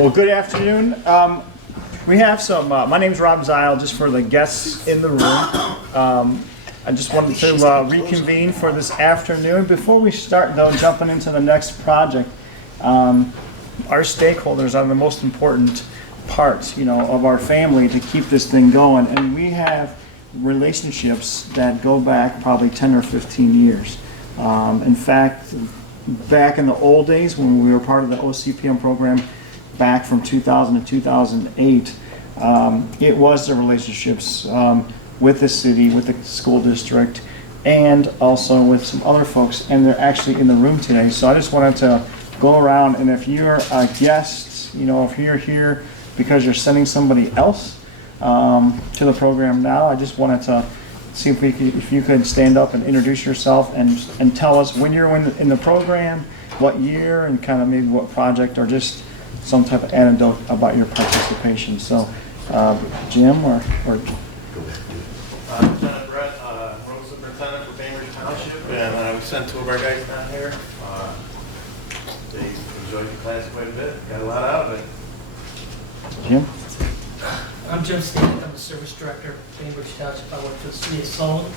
Well, good afternoon. We have some, my name's Rob Zile, just for the guests in the room. I just wanted to reconvene for this afternoon. Before we start, though, jumping into the next project, our stakeholders are the most important part, of our family to keep this thing going. And we have relationships that go back probably 10 or 15 years. In fact, back in the old days when we were part of the OCPM program, back from 2000 to 2008, it was the relationships with the city, with the school district, and also with some other folks, and they're actually in the room today. So I just wanted to go around, and if you're a guest, if you're here because you're sending somebody else to the program now, I just wanted to see if you could stand up and introduce yourself and tell us when you're in the program, what year, and kind of maybe what project, or just some type of anecdote about your participation. So, Jim or Lieutenant Brett, Road Superintendent for Bainbridge Township, and we sent two of our guys down here. They enjoyed the class quite a bit, got a lot out of it. Jim? I'm Jim Stevens. I'm the service director of Bainbridge Township. I worked for the city of Solon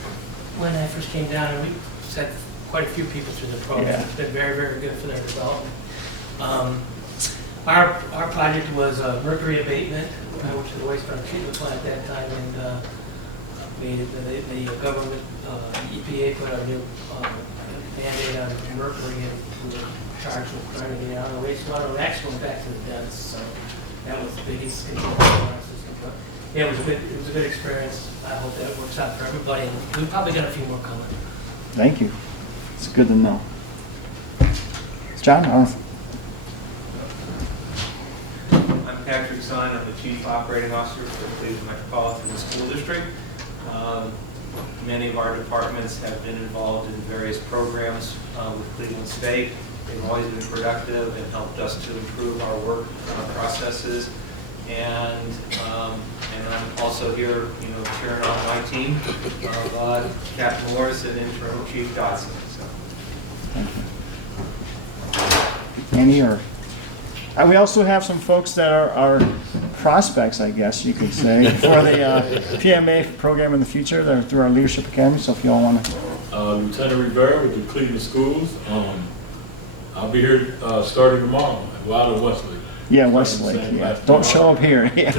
when I first came down, and we had quite a few people through the program. Yeah. It's been very, very good for their development. Our project was mercury abatement, which is the wastewater treatment plant at that time, and the government, EPA, put a new mandate on mercury, and we were charged with trying to get out of the wastewater. We actually went back to the dents, so that was the biggest control system. But yeah, it was a good experience. I hope that it works out for everybody, and we've probably got a few more coming. Thank you. It's good to know. John? I'm Patrick Son. I'm the Chief Operating Officer for the Cleveland Metropolitan School District. Many of our departments have been involved in various programs with Cleveland State. They've always been productive and helped us to improve our work processes. And I'm also here, cheering on my team of Captain Morris and Interim Chief Dodson. So. Thank you. Annie, or we also have some folks that are prospects, I guess you could say, for the PMA program in the future. They're through our Leadership Academy, so if you all want to. Lieutenant Rivera with the Cleveland Schools. I'll be here starting tomorrow at Wilder Westlake. Yeah, Westlake. Yeah. Don't show up here. Yeah.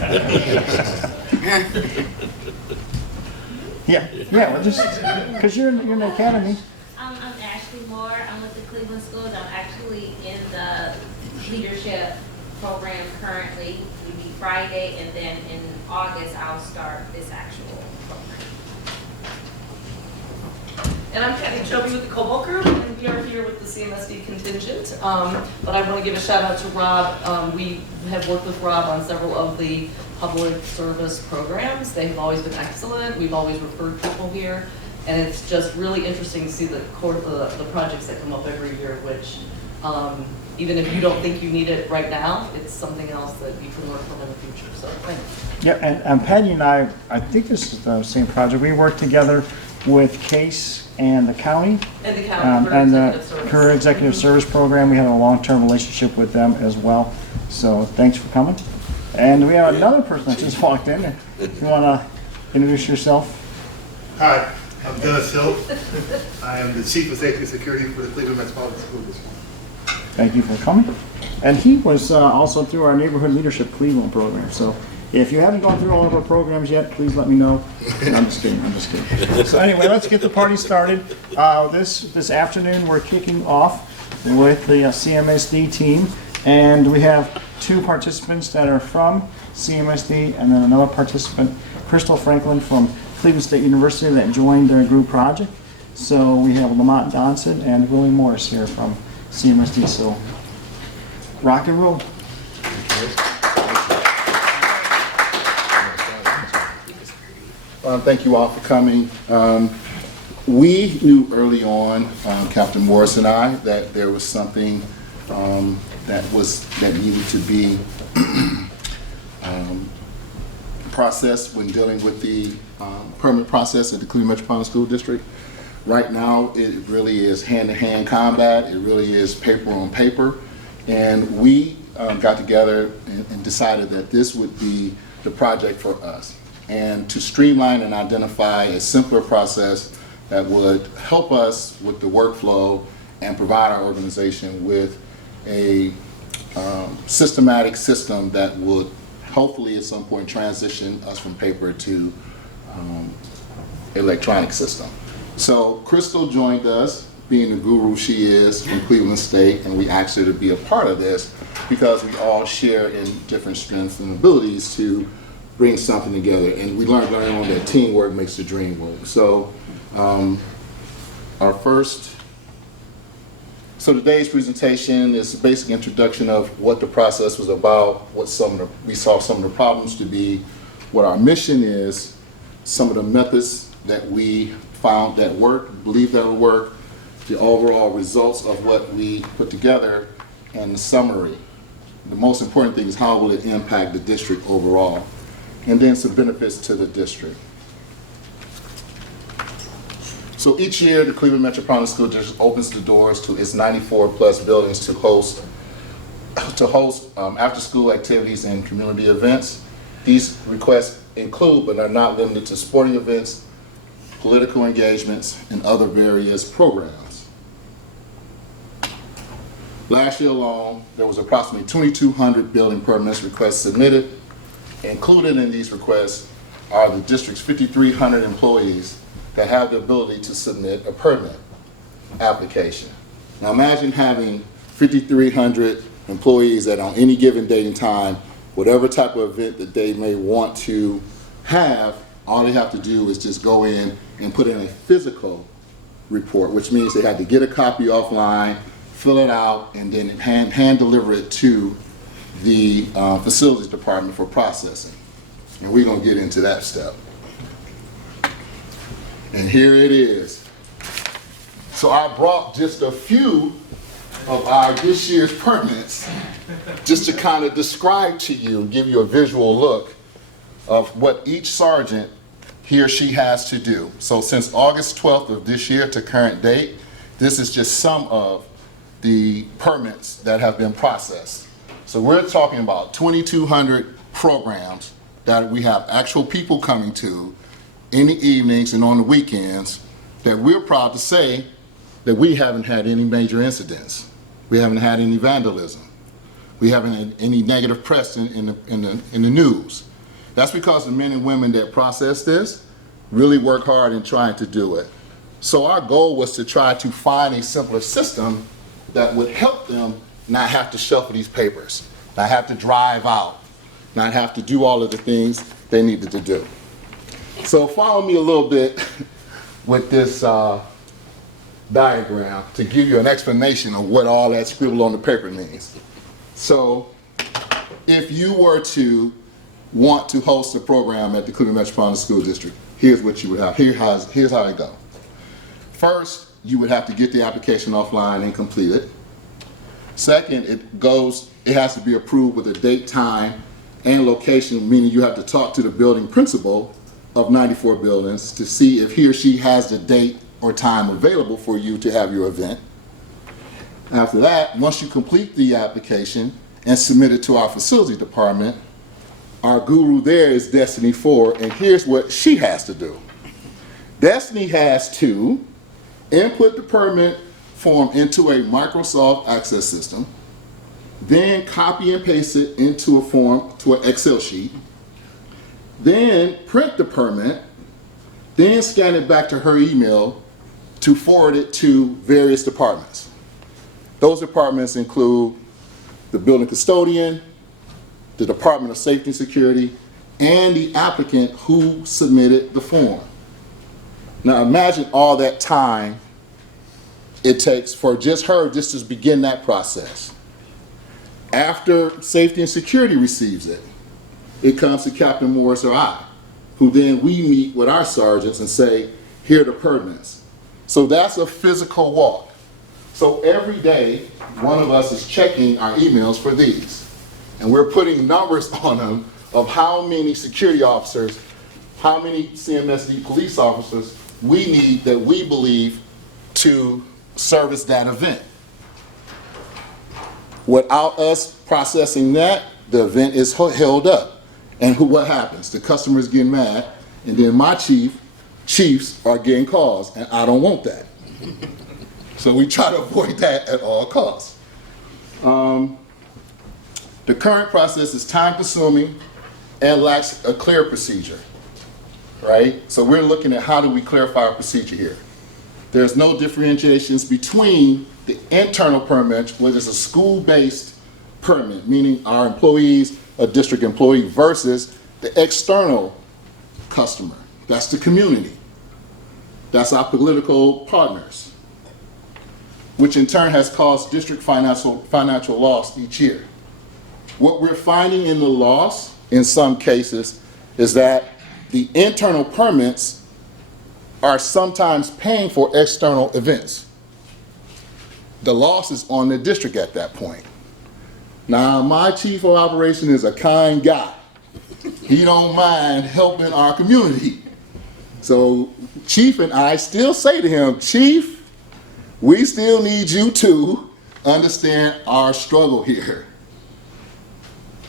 yeah. Well, just because you're in the academy. I'm Ashley Moore. I'm with the Cleveland Schools. I'm actually in the leadership program currently. We meet Friday, and then in August I'll start this actual program. And I'm Kathy Chobe with the Cobalt Group, and we are here with the CMSD contingent. But I want to give a shout out to Rob. We have worked with Rob on several of the public service programs. They have always been excellent. We've always referred people here. And it's just really interesting to see the projects that come up every year, which even if you don't think you need it right now, it's something else that you can learn from in the future. So thanks. Yeah, and Patty and I think this is the same project. We worked together with Case and the county. And the county and the Career Executive Service Program. We have a long-term relationship with them as well. So thanks for coming. And we have another person that just walked in. If you want to introduce yourself. Hi, I'm Dennis Hill. I am the Chief of Safety and Security for the Cleveland Metropolitan School District. Thank you for coming. And he was also through our Neighborhood Leadership Cleveland program. So if you haven't gone through all of our programs yet, please let me know. I'm just kidding. So anyway, let's get the party started. This afternoon we're kicking off with the CMSD team. And we have two participants that are from CMSD, and then another participant, Crystal Franklin from Cleveland State University, that joined their group project. So we have Lamont Dodson and Willie Morris here from CMSD. So rock and roll. Thank you all for coming. We knew early on, Captain Morris and I, that there was something that needed to be processed when dealing with the permit process at the Cleveland Metropolitan School District. Right now, it really is hand-to-hand combat. It really is paper on paper. And we got together and decided that this would be the project for us, and to streamline and identify a simpler process that would help us with the workflow and provide our organization with a systematic system that would hopefully at some point transition us from paper to electronic system. So Crystal joined us, being the guru she is from Cleveland State, and we asked her to be a part of this because we all share in different strengths and abilities to bring something together. And we learned early on that teamwork makes the dream work. So today's presentation is a basic introduction of what the process was about, what we saw some of the problems to be, what our mission is, some of the methods that we found that work, believe that will work, the overall results of what we put together, and the summary. The most important thing is how will it impact the district overall, and then some benefits to the district. So each year, the Cleveland Metropolitan School District opens the doors to its 94 plus buildings to host after-school activities and community events. These requests include, but are not limited to, sporting events, political engagements, and other various programs. Last year alone, there was approximately 2,200 building permits requests submitted. Included in these requests are the district's 5,300 employees that have the ability to submit a permit application. Now imagine having 5,300 employees that on any given date and time, whatever type of event that they may want to have, all they have to do is just go in and put in a physical report, which means they had to get a copy offline, fill it out, and then hand deliver it to the facilities department for processing. And we're gonna get into that step. And here it is. So I brought just a few of our this year's permits just to kind of describe to you and give you a visual look of what each sergeant, he or she has to do. So since August 12th of this year to current date, this is just some of the permits that have been processed. So we're talking about 2,200 programs that we have actual people coming to in the evenings and on the weekends that we're proud to say that we haven't had any major incidents. We haven't had any vandalism. We haven't had any negative press in the news. That's because the men and women that process this really work hard in trying to do it. So our goal was to try to find a simpler system that would help them not have to shuffle these papers, not have to drive out, not have to do all of the things they needed to do. So follow me a little bit with this diagram to give you an explanation of what all that scribble on the paper means. So if you were to want to host a program at the Cleveland Metropolitan School District, here's what you would have. Here's how it go. First, you would have to get the application offline and complete it. Second, it has to be approved with a date, time, and location, meaning you have to talk to the building principal of 94 buildings to see if he or she has the date or time available for you to have your event. After that, once you complete the application and submit it to our facility department, our guru there is Destiny 4, and here's what she has to do. Destiny has to input the permit form into a Microsoft Access system, then copy and paste it into a form, to an Excel sheet, then print the permit, then scan it back to her email to forward it to various departments. Those departments include the building custodian, the Department of Safety and Security, and the applicant who submitted the form. Now imagine all that time it takes for just her just to begin that process. After Safety and Security receives it, it comes to Captain Morris or I, who then we meet with our sergeants and say, here are the permits. So that's a physical walk. So every day, one of us is checking our emails for these. And we're putting numbers on them of how many security officers, how many CMSD police officers we need that we believe to service that event. Without us processing that, the event is held up. And what happens? The customers get mad, and then my chiefs are getting calls, and I don't want that. So we try to avoid that at all costs. The current process is time-consuming and lacks a clear procedure, right? So we're looking at how do we clarify our procedure here. There's no differentiations between the internal permit, which is a school-based permit, meaning our employees, a district employee, versus the external customer. That's the community. That's our political partners, which in turn has caused district financial loss each year. What we're finding in the loss, in some cases, is that the internal permits are sometimes paying for external events. The loss is on the district at that point. Now, my chief of operation is a kind guy. He don't mind helping our community. So Chief and I still say to him, Chief, we still need you to understand our struggle here.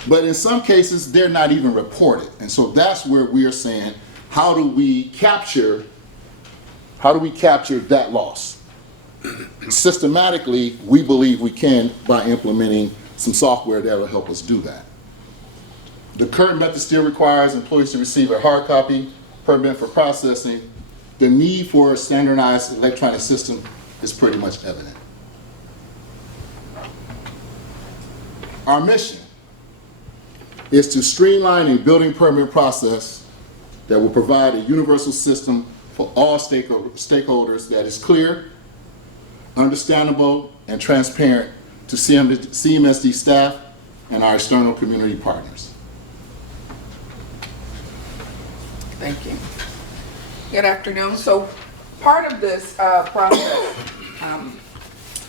But in some cases, they're not even reported. And so that's where we're saying, how do we capture that loss? Systematically, we believe we can by implementing some software that will help us do that. The current method still requires employees to receive a hard copy permit for processing. The need for a standardized electronic system is pretty much evident. Our mission is to streamline a building permit process that will provide a universal system for all stakeholders that is clear, understandable, and transparent to CMSD staff and our external community partners. Thank you. Good afternoon. So part of this process,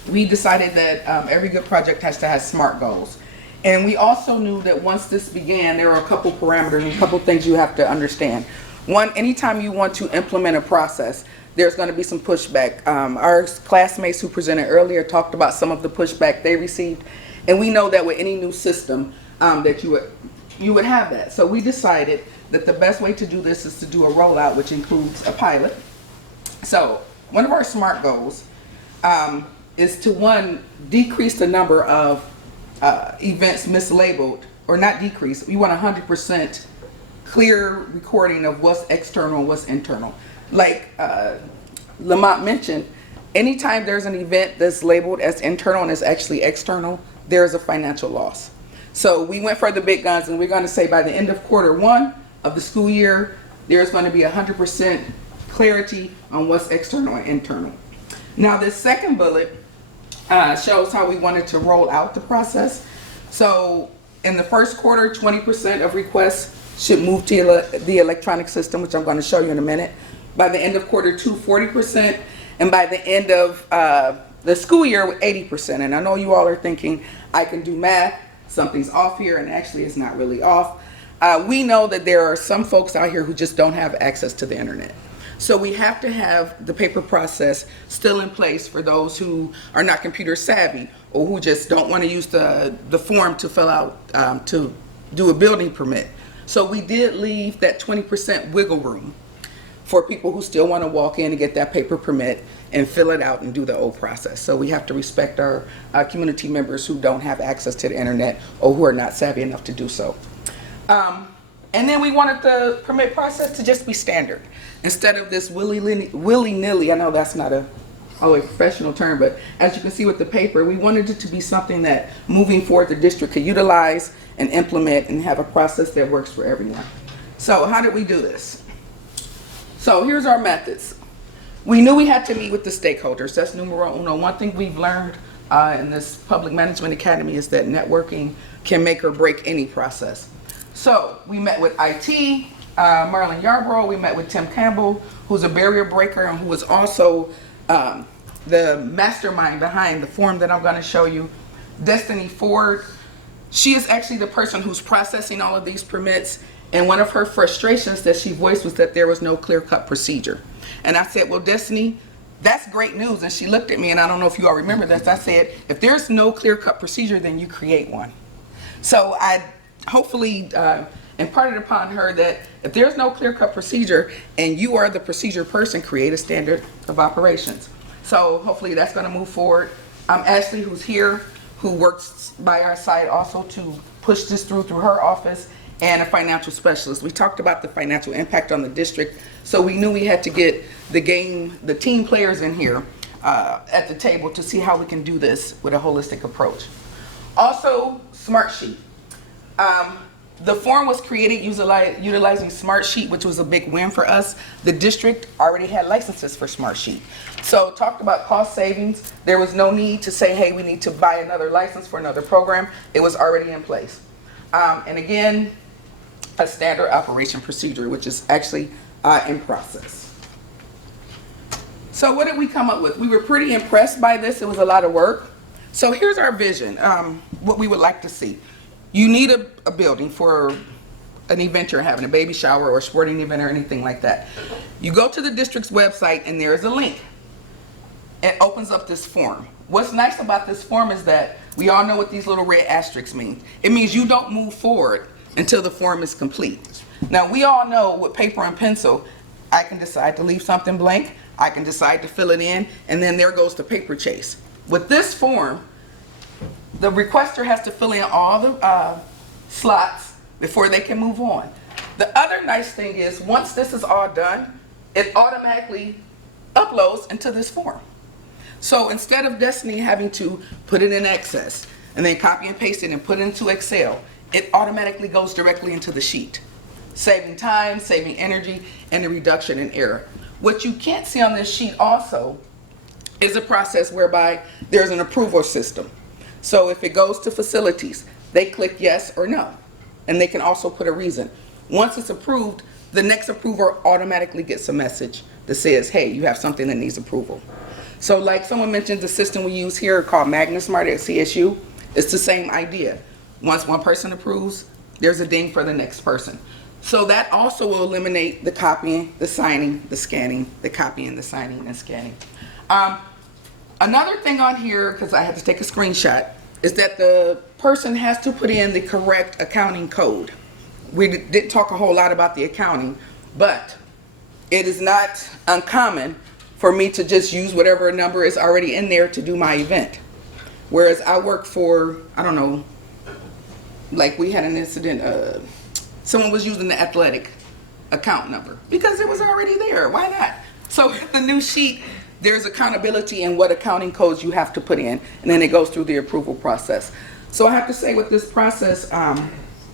we decided that every good project has to have SMART goals. And we also knew that once this began, there were a couple parameters and a couple things you have to understand. One, anytime you want to implement a process, there's going to be some pushback. Our classmates who presented earlier talked about some of the pushback they received. And we know that with any new system, that you would have that. So we decided that the best way to do this is to do a rollout, which includes a pilot. So one of our SMART goals is to, one, decrease the number of events mislabeled, or not decrease. We want 100% clear recording of what's external and what's internal. Like Lamont mentioned, anytime there's an event that's labeled as internal and is actually external, there's a financial loss. So we went for the big guns, and we're going to say by the end of Q1 of the school year, there's going to be 100% clarity on what's external and internal. Now this second bullet shows how we wanted to roll out the process. So in the first quarter, 20% of requests should move to the electronic system, which I'm going to show you in a minute. By the end of Q2, 40%, and by the end of the school year, 80%. And I know you all are thinking, I can do math, something's off here, and actually it's not really off. We know that there are some folks out here who just don't have access to the internet. So we have to have the paper process still in place for those who are not computer savvy or who just don't want to use the form to fill out to do a building permit. So we did leave that 20% wiggle room for people who still want to walk in and get that paper permit and fill it out and do the old process. So we have to respect our community members who don't have access to the internet or who are not savvy enough to do so. And then we wanted the permit process to just be standard. Instead of this willy-nilly, I know that's not a professional term, but as you can see with the paper, we wanted it to be something that moving forward the district could utilize and implement and have a process that works for everyone. So how did we do this? So here's our methods. We knew we had to meet with the stakeholders. That's numero uno. One thing we've learned in this Public Management Academy is that networking can make or break any process. So we met with IT, Marlon Yarbrough. We met with Tim Campbell, who's a barrier breaker and who is also the mastermind behind the form that I'm going to show you. Destiny Ford, she is actually the person who's processing all of these permits. And one of her frustrations that she voiced was that there was no clear-cut procedure. And I said, well, Destiny, that's great news. And she looked at me, and I don't know if you all remember this. I said, if there's no clear-cut procedure, then you create one. So I hopefully imparted upon her that if there's no clear-cut procedure and you are the procedure person, create a standard of operations. So hopefully that's going to move forward. Ashley, who's here, who works by our side also to push this through her office, and a financial specialist. We talked about the financial impact on the district, so we knew we had to get the team players in here at the table to see how we can do this with a holistic approach. Also, Smartsheet. The form was created utilizing Smartsheet, which was a big win for us. The district already had licenses for Smartsheet. So talked about cost savings. There was no need to say, hey, we need to buy another license for another program. It was already in place. And again, a standard operation procedure, which is actually in process. So what did we come up with? We were pretty impressed by this. It was a lot of work. So here's our vision, what we would like to see. You need a building for an event you're having, a baby shower or a sporting event or anything like that. You go to the district's website and there's a link. It opens up this form. What's nice about this form is that we all know what these little red asterisks mean. It means you don't move forward until the form is complete. Now we all know with paper and pencil, I can decide to leave something blank, I can decide to fill it in, and then there goes the paper chase. With this form, the requester has to fill in all the slots before they can move on. The other nice thing is once this is all done, it automatically uploads into this form. So instead of Destiny having to put it in Access and then copy and paste it and put it into Excel, it automatically goes directly into the sheet, saving time, saving energy, and a reduction in error. What you can't see on this sheet also is a process whereby there's an approval system. So if it goes to facilities, they click yes or no, and they can also put a reason. Once it's approved, the next approver automatically gets a message that says, hey, you have something that needs approval. So like someone mentioned, the system we use here called MagnaSmart at CSU, it's the same idea. Once one person approves, there's a ding for the next person. So that also will eliminate the copying, the signing, the scanning, the copying, the signing, and scanning. Another thing on here, because I had to take a screenshot, is that the person has to put in the correct accounting code. We didn't talk a whole lot about the accounting, but it is not uncommon for me to just use whatever number is already in there to do my event. Whereas I work for, I don't know, like we had an incident, someone was using the athletic account number because it was already there. Why not? So with the new sheet, there's accountability in what accounting codes you have to put in, and then it goes through the approval process. So I have to say with this process,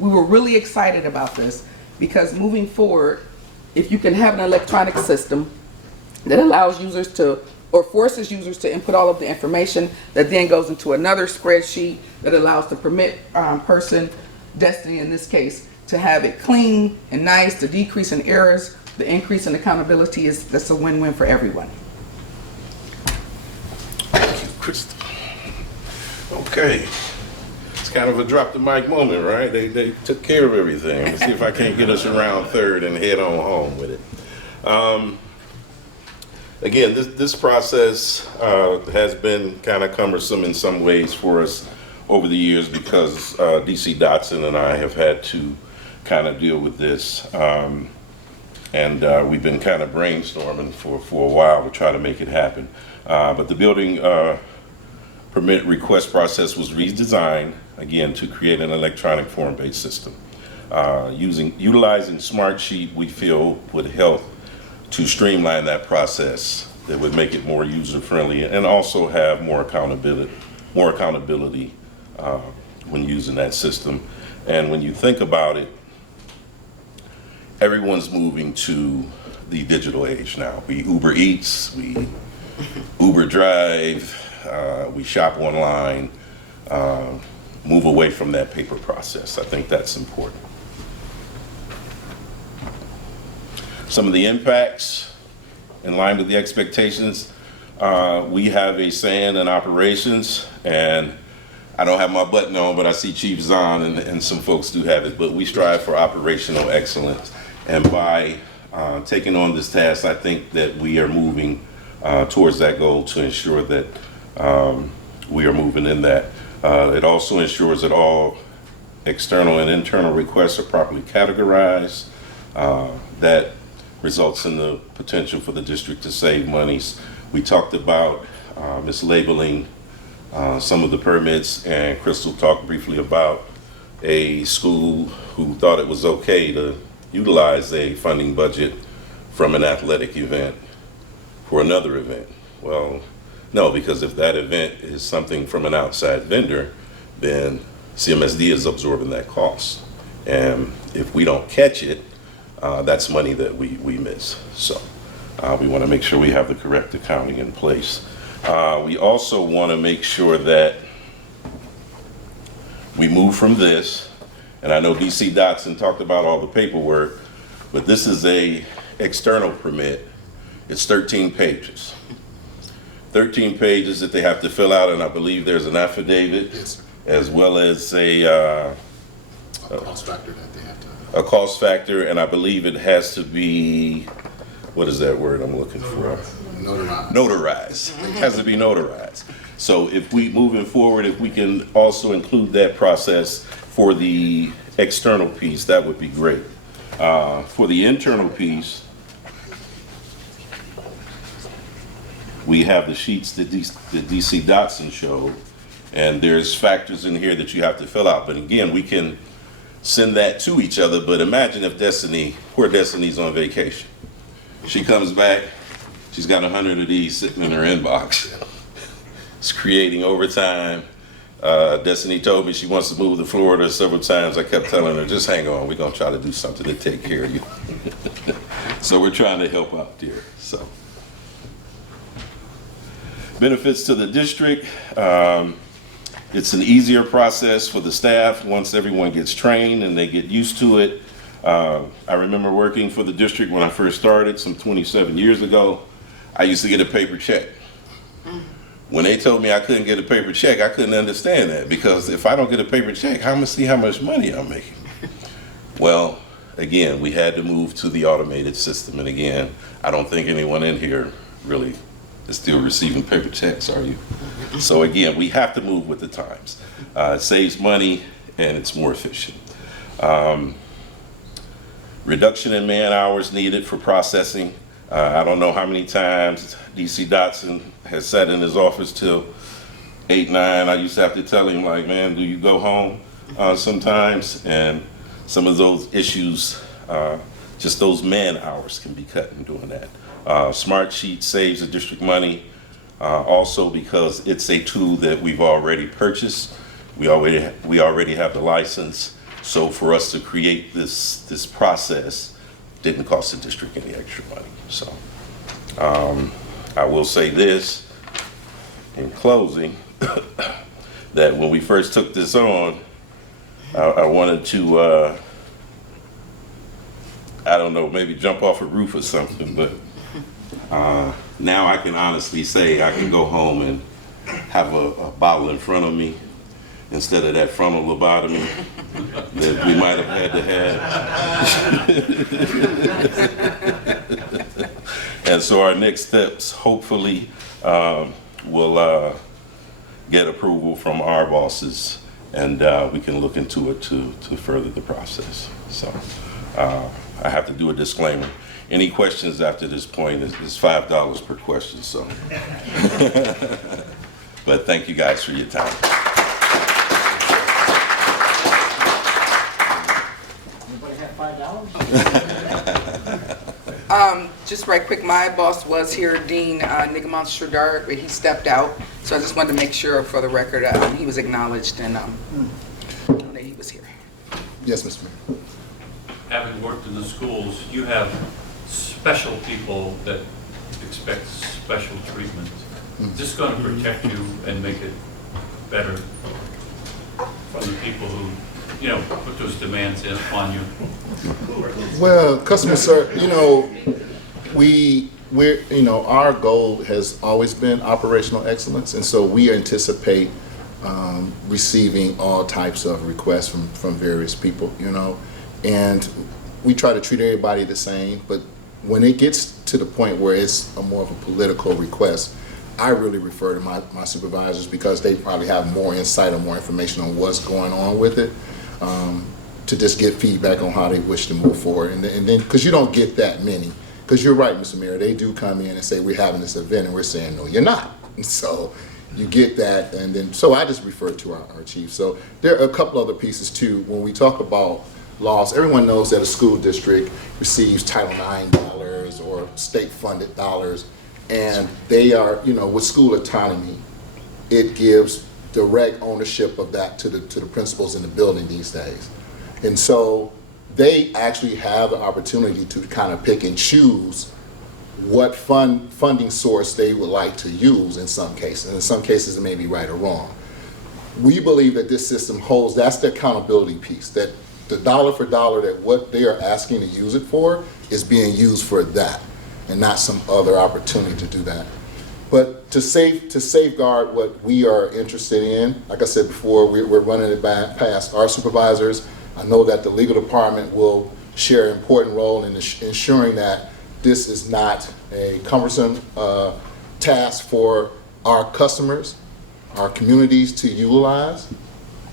we were really excited about this because moving forward, if you can have an electronic system that allows users to, or forces users to input all of the information that then goes into another spreadsheet that allows the permit person, Destiny in this case, to have it clean and nice, the decrease in errors, the increase in accountability, that's a win-win for everyone. Thank you, Krista. Okay. It's kind of a drop the mic moment, right? They took care of everything. Let's see if I can't get us around third and head on home with it. Again, this process has been kind of cumbersome in some ways for us over the years because DC Dodson and I have had to kind of deal with this. And we've been kind of brainstorming for a while to try to make it happen. But the building permit request process was redesigned, again, to create an electronic form-based system. Utilizing Smartsheet, we feel, would help to streamline that process that would make it more user-friendly and also have more accountability when using that system. And when you think about it, everyone's moving to the digital age now. We Uber Eats, we Uber Drive, we shop online, move away from that paper process. I think that's important. Some of the impacts, in line with the expectations, we have a saying in operations, and I don't have my button on, but I see Chief Zahn and some folks do have it, but we strive for operational excellence. And by taking on this task, I think that we are moving towards that goal to ensure that we are moving in that. It also ensures that all external and internal requests are properly categorized. That results in the potential for the district to save monies. We talked about mislabeling some of the permits, and Crystal talked briefly about a school who thought it was okay to utilize a funding budget from an athletic event for another event. Well, no, because if that event is something from an outside vendor, then CMSD is absorbing that cost. And if we don't catch it, that's money that we miss. So we want to make sure we have the correct accounting in place. We also want to make sure that we move from this, and I know DC Dodson talked about all the paperwork, but this is a external permit. It's 13 pages. 13 pages that they have to fill out, and I believe there's an affidavit, Yes. as well as a Cost factor that they have to. a cost factor, and I believe it has to be, what is that word I'm looking for? Notarized. Notarized. It has to be notarized. So if we, moving forward, if we can also include that process for the external piece, that would be great. For the internal piece, we have the sheets that DC Dodson showed, and there's factors in here that you have to fill out. But again, we can send that to each other, but imagine if poor Destiny's on vacation. She comes back, she's got 100 of these sitting in her inbox. It's creating overtime. Destiny told me she wants to move to Florida several times. I kept telling her, just hang on, we're gonna try to do something to take care of you. So we're trying to help out there, so. Benefits to the district. It's an easier process for the staff once everyone gets trained and they get used to it. I remember working for the district when I first started some 27 years ago. I used to get a paper check. When they told me I couldn't get a paper check, I couldn't understand that, because if I don't get a paper check, how am I see how much money I'm making? Well, again, we had to move to the automated system, and again, I don't think anyone in here really is still receiving paper checks, are you? So again, we have to move with the times. It saves money and it's more efficient. Reduction in man hours needed for processing. I don't know how many times DC Dodson has sat in his office till 8, 9. I used to have to tell him, like, man, do you go home sometimes? And some of those issues, just those man hours can be cut in doing that. Smart Sheet saves the district money, also because it's a tool that we've already purchased. We already have the license. So for us to create this process didn't cost the district any extra money. So I will say this in closing, that when we first took this on, I wanted to, I don't know, maybe jump off a roof or something, but now I can honestly say I can go home and have a bottle in front of me instead of that frontal lobotomy that we might have had to have. And so our next steps, hopefully, will get approval from our bosses, and we can look into it to further the process. So I have to do a disclaimer. Any questions after this point is $5 per question, so. But thank you guys for your time. Anybody have $5? Just right quick, my boss was here, Dean Nigamont Shredar, but he stepped out. So I just wanted to make sure for the record he was acknowledged and that he was here. Yes, Mr. Mayor. Having worked in the schools, you have special people that expect special treatment. Is this going to protect you and make it better from the people who, you know, put those demands in on you? Well, customer service, you know, we're, you know, our goal has always been operational excellence, and so we anticipate receiving all types of requests from various people, you know, and we try to treat everybody the same, but when it gets to the point where it's more of a political request, I really refer to my supervisors, because they probably have more insight or more information on what's going on with it. to just get feedback on how they wish to move forward. And then, because you don't get that many, because you're right, Mr. Mayor, they do come in and say, we're having this event, and we're saying, no, you're not. And so you get that, and then, so I just refer to our chief. So there are a couple other pieces too. When we talk about laws, everyone knows that a school district receives Title IX dollars or state-funded dollars, and they are, you know, with school autonomy, it gives direct ownership of that to the principals in the building these days. And so they actually have the opportunity to kind of pick and choose what funding source they would like to use in some cases. And in some cases, it may be right or wrong. We believe that this system holds, that's the accountability piece, that the dollar for dollar, that what they are asking to use it for is being used for that and not some other opportunity to do that. But to safeguard what we are interested in, like I said before, we're running it past our supervisors. I know that the legal department will share an important role in ensuring that this is not a cumbersome task for our customers, our communities to utilize,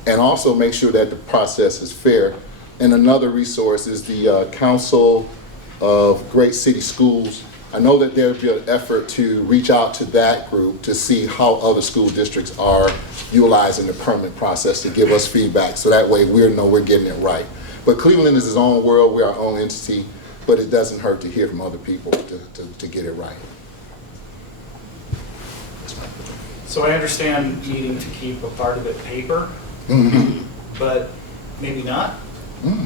and also make sure that the process is fair. And another resource is the Council of Great City Schools. I know that there'll be an effort to reach out to that group to see how other school districts are utilizing the permit process to give us feedback, so that way we know we're getting it right. But Cleveland is its own world, we're our own entity, but it doesn't hurt to hear from other people to get it right. So I understand needing to keep a part of it paper, but maybe not.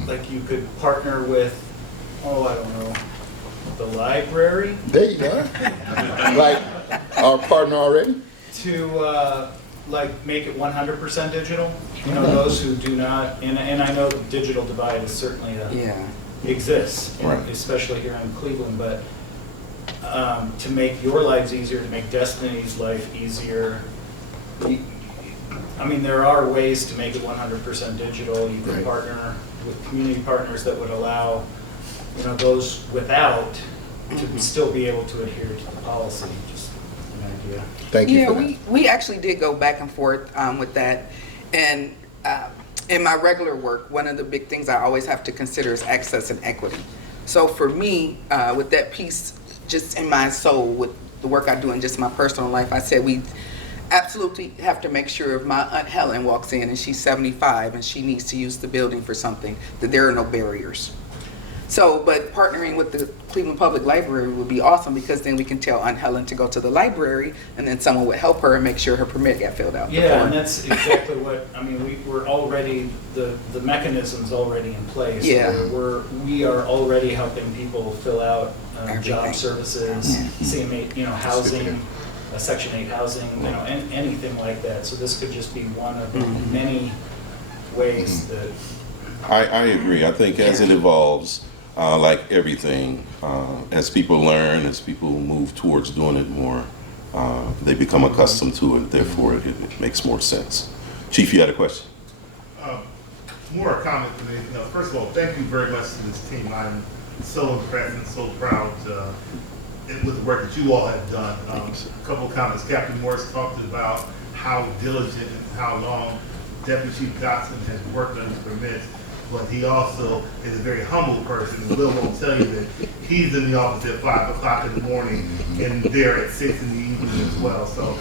Like you could partner with, oh, I don't know, the library. There you go. Like our partner already? To like make it 100% digital. You know, those who do not, and I know the digital divide is certainly exists, Right. especially here in Cleveland, but to make your lives easier, to make Destiny's life easier, I mean, there are ways to make it 100% digital. You can partner with community partners that would allow, you know, those without to still be able to adhere to the policy. Just an idea. Thank you. Yeah, we actually did go back and forth with that, and in my regular work, one of the big things I always have to consider is access and equity. So for me, with that piece, just in my soul, with the work I do in just my personal life, I said we absolutely have to make sure if my Aunt Helen walks in and she's 75 and she needs to use the building for something, that there are no barriers. So, but partnering with the Cleveland Public Library would be awesome, because then we can tell Aunt Helen to go to the library, and then someone would help her and make sure her permit got filled out. Yeah, and that's exactly what, I mean, we're already, the mechanism's already in place. Yeah. We are already helping people fill out job Everything. services, CM8, you know, housing, Section 8 housing, you know, anything like that. So this could just be one of many ways that. I agree. I think as it evolves, like everything, as people learn, as people move towards doing it more, they become accustomed to it. Therefore, it makes more sense. Chief, you had a question? More a comment than anything else. First of all, thank you very much to this team. I'm so impressed and so proud with the work that you all have done. A couple of comments. Captain Morris talked about how diligent and how long Deputy Chief Dodson has worked on his permits, but he also is a very humble person. And Will won't tell you that he's in the office at 5 o'clock in the morning and there at 6 in the evening as well. So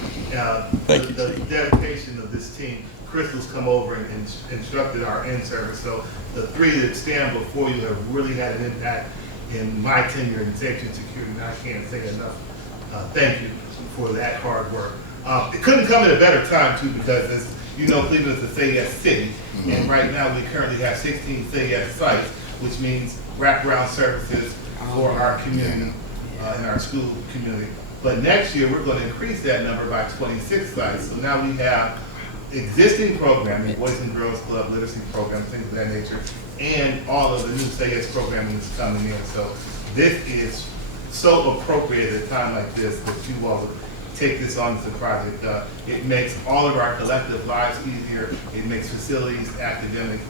Thank you, the Chief. dedication of this team. Crystal's come over and instructed our in-service. So the three that stand before you have really had an impact in my tenure in safety and security, and I can't say enough. Thank you for that hard work. It couldn't come at a better time too, because as you know, Cleveland is a Say Yes city, and right now we currently have 16 Say Yes sites, which means wraparound services for our community and our school community. But next year we're going to increase that number by 26 sites. So now we have existing programming, Boys and Girls Club, literacy programs, things of that nature, and all of the new Say Yes programming is coming in. So this is so appropriate at a time like this that you all would take this on as a project. It makes all of our collective lives easier. It makes facilities, academic,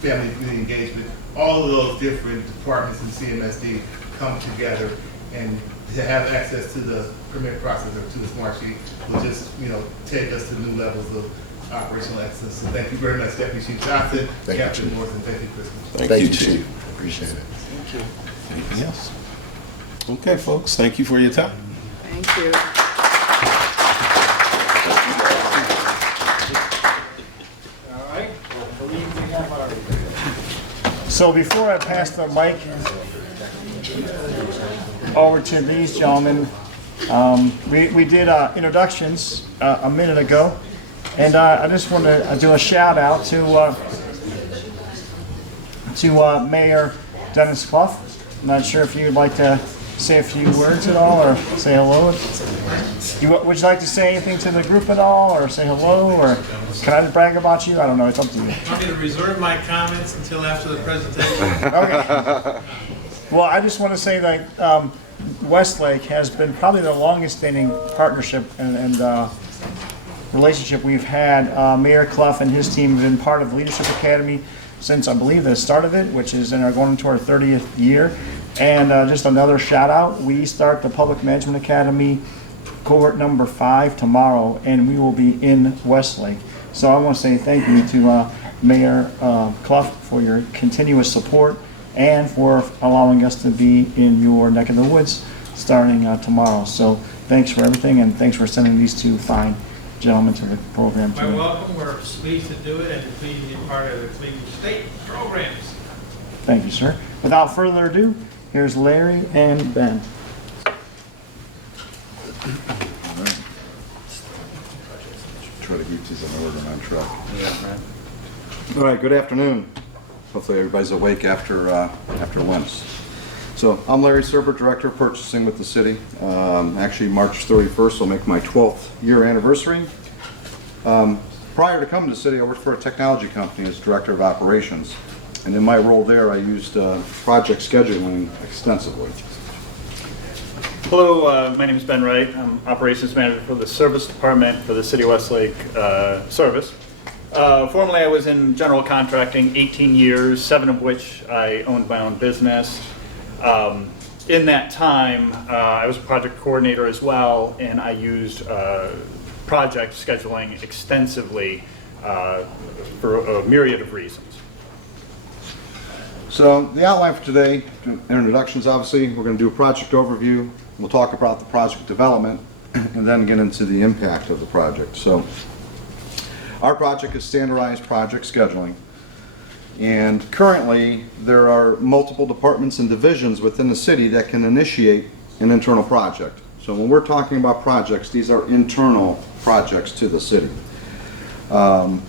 family and community engagement, all of those different departments in CMSD come together, and to have access to the permit process or to the smart sheet will just, you know, take us to new levels of operational excellence. So thank you very much, Deputy Chief Dodson, Thank you, Captain Chief. North, and thank you, Chris. Thank you, Chief. Appreciate it. Anything else? Okay, folks, thank you for your time. Thank you. All right, I believe we have our... So before I pass the mic over to these gentlemen, we did introductions a minute ago, and I just want to do a shout out to Mayor Dennis Clough. I'm not sure if you'd like to say a few words at all, or say hello. Would you like to say anything to the group at all, or say hello, or can I just brag about you? I don't know. It's up to you. Want me to reserve my comments until after the presentation? Okay. Well, I just want to say that Westlake has been probably the longest standing partnership and relationship we've had. Mayor Clough and his team have been part of the Leadership Academy since I believe the start of it, which is going into our 30th year. And just another shout out, we start the Public Management Academy cohort number 5 tomorrow, and we will be in Westlake. So I want to say thank you to Mayor Clough for your continuous support and for allowing us to be in your neck of the woods starting tomorrow. So thanks for everything, and thanks for sending these two fine gentlemen to the program You're today. welcome. We're pleased to do it and pleased to be part of the Cleveland State programs. Thank you, sir. Without further ado, here's Larry and Ben. Try to keep these in order and on track. All right, good afternoon. Hopefully everybody's awake after lunch. So I'm Larry Serber, Director of Purchasing with the city. Actually, March 31st will make my 12th year anniversary. Prior to coming to the city, I worked for a technology company as Director of Operations. And in my role there, I used project scheduling extensively. Hello, my name is Ben Wright. I'm Operations Manager for the Service Department for the City of Westlake Service. Formerly, I was in general contracting 18 years, 7 of which I owned my own business. In that time, I was a project coordinator as well, and I used project scheduling extensively for a myriad of reasons. So the outline for today, introductions obviously, we're going to do a project overview. We'll talk about the project development and then get into the impact of the project. So our project is standardized project scheduling. And currently there are multiple departments and divisions within the city that can initiate an internal project. So when we're talking about projects, these are internal projects to the city. The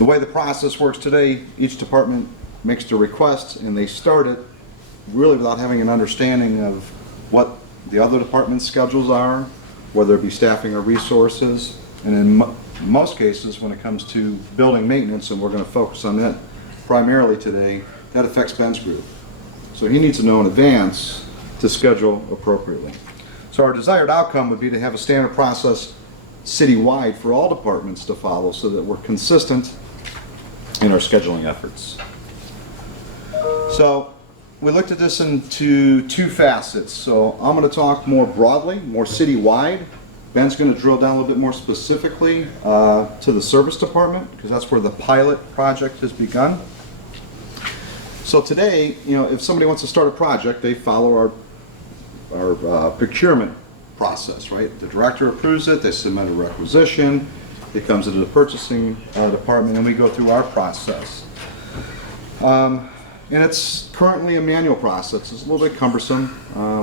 way the process works today, each department makes the request and they start it really without having an understanding of what the other department's schedules are, whether it be staffing or resources. And in most cases, when it comes to building maintenance, and we're going to focus on that primarily today, that affects Ben's group. So he needs to know in advance to schedule appropriately. So our desired outcome would be to have a standard process citywide for all departments to follow so that we're consistent in our scheduling efforts. So we looked at this into 2 facets. So I'm going to talk more broadly, more citywide. Ben's going to drill down a little bit more specifically to the service department, because that's where the pilot project has begun. So today, if somebody wants to start a project, they follow our procurement process, right? The director approves it, they submit a requisition, it comes into the purchasing department, and we go through our process. And it's currently a manual process. It's a little bit cumbersome.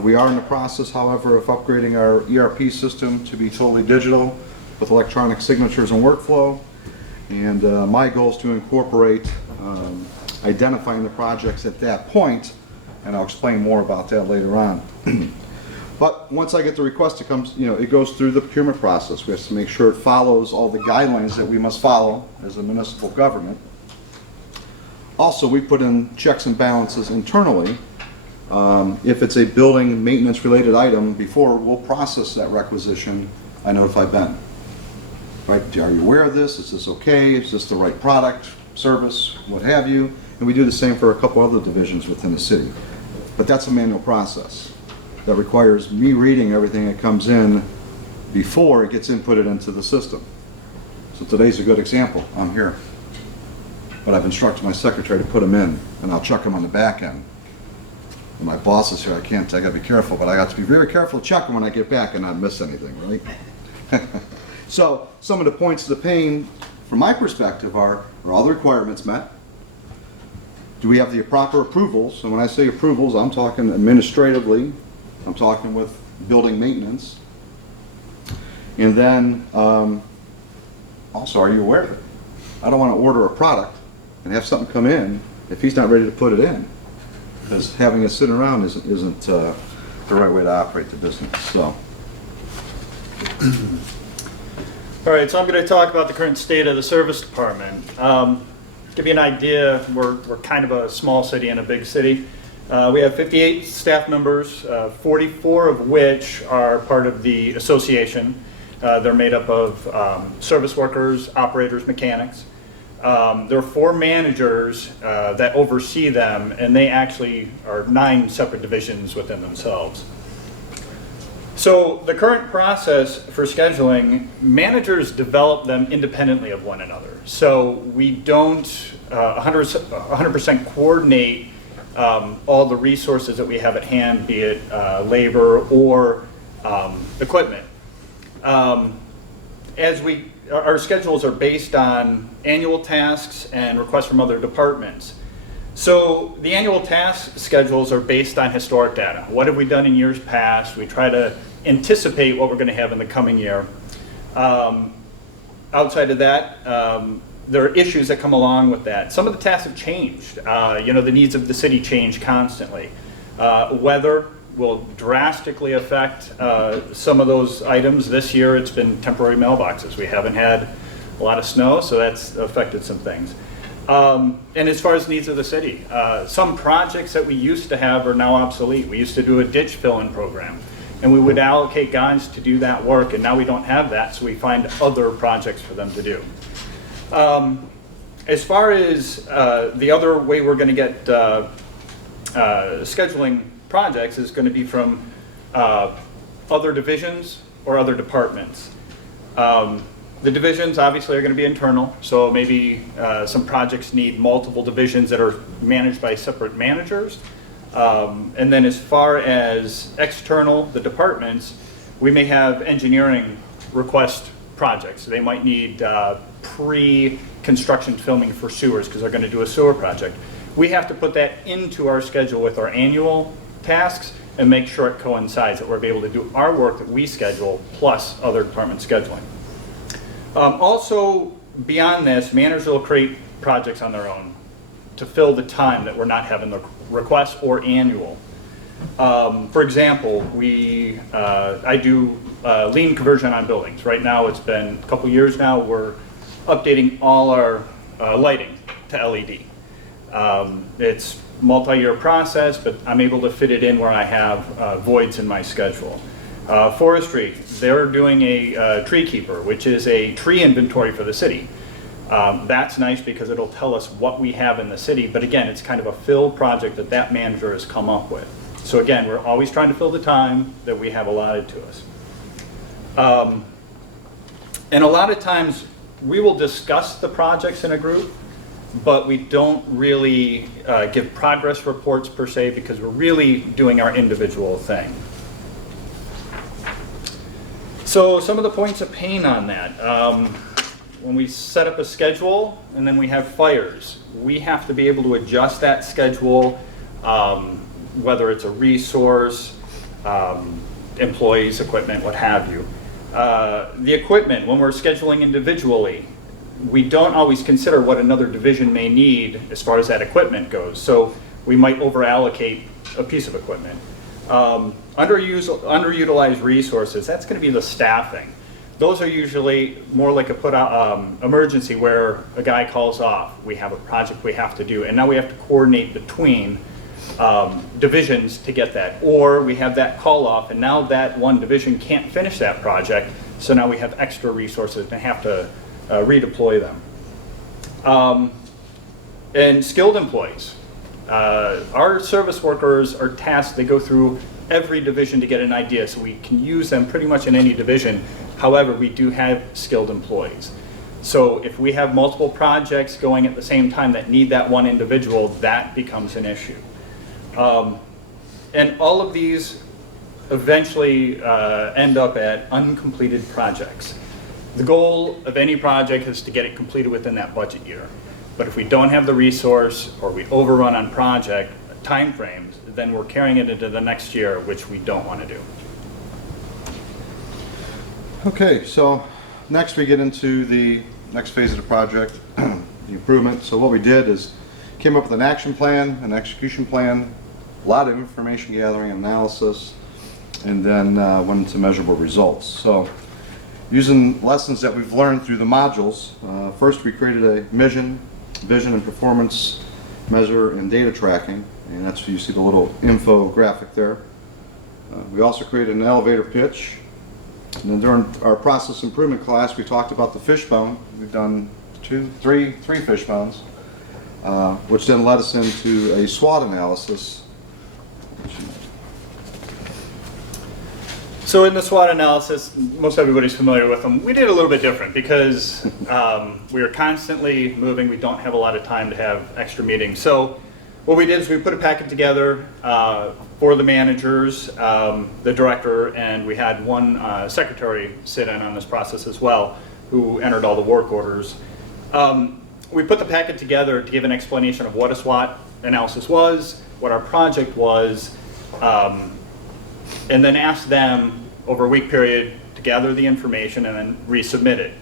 We are in the process, however, of upgrading our ERP system to be totally digital with electronic signatures and workflow. And my goal is to incorporate identifying the projects at that point, and I'll explain more about that later on. But once I get the request, it goes through the procurement process. We have to make sure it follows all the guidelines that we must follow as a municipal government. Also, we put in checks and balances internally. If it's a building maintenance related item, before we'll process that requisition, I notify Ben. Right? Are you aware of this? Is this okay? Is this the right product, service, what have you? And we do the same for a couple other divisions within the city. But that's a manual process that requires me reading everything that comes in before it gets inputted into the system. So today's a good example. I'm here. But I've instructed my secretary to put them in, and I'll check them on the back end. When my boss is here, I gotta be careful, but I got to be very careful to check them when I get back and not miss anything, right? So some of the points of the pain, from my perspective, are all the requirements met? Do we have the proper approvals? And when I say approvals, I'm talking administratively, I'm talking with building maintenance. And then, also, are you aware of it? I don't want to order a product and have something come in if he's not ready to put it in. Because having it sit around isn't the right way to operate the business, so. All right, so I'm going to talk about the current state of the service department. Give you an idea, we're kind of a small city and a big city. We have 58 staff members, 44 of which are part of the association. They're made up of service workers, operators, mechanics. There are 4 managers that oversee them, and they actually are 9 separate divisions within themselves. So the current process for scheduling, managers develop them independently of one another. So we don't 100% coordinate all the resources that we have at hand, be it labor or equipment. Our schedules are based on annual tasks and requests from other departments. So the annual task schedules are based on historic data. What have we done in years past? We try to anticipate what we're going to have in the coming year. Outside of that, there are issues that come along with that. Some of the tasks have changed. The needs of the city change constantly. Weather will drastically affect some of those items. This year it's been temporary mailboxes. We haven't had a lot of snow, so that's affected some things. And as far as needs of the city, some projects that we used to have are now obsolete. We used to do a ditch fill-in program, and we would allocate guys to do that work, and now we don't have that, so we find other projects for them to do. As far as the other way we're going to get scheduling projects is going to be from other divisions or other departments. The divisions obviously are going to be internal, so maybe some projects need multiple divisions that are managed by separate managers. And then as far as external, the departments, we may have engineering request projects. They might need pre-construction filming for sewers because they're going to do a sewer project. We have to put that into our schedule with our annual tasks and make sure it coincides, that we're able to do our work that we schedule plus other department scheduling. Also, beyond this, managers will create projects on their own to fill the time that we're not having the request or annual. For example, I do lean conversion on buildings. Right now, it's been a couple years now, we're updating all our lighting to LED. It's multi-year process, but I'm able to fit it in where I have voids in my schedule. Forestry, they're doing a tree keeper, which is a tree inventory for the city. That's nice because it'll tell us what we have in the city, but again, it's kind of a fill project that manager has come up with. So again, we're always trying to fill the time that we have allotted to us. And a lot of times, we will discuss the projects in a group, but we don't really give progress reports per se because we're really doing our individual thing. So some of the points of pain on that. When we set up a schedule and then we have fires, we have to be able to adjust that schedule, whether it's a resource, employees, equipment, what have you. The equipment, when we're scheduling individually, we don't always consider what another division may need as far as that equipment goes. So we might over-allocate a piece of equipment. Underutilized resources, that's going to be the staffing. Those are usually more like a emergency where a guy calls off. We have a project we have to do, and now we have to coordinate between divisions to get that. Or we have that call off, and now that one division can't finish that project, so now we have extra resources and have to redeploy them. And skilled employees. Our service workers are tasked, they go through every division to get an idea, so we can use them pretty much in any division. However, we do have skilled employees. So if we have multiple projects going at the same time that need that one individual, that becomes an issue. And all of these eventually end up at uncompleted projects. The goal of any project is to get it completed within that budget year. But if we don't have the resource or we overrun on project timeframes, then we're carrying it into the next year, which we don't want to do. Okay, so next we get into the next phase of the project, the improvement. So what we did is came up with an action plan, an execution plan, a lot of information gathering and analysis, and then went into measurable results. So using lessons that we've learned through the modules, first we created a vision and performance measure and data tracking, and that's where you see the little infographic there. We also created an elevator pitch. And then during our process improvement class, we talked about the fishbone. We've done three fishbones, which then led us into a SWOT analysis. So in the SWOT analysis, most everybody's familiar with them. We did a little bit different because we are constantly moving. We don't have a lot of time to have extra meetings. So what we did is we put a packet together for the managers, the director, and we had one secretary sit in on this process as well, who entered all the work orders. We put the packet together to give an explanation of what a SWOT analysis was, what our project was, and then asked them over a week period to gather the information and then resubmit it.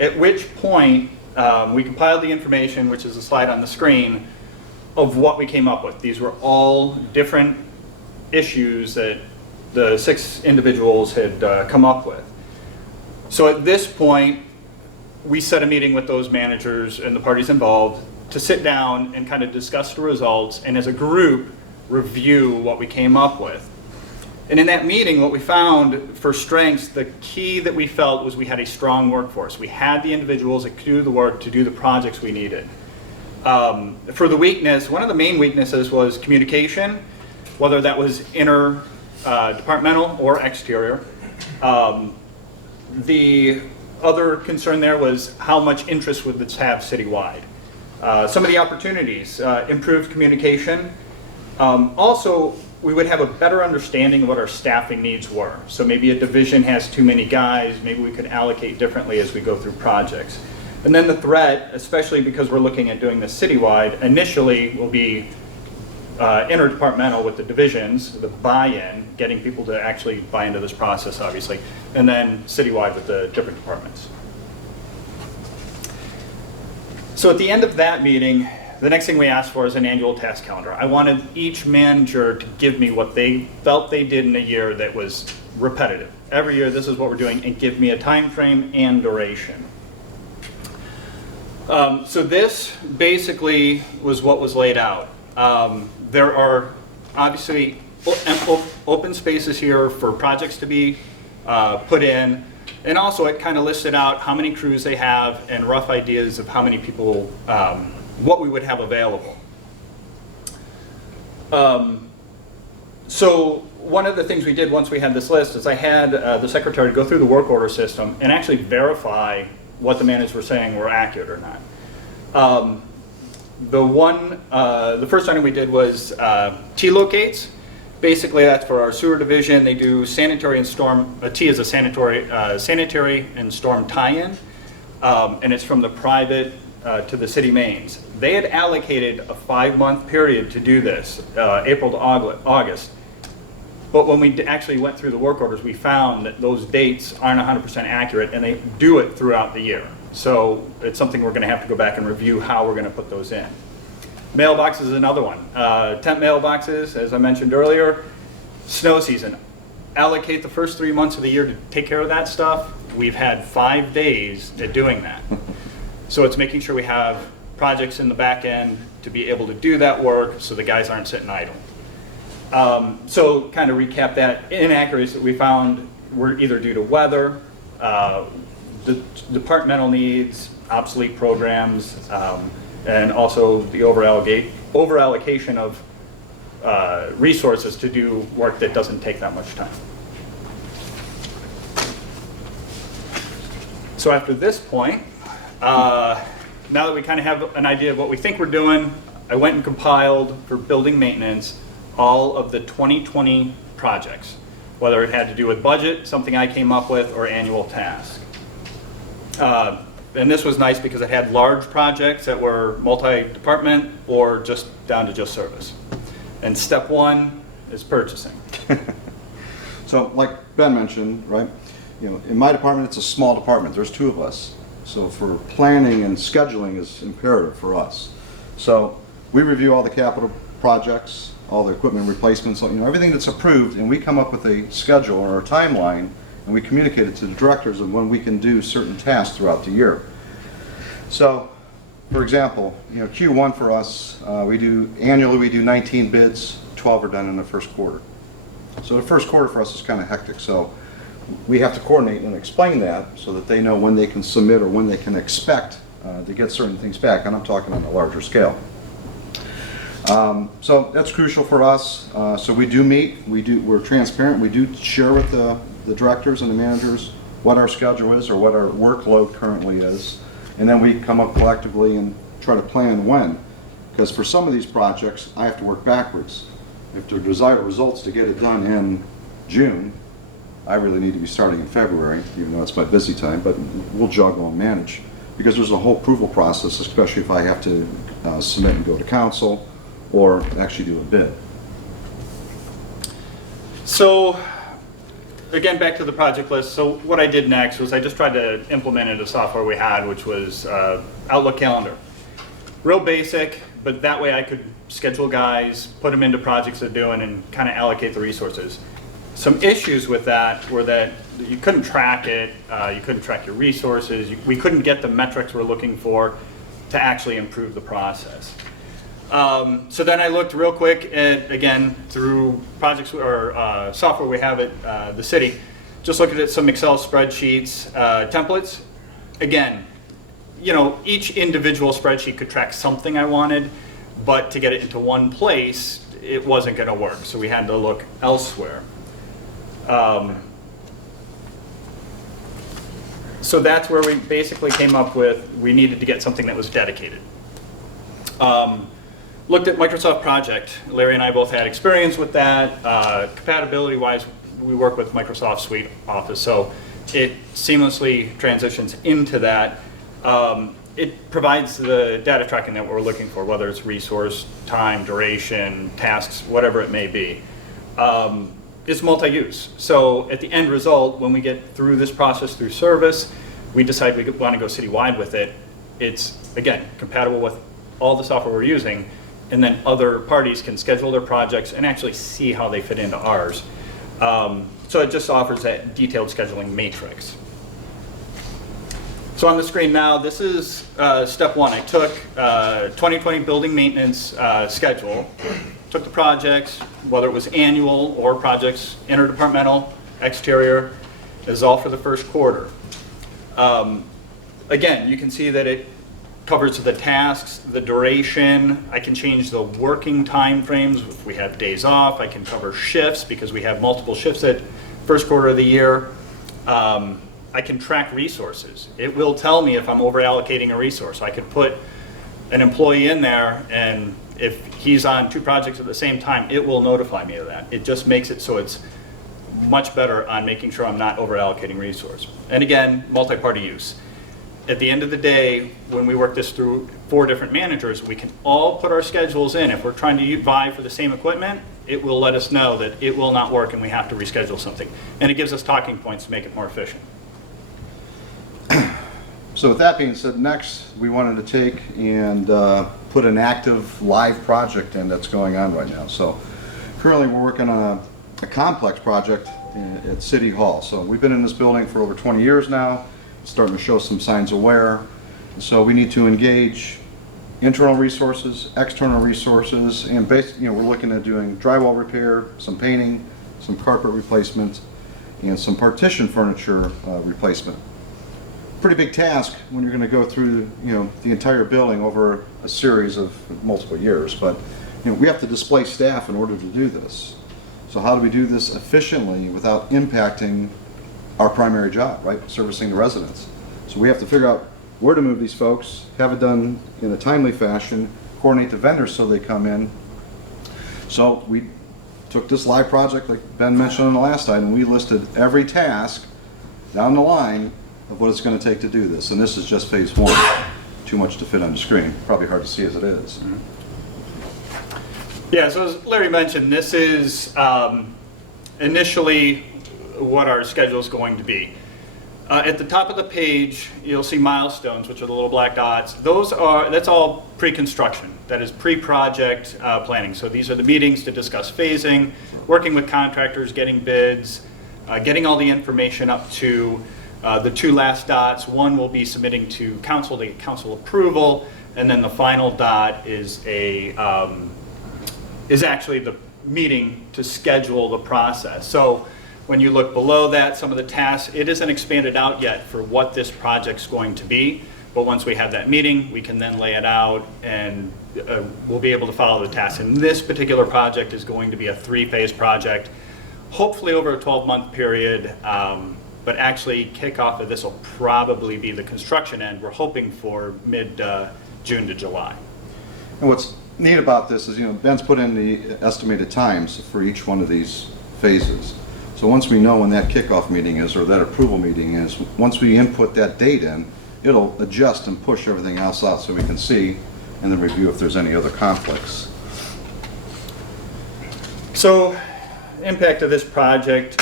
At which point, we compiled the information, which is a slide on the screen, of what we came up with. These were all different issues that the 6 individuals had come up with. So at this point, we set a meeting with those managers and the parties involved to sit down and kind of discuss the results and as a group review what we came up with. And in that meeting, what we found for strengths, the key that we felt was we had a strong workforce. We had the individuals that could do the work to do the projects we needed. For the weakness, one of the main weaknesses was communication, whether that was departmental or exterior. The other concern there was how much interest would this have citywide. Some of the opportunities, improved communication. Also, we would have a better understanding of what our staffing needs were. So maybe a division has too many guys, maybe we could allocate differently as we go through projects. And then the threat, especially because we're looking at doing this citywide, initially will be interdepartmental with the divisions, the buy-in, getting people to actually buy into this process, obviously, and then citywide with the different departments. So at the end of that meeting, the next thing we asked for is an annual task calendar. I wanted each manager to give me what they felt they did in a year that was repetitive. Every year, this is what we're doing, and give me a time frame and duration. So this basically was what was laid out. There are obviously open spaces here for projects to be put in, and also it kind of listed out how many crews they have and rough ideas of how many people, what we would have available. So one of the things we did once we had this list is I had the secretary go through the work order system and actually verify what the managers were saying were accurate or not. The first item we did was T-locates. Basically, that's for our sewer division. They do sanitary and storm. T is a sanitary and storm tie-in, and it's from the private to the city mains. They had allocated a 5-month period to do this, April to August. But when we actually went through the work orders, we found that those dates aren't 100% accurate, and they do it throughout the year. So it's something we're going to have to go back and review how we're going to put those in. Mailbox is another one. Temp mailboxes, as I mentioned earlier, snow season. Allocate the first 3 months of the year to take care of that stuff. We've had 5 days at doing that. So it's making sure we have projects in the back end to be able to do that work so the guys aren't sitting idle. So kind of recap that, inaccuracies that we found were either due to weather, the departmental needs, obsolete programs, and also the over-allocation of resources to do work that doesn't take that much time. So after this point, Now that we kind of have an idea of what we think we're doing, I went and compiled for building maintenance all of the 2020 projects, whether it had to do with budget, something I came up with, or annual task. And this was nice because it had large projects that were multi-department or just down to just service. And step one is purchasing. So like Ben mentioned, right, in my department, it's a small department. There's 2 of us. So for planning and scheduling is imperative for us. So we review all the capital projects, all the equipment replacements, everything that's approved, and we come up with a schedule or a timeline, and we communicate it to the directors of when we can do certain tasks throughout the year. So, for example, Q1 for us, annually we do 19 bids, 12 are done in the first quarter. So the first quarter for us is kind of hectic. So we have to coordinate and explain that so that they know when they can submit or when they can expect to get certain things back, and I'm talking on a larger scale. So that's crucial for us. So we do meet, we're transparent, we do share with the directors and the managers what our schedule is or what our workload currently is, and then we come up collectively and try to plan when. Because for some of these projects, I have to work backwards. If the desired results to get it done in June, I really need to be starting in February, even though it's my busy time, but we'll juggle and manage. Because there's a whole approval process, especially if I have to submit and go to council or actually do a bid. So, again, back to the project list. So what I did next was I just tried to implement into software we had, which was Outlook Calendar. Real basic, but that way I could schedule guys, put them into projects they're doing, and kind of allocate the resources. Some issues with that were that you couldn't track it, you couldn't track your resources, we couldn't get the metrics we're looking for to actually improve the process. So then I looked real quick at, again, through projects or software we have at the city, just looking at some Excel spreadsheets, templates. Again, each individual spreadsheet could track something I wanted, but to get it into one place, it wasn't going to work. So we had to look elsewhere. So that's where we basically came up with, we needed to get something that was dedicated. Looked at Microsoft Project. Larry and I both had experience with that. Compatibility-wise, we work with Microsoft Suite Office, so it seamlessly transitions into that. It provides the data tracking that we're looking for, whether it's resource, time, duration, tasks, whatever it may be. It's multi-use. So at the end result, when we get through this process through service, we decide we want to go citywide with it. It's, again, compatible with all the software we're using, and then other parties can schedule their projects and actually see how they fit into ours. So it just offers that detailed scheduling matrix. So on the screen now, this is step one. I took 2020 building maintenance schedule, took the projects, whether it was annual or projects, interdepartmental, exterior, is all for the first quarter. Again, you can see that it covers the tasks, the duration. I can change the working time frames. If we have days off, I can cover shifts because we have multiple shifts at first quarter of the year. I can track resources. It will tell me if I'm over allocating a resource. I could put an employee in there, and if he's on 2 projects at the same time, it will notify me of that. It just makes it so it's much better on making sure I'm not over allocating resource. And again, multi-party use. At the end of the day, when we work this through 4 different managers, we can all put our schedules in. If we're trying to vie for the same equipment, it will let us know that it will not work and we have to reschedule something. And it gives us talking points to make it more efficient. So with that being said, next we wanted to take and put an active live project in that's going on right now. So currently we're working on a complex project at City Hall. So we've been in this building for over 20 years now. It's starting to show some signs of wear. So we need to engage internal resources, external resources, and basically, we're looking at doing drywall repair, some painting, some carpet replacement, and some partition furniture replacement. Pretty big task when you're going to go through, the entire building over a series of multiple years. But we have to displace staff in order to do this. So how do we do this efficiently without impacting our primary job, right? Servicing the residents. So we have to figure out where to move these folks, have it done in a timely fashion, coordinate the vendors so they come in. So we took this live project, like Ben mentioned on the last item, we listed every task down the line of what it's going to take to do this. And this is just phase one. Too much to fit on the screen. Probably hard to see as it is. Yeah, so as Larry mentioned, this is initially what our schedule is going to be. At the top of the page, you'll see milestones, which are the little black dots. That's all pre-construction. That is pre-project planning. So these are the meetings to discuss phasing, working with contractors, getting bids, getting all the information up to the two last dots. One will be submitting to council to get council approval, and then the final dot is actually the meeting to schedule the process. So when you look below that, some of the tasks, it isn't expanded out yet for what this project's going to be, but once we have that meeting, we can then lay it out and we'll be able to follow the tasks. And this particular project is going to be a 3-phase project, hopefully over a 12-month period, but actually kickoff of this will probably be the construction end. We're hoping for mid-June to July. And what's neat about this is, Ben's put in the estimated times for each one of these phases. So once we know when that kickoff meeting is or that approval meeting is, once we input that date in, it'll adjust and push everything else out so we can see and then review if there's any other conflicts. So, impact of this project,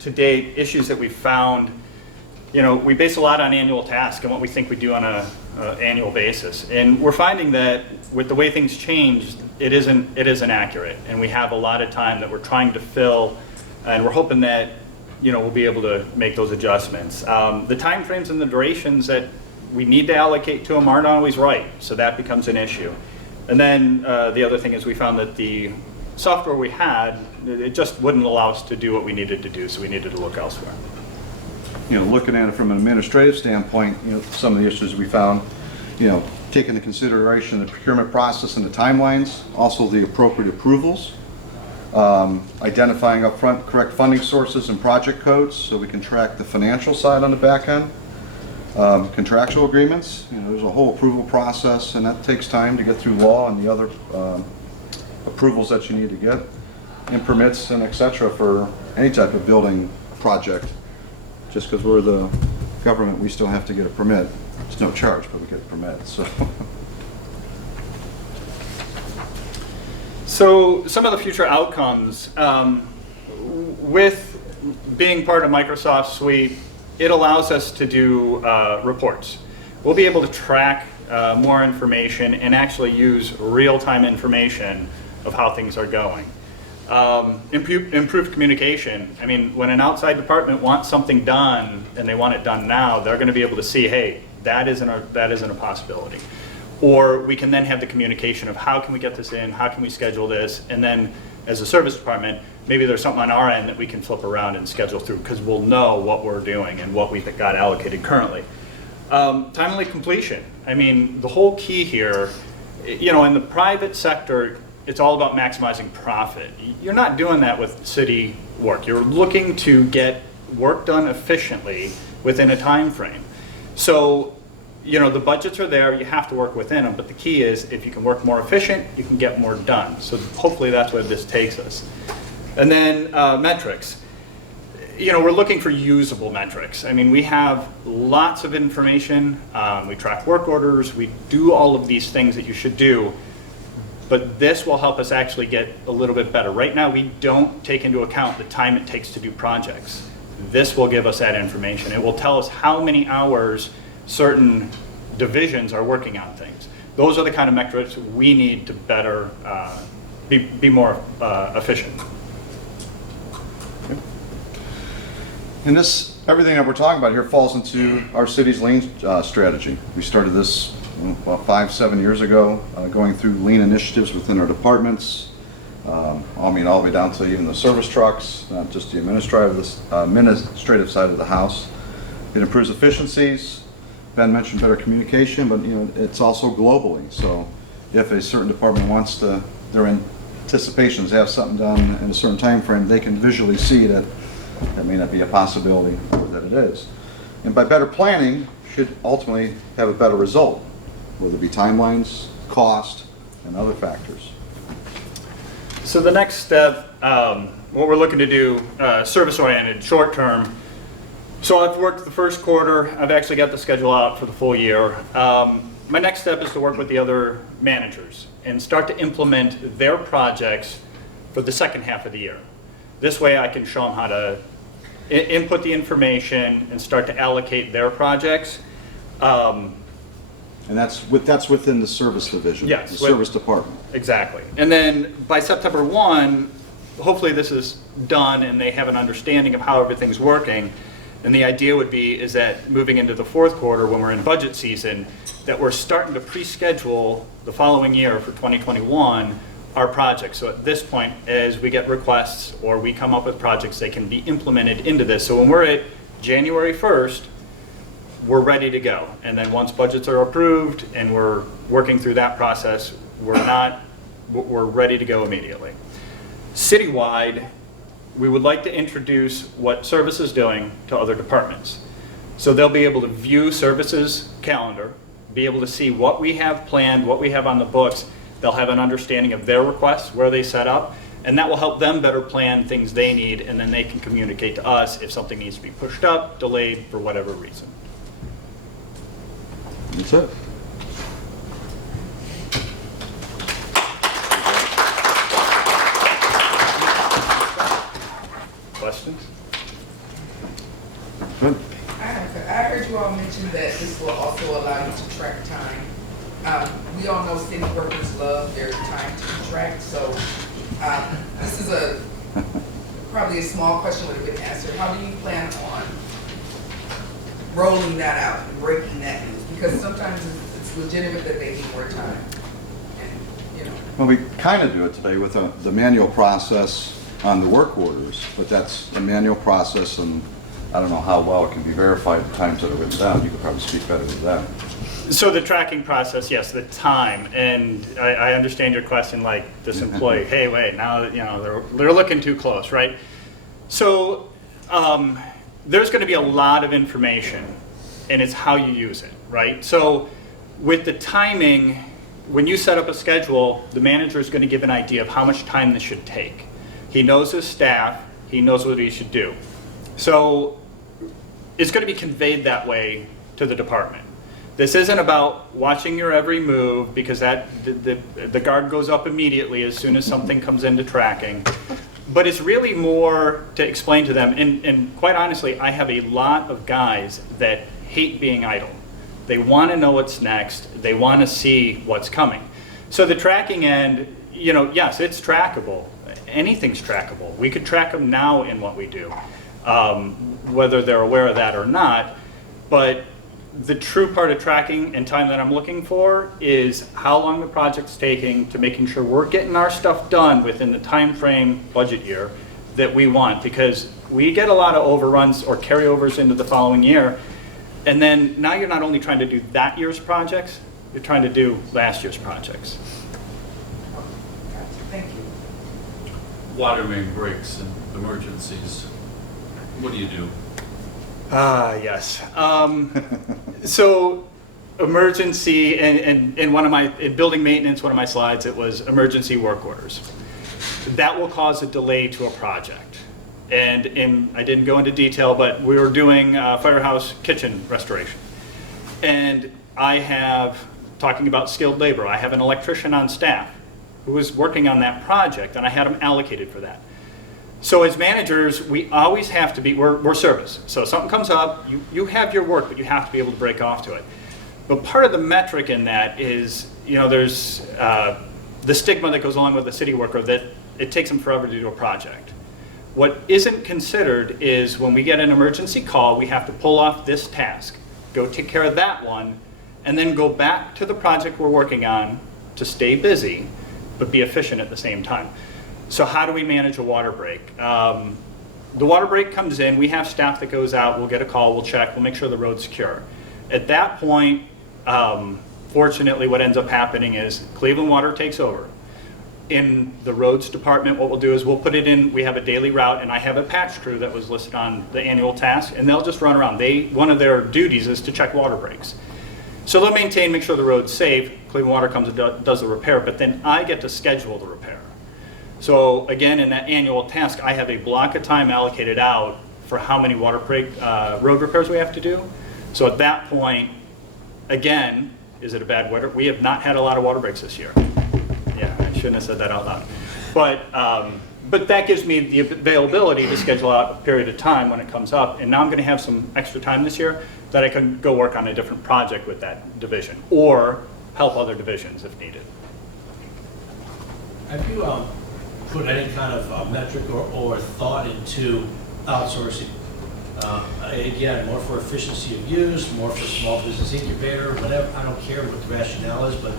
to date, issues that we found, we base a lot on annual tasks and what we think we do on a annual basis. And we're finding that with the way things change, it isn't accurate. And we have a lot of time that we're trying to fill, and we're hoping that, we'll be able to make those adjustments. The timeframes and the durations that we need to allocate to them aren't always right, so that becomes an issue. And then the other thing is we found that the software we had, it just wouldn't allow us to do what we needed to do, so we needed to look elsewhere. Looking at it from an administrative standpoint, some of the issues we found, taking into consideration the procurement process and the timelines, also the appropriate approvals, identifying upfront correct funding sources and project codes so we can track the financial side on the back end, contractual agreements, there's a whole approval process and that takes time to get through law and the other approvals that you need to get, and permits and etc. for any type of building project. Just because we're the government, we still have to get a permit. It's no charge, but we get a permit. So some of the future outcomes, with being part of Microsoft Suite, it allows us to do reports. We'll be able to track more information and actually use real-time information of how things are going. Improved communication. I mean, when an outside department wants something done and they want it done now, they're going to be able to see, hey, that isn't a possibility. Or we can then have the communication of how can we get this in, how can we schedule this, and then as a service department, maybe there's something on our end that we can flip around and schedule through because we'll know what we're doing and what we've got allocated currently. Timely completion. I mean, the whole key here, in the private sector, it's all about maximizing profit. You're not doing that with city work. You're looking to get work done efficiently within a time frame. So, the budgets are there, you have to work within them, but the key is if you can work more efficient, you can get more done. So hopefully that's where this takes us. And then metrics. We're looking for usable metrics. I mean, we have lots of information. We track work orders. We do all of these things that you should do. But this will help us actually get a little bit better. Right now, we don't take into account the time it takes to do projects. This will give us that information. It will tell us how many hours certain divisions are working on things. Those are the kind of metrics we need to better be more efficient. And everything that we're talking about here falls into our city's lean strategy. We started this about 5-7 years ago, going through lean initiatives within our departments. All the way down to even the service trucks, not just the administrative side of the house. It improves efficiencies. Ben mentioned better communication, but it's also globally. So if a certain department wants their anticipations to have something done in a certain time frame, they can visually see that may not be a possibility, or that it is. And by better planning, should ultimately have a better result, whether it be timelines, cost, and other factors. So the next step, what we're looking to do, service-oriented, short-term. So I've worked the first quarter. I've actually got the schedule out for the full year. My next step is to work with the other managers and start to implement their projects for the second half of the year. This way I can show them how to input the information and start to allocate their projects. And that's within the service division, Yes, the service department. Exactly. And then by September 1, hopefully this is done and they have an understanding of how everything's working. And the idea would be is that moving into the fourth quarter when we're in budget season, that we're starting to pre-schedule the following year for 2021 our projects. So at this point, as we get requests or we come up with projects, they can be implemented into this. So when we're at January 1st, we're ready to go. And then once budgets are approved and we're working through that process, we're ready to go immediately. Citywide, we would like to introduce what service is doing to other departments. So they'll be able to view services calendar, be able to see what we have planned, what we have on the books. They'll have an understanding of their requests, where they set up, and that will help them better plan things they need, and then they can communicate to us if something needs to be pushed up, delayed, for whatever reason. That's it. Questions? Good. I heard you all mention that this will also allow you to track time. We all know city workers love their time to be tracked, so this is probably a small question would have been answered. How do you plan on rolling that out and breaking that news? Because sometimes it's legitimate that they need more time. And, you know. Well, we kind of do it today with the manual process on the work orders, but that's a manual process, and I don't know how well it can be verified at times that are written down. You could probably speak better to that. So the tracking process, yes, the time, and I understand your question, like this employee, hey, wait, now they're looking too close, right? So there's going to be a lot of information, and it's how you use it, right? So with the timing, when you set up a schedule, the manager is going to give an idea of how much time this should take. He knows his staff, he knows what he should do. So it's going to be conveyed that way to the department. This isn't about watching your every move, because the guard goes up immediately as soon as something comes into tracking. But it's really more to explain to them, and quite honestly, I have a lot of guys that hate being idle. They want to know what's next. They want to see what's coming. So the tracking end, yes, it's trackable. Anything's trackable. We could track them now in what we do, whether they're aware of that or not. But the true part of tracking and time that I'm looking for is how long the project's taking to making sure we're getting our stuff done within the time frame budget year that we want, because we get a lot of overruns or carryovers into the following year. And then now you're not only trying to do that year's projects, you're trying to do last year's projects. Thank you. Water main breaks and emergencies. What do you do? Yes. So emergency, and in building maintenance, one of my slides, it was emergency work orders. That will cause a delay to a project. And I didn't go into detail, but we were doing firehouse kitchen restoration. And talking about skilled labor, I have an electrician on staff who was working on that project, and I had him allocated for that. So as managers, we always have to be, we're service. So something comes up, you have your work, but you have to be able to break off to it. But part of the metric in that is, there's the stigma that goes along with the city worker that it takes them forever to do a project. What isn't considered is when we get an emergency call, we have to pull off this task, go take care of that one, and then go back to the project we're working on to stay busy, but be efficient at the same time. So how do we manage a water break? The water break comes in, we have staff that goes out, we'll get a call, we'll check, we'll make sure the road's secure. At that point, fortunately what ends up happening is Cleveland Water takes over. in the roads department, what we'll do is we'll put it in, we have a daily route, and I have a patch crew that was listed on the annual task, and they'll just run around. One of their duties is to check water breaks. So they'll maintain, make sure the road's safe, Clean Water comes and does the repair, but then I get to schedule the repair. So again, in that annual task, I have a block of time allocated out for how many water break, road repairs we have to do. So at that point, again, is it a bad weather? We have not had a lot of water breaks this year. Yeah, I shouldn't have said that out loud. But that gives me the availability to schedule out a period of time when it comes up. And now I'm going to have some extra time this year that I can go work on a different project with that division or help other divisions if needed. Have you put any kind of metric or thought into outsourcing? Again, more for efficiency of use, more for small business incubator, whatever. I don't care what the rationale is, but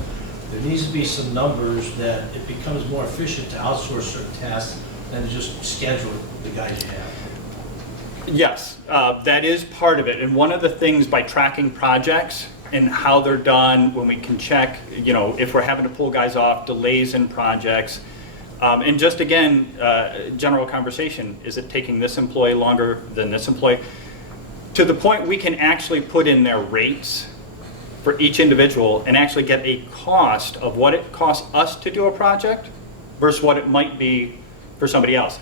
there needs to be some numbers that it becomes more efficient to outsource certain tasks than to just schedule the guys you have. Yes, that is part of it. And one of the things by tracking projects and how they're done, when we can check, if we're having to pull guys off, delays in projects, and just again, general conversation, is it taking this employee longer than this employee? To the point we can actually put in their rates for each individual and actually get a cost of what it costs us to do a project versus what it might be for somebody else.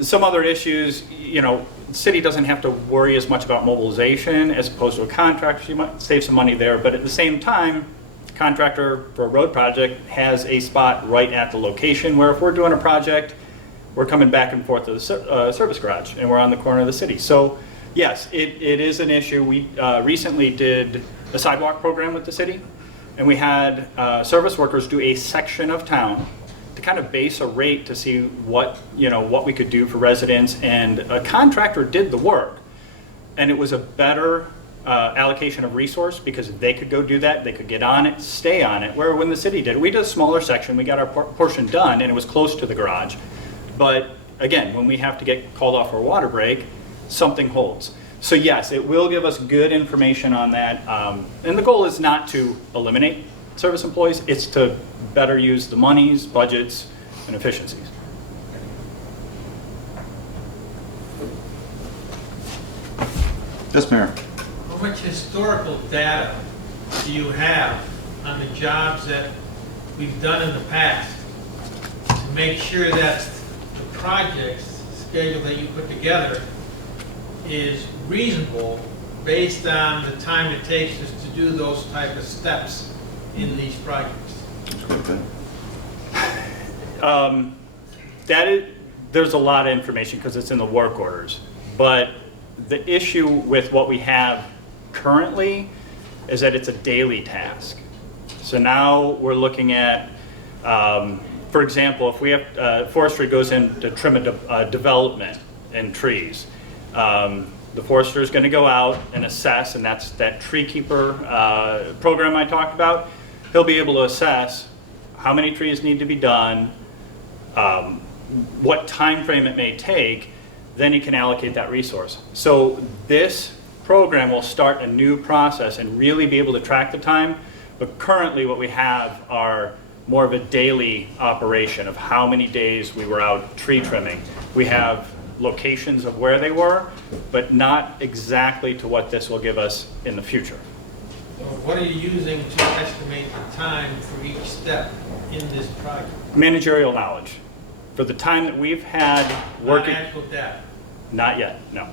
Some other issues, the city doesn't have to worry as much about mobilization as opposed to a contractor. You might save some money there, but at the same time, the contractor for a road project has a spot right at the location where if we're doing a project, we're coming back and forth to the service garage and we're on the corner of the city. So yes, it is an issue. We recently did a sidewalk program with the city, and we had service workers do a section of town to kind of base a rate to see what we could do for residents, and a contractor did the work, and it was a better allocation of resource because they could go do that, they could get on it, stay on it, where when the city did it, we did a smaller section, we got our portion done, and it was close to the garage. But again, when we have to get called off for a water break, something holds. So yes, it will give us good information on that. And the goal is not to eliminate service employees, it's to better use the monies, budgets, and efficiencies. Yes, Mayor. How much historical data do you have on the jobs that we've done in the past to make sure that the project's schedule that you put together is reasonable based on the time it takes us to do those type of steps in these projects? There's a lot of information because it's in the work orders, but the issue with what we have currently is that it's a daily task. So now we're looking at, for example, if we have forestry goes in to trim a development and trees, the forester is going to go out and assess, and that's that tree keeper program I talked about. He'll be able to assess how many trees need to be done, what time frame it may take, then he can allocate that resource. So this program will start a new process and really be able to track the time, but currently what we have are more of a daily operation of how many days we were out tree trimming. We have locations of where they were, but not exactly to what this will give us in the future. What are you using to estimate the time for each step in this project? Managerial knowledge. For the time that we've had working... Not actual data? Not yet, no.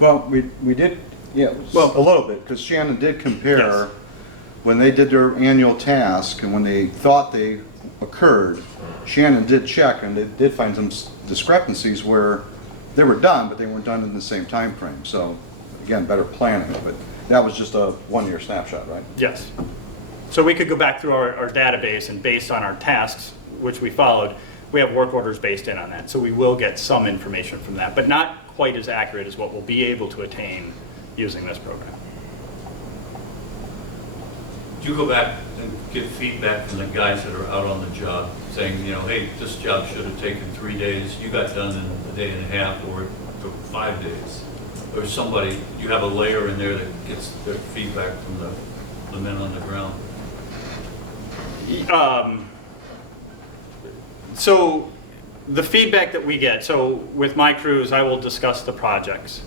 Well, we did, yeah, well, a little bit, because Shannon did compare Yes. when they did their annual task and when they thought they occurred, Shannon did check and they did find some discrepancies where they were done, but they weren't done in the same time frame. So again, better planning, but that was just a one-year snapshot, right? Yes. So we could go back through our database, and based on our tasks, which we followed, we have work orders based in on that. So we will get some information from that, but not quite as accurate as what we'll be able to attain using this program. Do you go back and get feedback from the guys that are out on the job saying, hey, this job should have taken 3 days, you got done in a day and a half, or it took 5 days? Or somebody, you have a layer in there that gets their feedback from the men on the ground? So the feedback that we get, so with my crews, I will discuss the projects.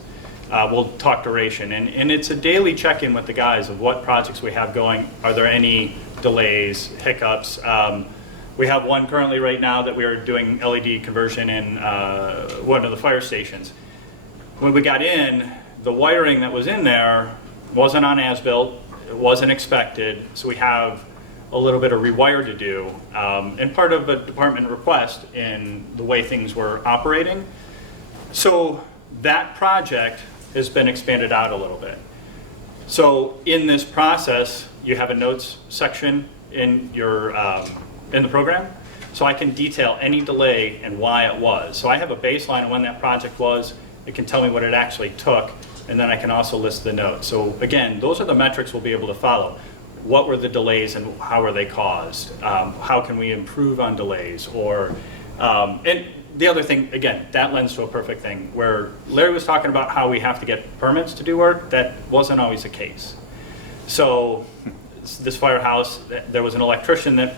We'll talk duration, and it's a daily check-in with the guys of what projects we have going. Are there any delays, hiccups? We have one currently right now that we are doing LED conversion in one of the fire stations. When we got in, the wiring that was in there wasn't on as-built, it wasn't expected, so we have a little bit of rewire to do, and part of a department request in the way things were operating. So that project has been expanded out a little bit. So in this process, you have a notes section in your in the program, so I can detail any delay and why it was. So I have a baseline of when that project was. It can tell me what it actually took, and then I can also list the notes. So again, those are the metrics we'll be able to follow. What were the delays and how were they caused? How can we improve on delays? Or and the other thing, again, that lends to a perfect thing where Larry was talking about how we have to get permits to do work. That wasn't always the case. So this firehouse, there was an electrician that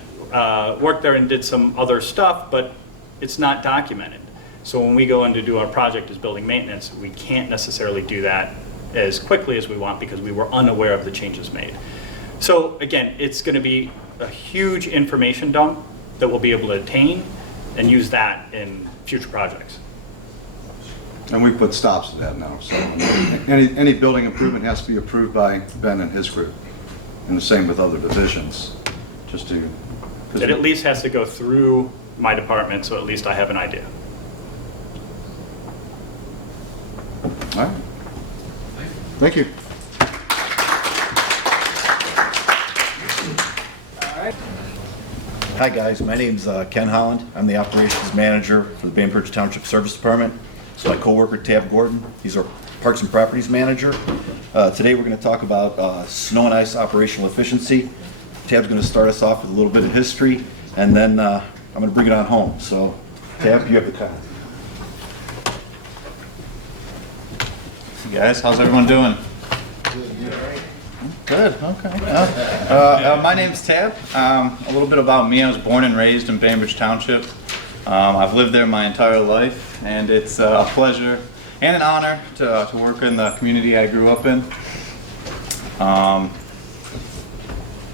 worked there and did some other stuff, but it's not documented. So when we go in to do our project as building maintenance, we can't necessarily do that as quickly as we want because we were unaware of the changes made. So again, it's going to be a huge information dump that we'll be able to attain and use that in future projects. And we put stops to that now, so any building improvement has to be approved by Ben and his group, and the same with other divisions, just to... It at least has to go through my department, so at least I have an idea. All right. Thank you. Hi guys, my name's Ken Holland. I'm the operations manager for the Bainbridge Township Service Department. So my coworker Tab Gordon, he's our Parks and Properties manager. Today we're going to talk about snow and ice operational efficiency. Tab's going to start us off with a little bit of history, and then I'm going to bring it on home. So Tab, you have the time. Hey guys, how's everyone doing? Good, okay. My name's Tab. A little bit about me. I was born and raised in Bainbridge Township. I've lived there my entire life, and it's a pleasure and an honor to work in the community I grew up in.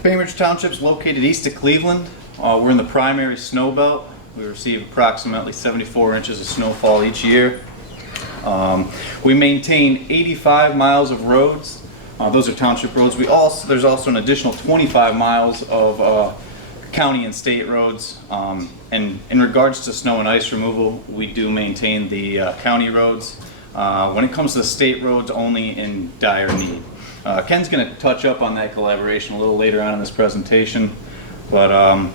Bainbridge Township is located east of Cleveland. We're in the primary snow belt. We receive approximately 74 inches of snowfall each year. We maintain 85 miles of roads. Those are township roads. There's also an additional 25 miles of county and state roads. And in regards to snow and ice removal, we do maintain the county roads. When it comes to the state roads, only in dire need. Ken's going to touch up on that collaboration a little later on in this presentation. But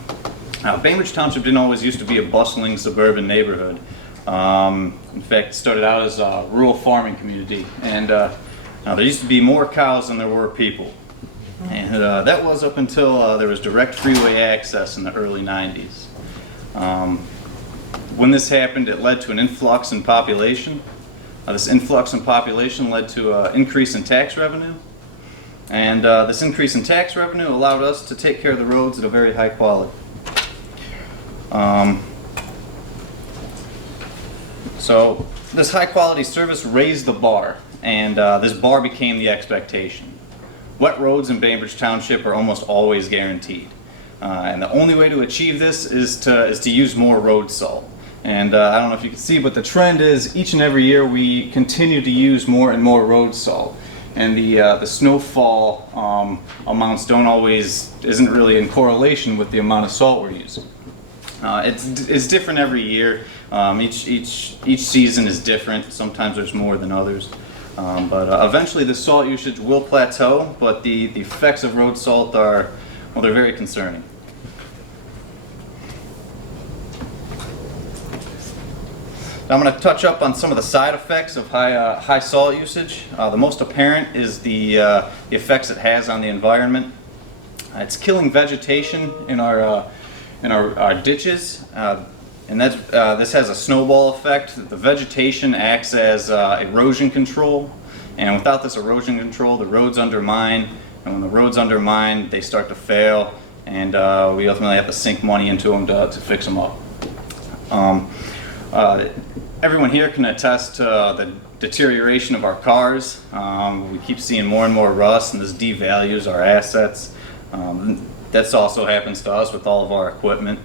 Bainbridge Township didn't always used to be a bustling suburban neighborhood. In fact, it started out as a rural farming community. And now, there used to be more cows than there were people, and that was up until there was direct freeway access in the early 90s. When this happened, it led to an influx in population. This influx in population led to an increase in tax revenue, and this increase in tax revenue allowed us to take care of the roads at a very high quality. So this high quality service raised the bar. And this bar became the expectation. Wet roads in Bainbridge Township are almost always guaranteed. And the only way to achieve this is to use more road salt. And I don't know if you can see, but the trend is each and every year we continue to use more and more road salt. And the snowfall amounts isn't really in correlation with the amount of salt we're using. It's different every year. Each season is different. Sometimes there's more than others. But eventually the salt usage will plateau, but the effects of road salt are, well, they're very concerning. Now I'm going to touch up on some of the side effects of high salt usage. The most apparent is the effects it has on the environment. It's killing vegetation in our ditches. And this has a snowball effect. The vegetation acts as erosion control, and without this erosion control, the roads undermine, and when the roads undermine, they start to fail, and we ultimately have to sink money into them to fix them up. Everyone here can attest to the deterioration of our cars. We keep seeing more and more rust, and this devalues our assets. That also happens to us with all of our equipment.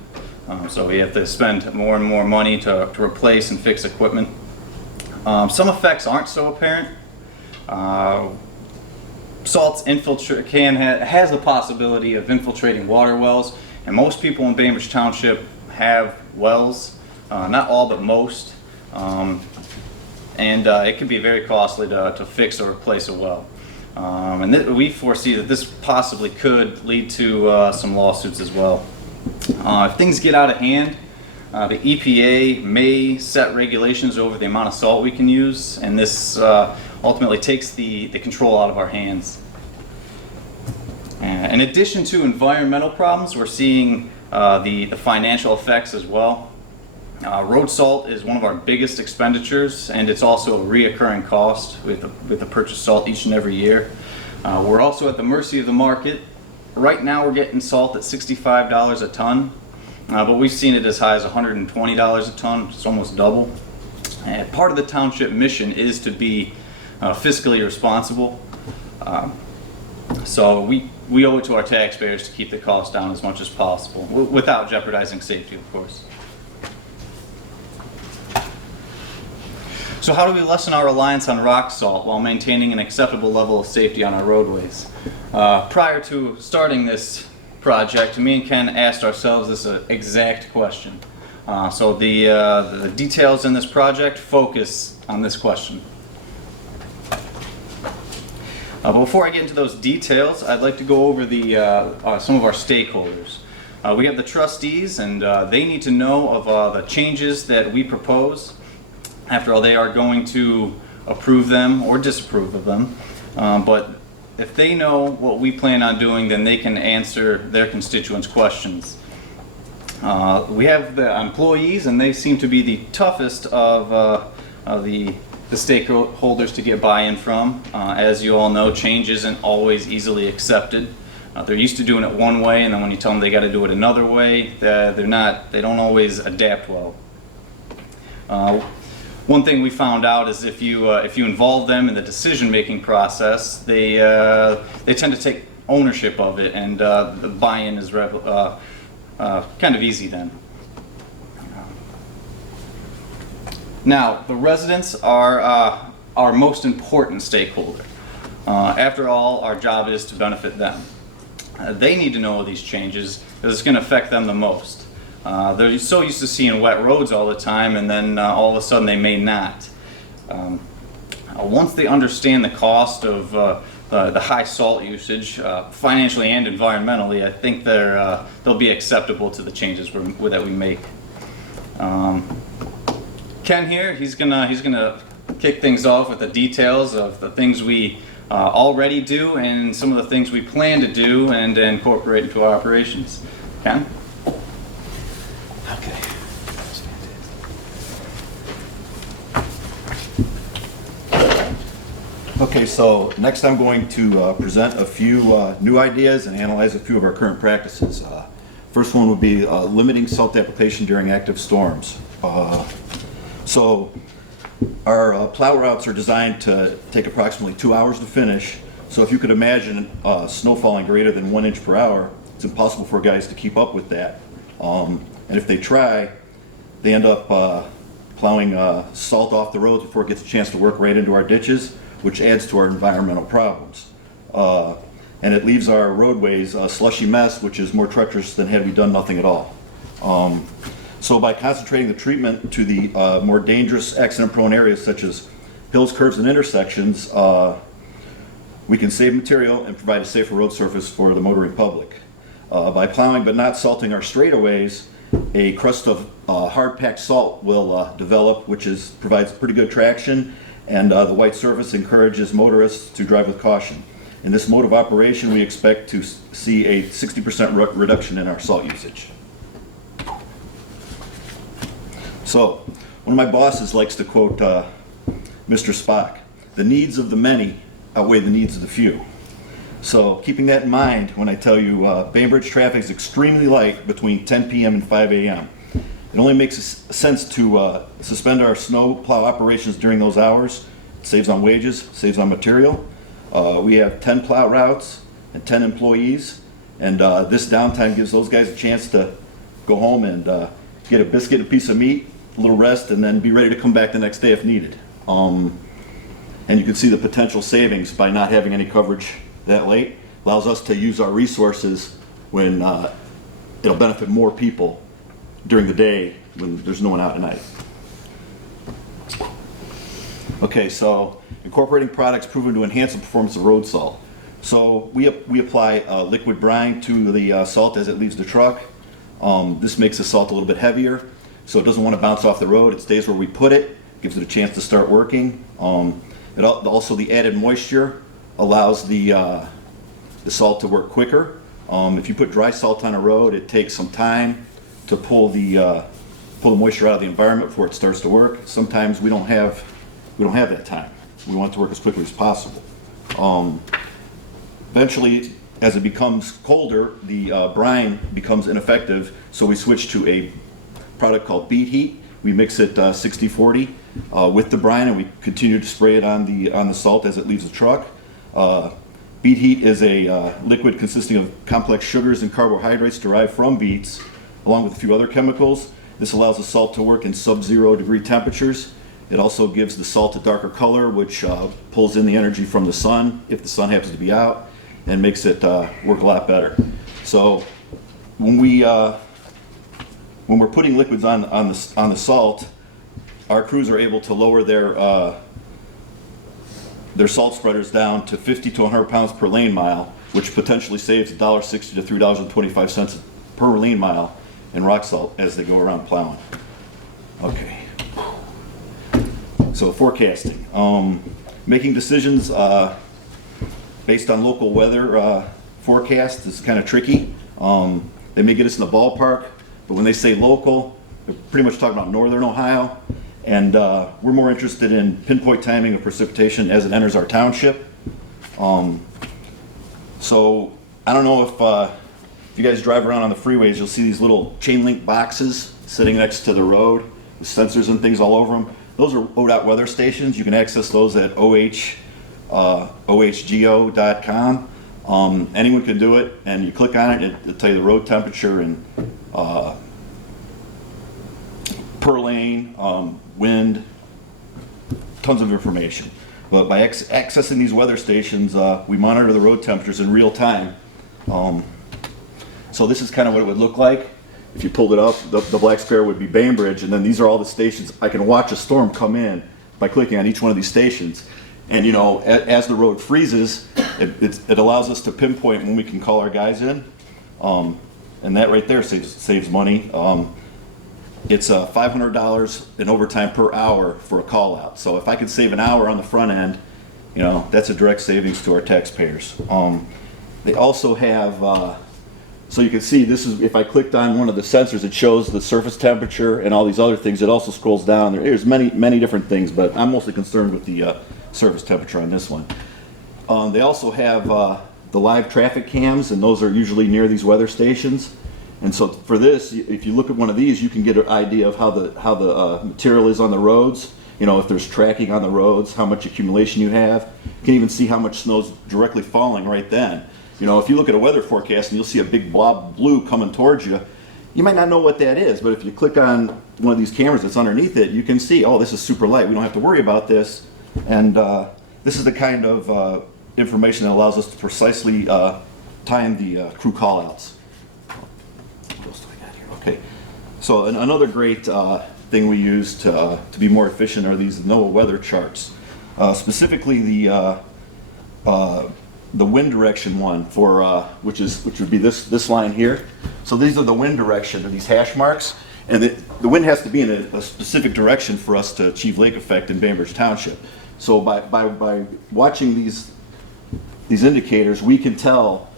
So we have to spend more and more money to replace and fix equipment. Some effects aren't so apparent. Salts has the possibility of infiltrating water wells, and most people in Bainbridge Township have wells, not all but most, and it can be very costly to fix or replace a well. And we foresee that this possibly could lead to some lawsuits as well. If things get out of hand, the EPA may set regulations over the amount of salt we can use, and this ultimately takes the control out of our hands. In addition to environmental problems, we're seeing the financial effects as well. Road salt is one of our biggest expenditures, and it's also a reoccurring cost with the purchase salt each and every year. We're also at the mercy of the market. Right now we're getting salt at $65 a ton, but we've seen it as high as $120 a ton. It's almost double. And part of the township mission is to be fiscally responsible. So we owe it to our taxpayers to keep the cost down as much as possible, without jeopardizing safety, of course. So how do we lessen our reliance on rock salt while maintaining an acceptable level of safety on our roadways? Prior to starting this project, me and Ken asked ourselves this exact question. So the details in this project focus on this question. But before I get into those details, I'd like to go over some of our stakeholders. We have the trustees, and they need to know of the changes that we propose. After all, they are going to approve them or disapprove of them. But if they know what we plan on doing, then they can answer their constituents' questions. We have the employees, and they seem to be the toughest of the stakeholders to get buy-in from. As you all know, change isn't always easily accepted. They're used to doing it one way, and then when you tell them they got to do it another way, they don't always adapt well. One thing we found out is if you involve them in the decision-making process, they tend to take ownership of it, and the buy-in is kind of easy then. Now, the residents are our most important stakeholder. After all, our job is to benefit them. They need to know these changes because it's going to affect them the most. They're so used to seeing wet roads all the time, and then all of a sudden they may not. Once they understand the cost of the high salt usage, financially and environmentally, I think they'll be acceptable to the changes that we make. Ken here, he's gonna kick things off with the details of the things we already do and some of the things we plan to do and incorporate into our operations. Ken? Okay. Okay, so next I'm going to present a few new ideas and analyze a few of our current practices. First one would be limiting salt application during active storms. So our plow routes are designed to take approximately 2 hours to finish. So if you could imagine snow falling greater than 1 inch per hour, it's impossible for guys to keep up with that. And if they try, they end up plowing salt off the roads before it gets a chance to work right into our ditches, which adds to our environmental problems. And it leaves our roadways a slushy mess, which is more treacherous than had we done nothing at all. So by concentrating the treatment to the more dangerous accident-prone areas such as hills, curves, and intersections, we can save material and provide a safer road surface for the motoring public. By plowing but not salting our straightaways, a crust of hard-packed salt will develop, which provides pretty good traction, and the white surface encourages motorists to drive with caution. In this mode of operation, we expect to see a 60% reduction in our salt usage. So, one of my bosses likes to quote Mr. Spock, "The needs of the many outweigh the needs of the few." So, keeping that in mind when I tell you Bainbridge traffic is extremely light between 10 p.m. and 5 a.m. It only makes sense to suspend our snow plow operations during those hours. It saves on wages, saves on material. We have 10 plow routes and 10 employees, and this downtime gives those guys a chance to go home and get a biscuit, a piece of meat, a little rest, and then be ready to come back the next day if needed. And you can see the potential savings by not having any coverage that late. Allows us to use our resources when it'll benefit more people during the day when there's no one out at night. Okay, so incorporating products proven to enhance the performance of road salt. So we apply liquid brine to the salt as it leaves the truck. This makes the salt a little bit heavier, so it doesn't want to bounce off the road. It stays where we put it, gives it a chance to start working. Also, the added moisture allows the salt to work quicker. If you put dry salt on a road, it takes some time to pull the moisture out of the environment before it starts to work. Sometimes we don't have that time. We want it to work as quickly as possible. Eventually, as it becomes colder, the brine becomes ineffective, so we switch to a product called beet heat. We mix it 60-40 with the brine, and we continue to spray it on the salt as it leaves the truck. Beet heat is a liquid consisting of complex sugars and carbohydrates derived from beets, along with a few other chemicals. This allows the salt to work in sub-zero degree temperatures. It also gives the salt a darker color, which pulls in the energy from the sun, if the sun happens to be out, and makes it work a lot better. So when we're putting liquids on the salt, our crews are able to lower their salt spreaders down to 50 to 100 pounds per lane mile, which potentially saves $1.60 to $3.25 per lane mile in rock salt as they go around plowing. Okay. So forecasting. Making decisions based on local weather forecast is kind of tricky. They may get us in the ballpark, but when they say local, they're pretty much talking about northern Ohio. And we're more interested in pinpoint timing of precipitation as it enters our township. So I don't know if you guys drive around on the freeways, you'll see these little chain link boxes sitting next to the road with sensors and things all over them. Those are ODOT weather stations. You can access those at ohgo.com. Anyone can do it, and you click on it, it'll tell you the road temperature and per lane, wind, tons of information. But by accessing these weather stations, we monitor the road temperatures in real time. So this is kind of what it would look like. If you pulled it up, the black square would be Bainbridge, and then these are all the stations. I can watch a storm come in by clicking on each one of these stations. And you know, as the road freezes, it allows us to pinpoint when we can call our guys in. And that right there saves money. It's $500 in overtime per hour for a call out. So if I could save an hour on the front end, you know, that's a direct savings to our taxpayers. They also have, so you can see this is, if I clicked on one of the sensors, it shows the surface temperature and all these other things. It also scrolls down. There's many different things, but I'm mostly concerned with the surface temperature on this one. They also have the live traffic cams, and those are usually near these weather stations. And so for this, if you look at one of these, you can get an idea of how the material is on the roads. You know, if there's tracking on the roads, how much accumulation you have. You can even see how much snow's directly falling right then. You know, if you look at a weather forecast and you'll see a big blob of blue coming towards you, you might not know what that is, but if you click on one of these cameras that's underneath it, you can see, oh, this is super light. We don't have to worry about this. And this is the kind of information that allows us to precisely time the crew callouts. What else do I got here? Okay. So another great thing we use to be more efficient are these NOAA weather charts. Specifically the wind direction one for which would be this line here. So these are the wind direction of these hash marks, and the wind has to be in a specific direction for us to achieve lake effect in Bainbridge Township. So by watching these indicators, we can tell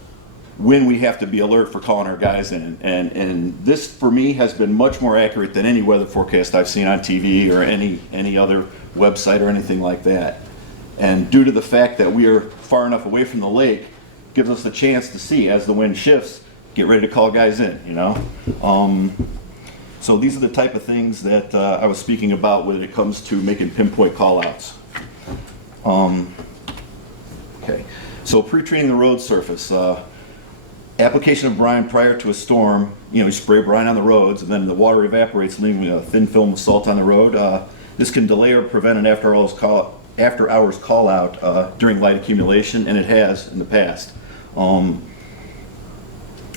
when we have to be alert for calling our guys in. And this, for me, has been much more accurate than any weather forecast I've seen on TV or any other website or anything like that. And due to the fact that we are far enough away from the lake, gives us the chance to see as the wind shifts, get ready to call guys in, you know. So these are the type of things that I was speaking about when it comes to making pinpoint call-outs. Okay, so pre-treating the road surface. Application of brine prior to a storm, you spray brine on the roads and then the water evaporates, leaving a thin film of salt on the road. This can delay or prevent an after-hours call-out during light accumulation, and it has in the past.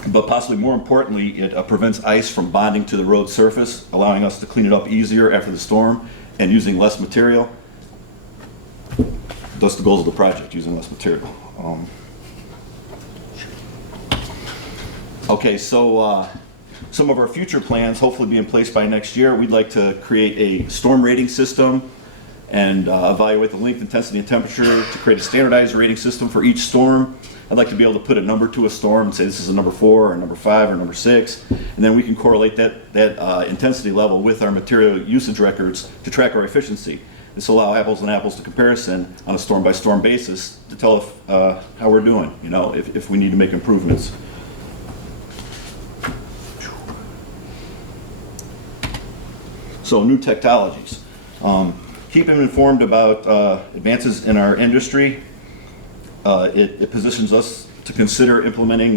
But possibly more importantly, it prevents ice from bonding to the road surface, allowing us to clean it up easier after the storm and using less material. That's the goals of the project, using less material. Okay, so some of our future plans hopefully be in place by next year. We'd like to create a storm rating system and evaluate the length, intensity, and temperature to create a standardized rating system for each storm. I'd like to be able to put a number to a storm and say this is a number 4 or number 5 or number 6, and then we can correlate that intensity level with our material usage records to track our efficiency. This will allow apples and apples to comparison on a storm-by-storm basis to tell if, how we're doing, if we need to make improvements. So new technologies. Keep them informed about advances in our industry. It positions us to consider implementing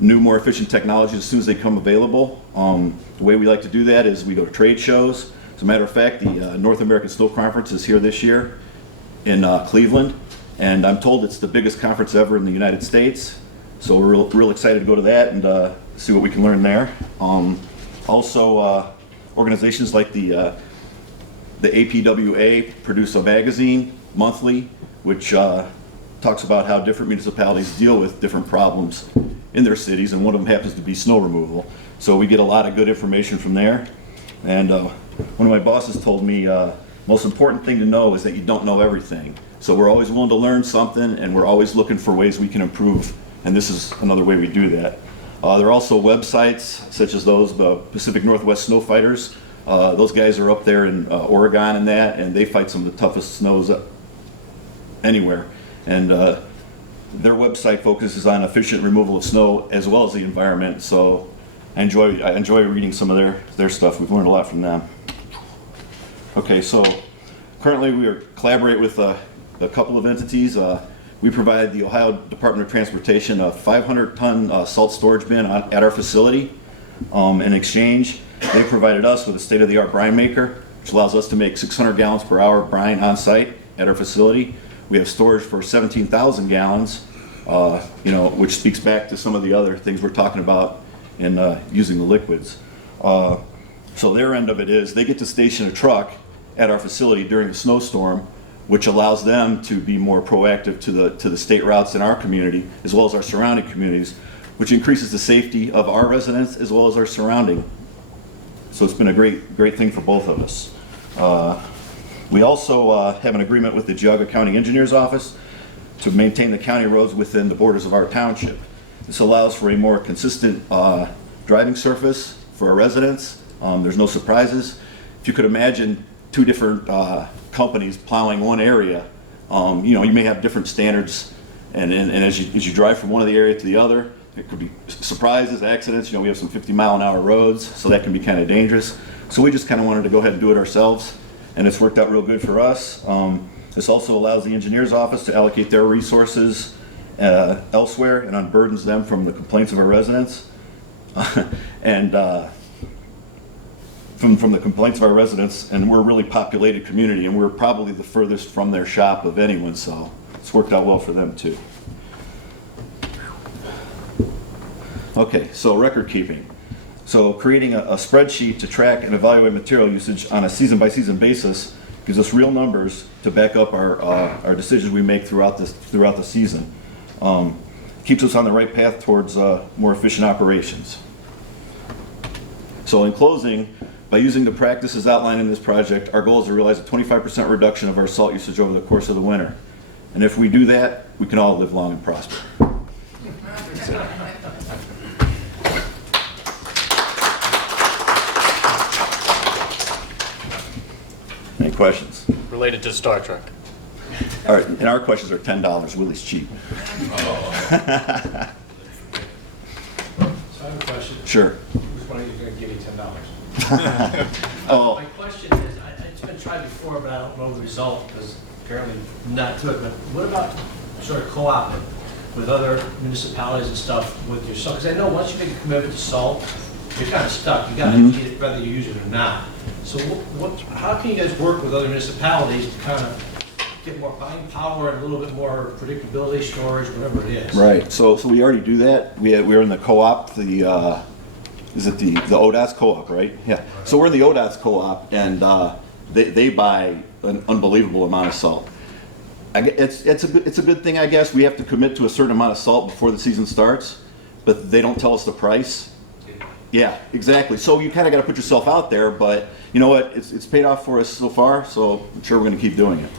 new, more efficient technologies as soon as they come available. The way we like to do that is we go to trade shows. As a matter of fact, the North American Snow Conference is here this year in Cleveland, and I'm told it's the biggest conference ever in the United States. So we're real excited to go to that and see what we can learn there. Also, organizations like the APWA produce a magazine monthly, which talks about how different municipalities deal with different problems in their cities, and one of them happens to be snow removal. So we get a lot of good information from there. And one of my bosses told me, most important thing to know is that you don't know everything. So we're always willing to learn something, and we're always looking for ways we can improve, and this is another way we do that. There are also websites such as those, the Pacific Northwest Snow Fighters. Those guys are up there in Oregon and that, and they fight some of the toughest snows anywhere. And their website focuses on efficient removal of snow as well as the environment. So I enjoy reading some of their stuff. We've learned a lot from them. Okay, so currently we collaborate with a couple of entities. We provide the Ohio Department of Transportation a 500-ton salt storage bin at our facility. In exchange, they provided us with a state-of-the-art brine maker, which allows us to make 600 gallons per hour of brine on site at our facility. We have storage for 17,000 gallons, which speaks back to some of the other things we're talking about in using the liquids. So their end of it is they get to station a truck at our facility during a snowstorm, which allows them to be more proactive to the state routes in our community, as well as our surrounding communities, which increases the safety of our residents as well as our surrounding. So it's been a great thing for both of us. We also have an agreement with the Geauga County Engineer's Office to maintain the county roads within the borders of our township. This allows for a more consistent driving surface for our residents. There's no surprises. If you could imagine two different companies plowing one area, you may have different standards, and as you drive from one of the area to the other, it could be surprises, accidents. We have some 50-mile-an-hour roads, so that can be kind of dangerous. So we just kind of wanted to go ahead and do it ourselves, and it's worked out real good for us. This also allows the engineer's office to allocate their resources elsewhere and unburdens them from the complaints of our residents. And from the complaints of our residents, and we're a really populated community, and we're probably the furthest from their shop of anyone, so it's worked out well for them too. Okay, so record keeping. So creating a spreadsheet to track and evaluate material usage on a season-by-season basis gives us real numbers to back up our decisions we make throughout the season. Keeps us on the right path towards more efficient operations. So in closing, by using the practices outlined in this project, our goal is to realize a 25% reduction of our salt usage over the course of the winter. And if we do that, we can all live long and prosper. Any questions? Related to Star Trek. All right, and our questions are $10. Willie's cheap. So I have a question. Sure. Was when he's gonna give you $10. Oh, My question is, it's been tried before, but I don't know the result, because apparently not to it, but what about sort of co-op with other municipalities and stuff with your salt? Because I know once you make a commitment to salt, you're kind of stuck, you gotta eat it whether you use it or not. So how can you guys work with other municipalities to kind of get more buying power and a little bit more predictability, storage, whatever it is? right. So we already do that. We're in the co-op, is it the ODOT's co-op, right? Yeah. So we're in the ODOT's co-op, and they buy an unbelievable amount of salt. It's a good thing, I guess. We have to commit to a certain amount of salt before the season starts, but they don't tell us the price. Yeah, exactly. So you kind of got to put yourself out there, but you know what? It's paid off for us so far, so I'm sure we're going to keep doing it.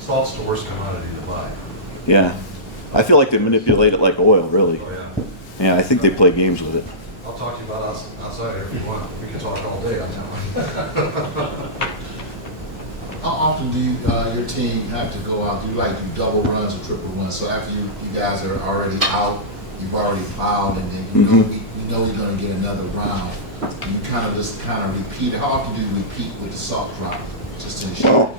Salt's the worst commodity to buy. Yeah. I feel like they manipulate it like oil, really. Oh, yeah. Yeah, I think they play games with it. I'll talk to you about outside if you want. We can talk all day on that one. How often do your team have to go out? Do you do double runs or triple runs? So after you guys are already out, you've already filed, and then you know you're going to get another round. You kind of repeat it. How often do you repeat with the salt drop? Just to ensure.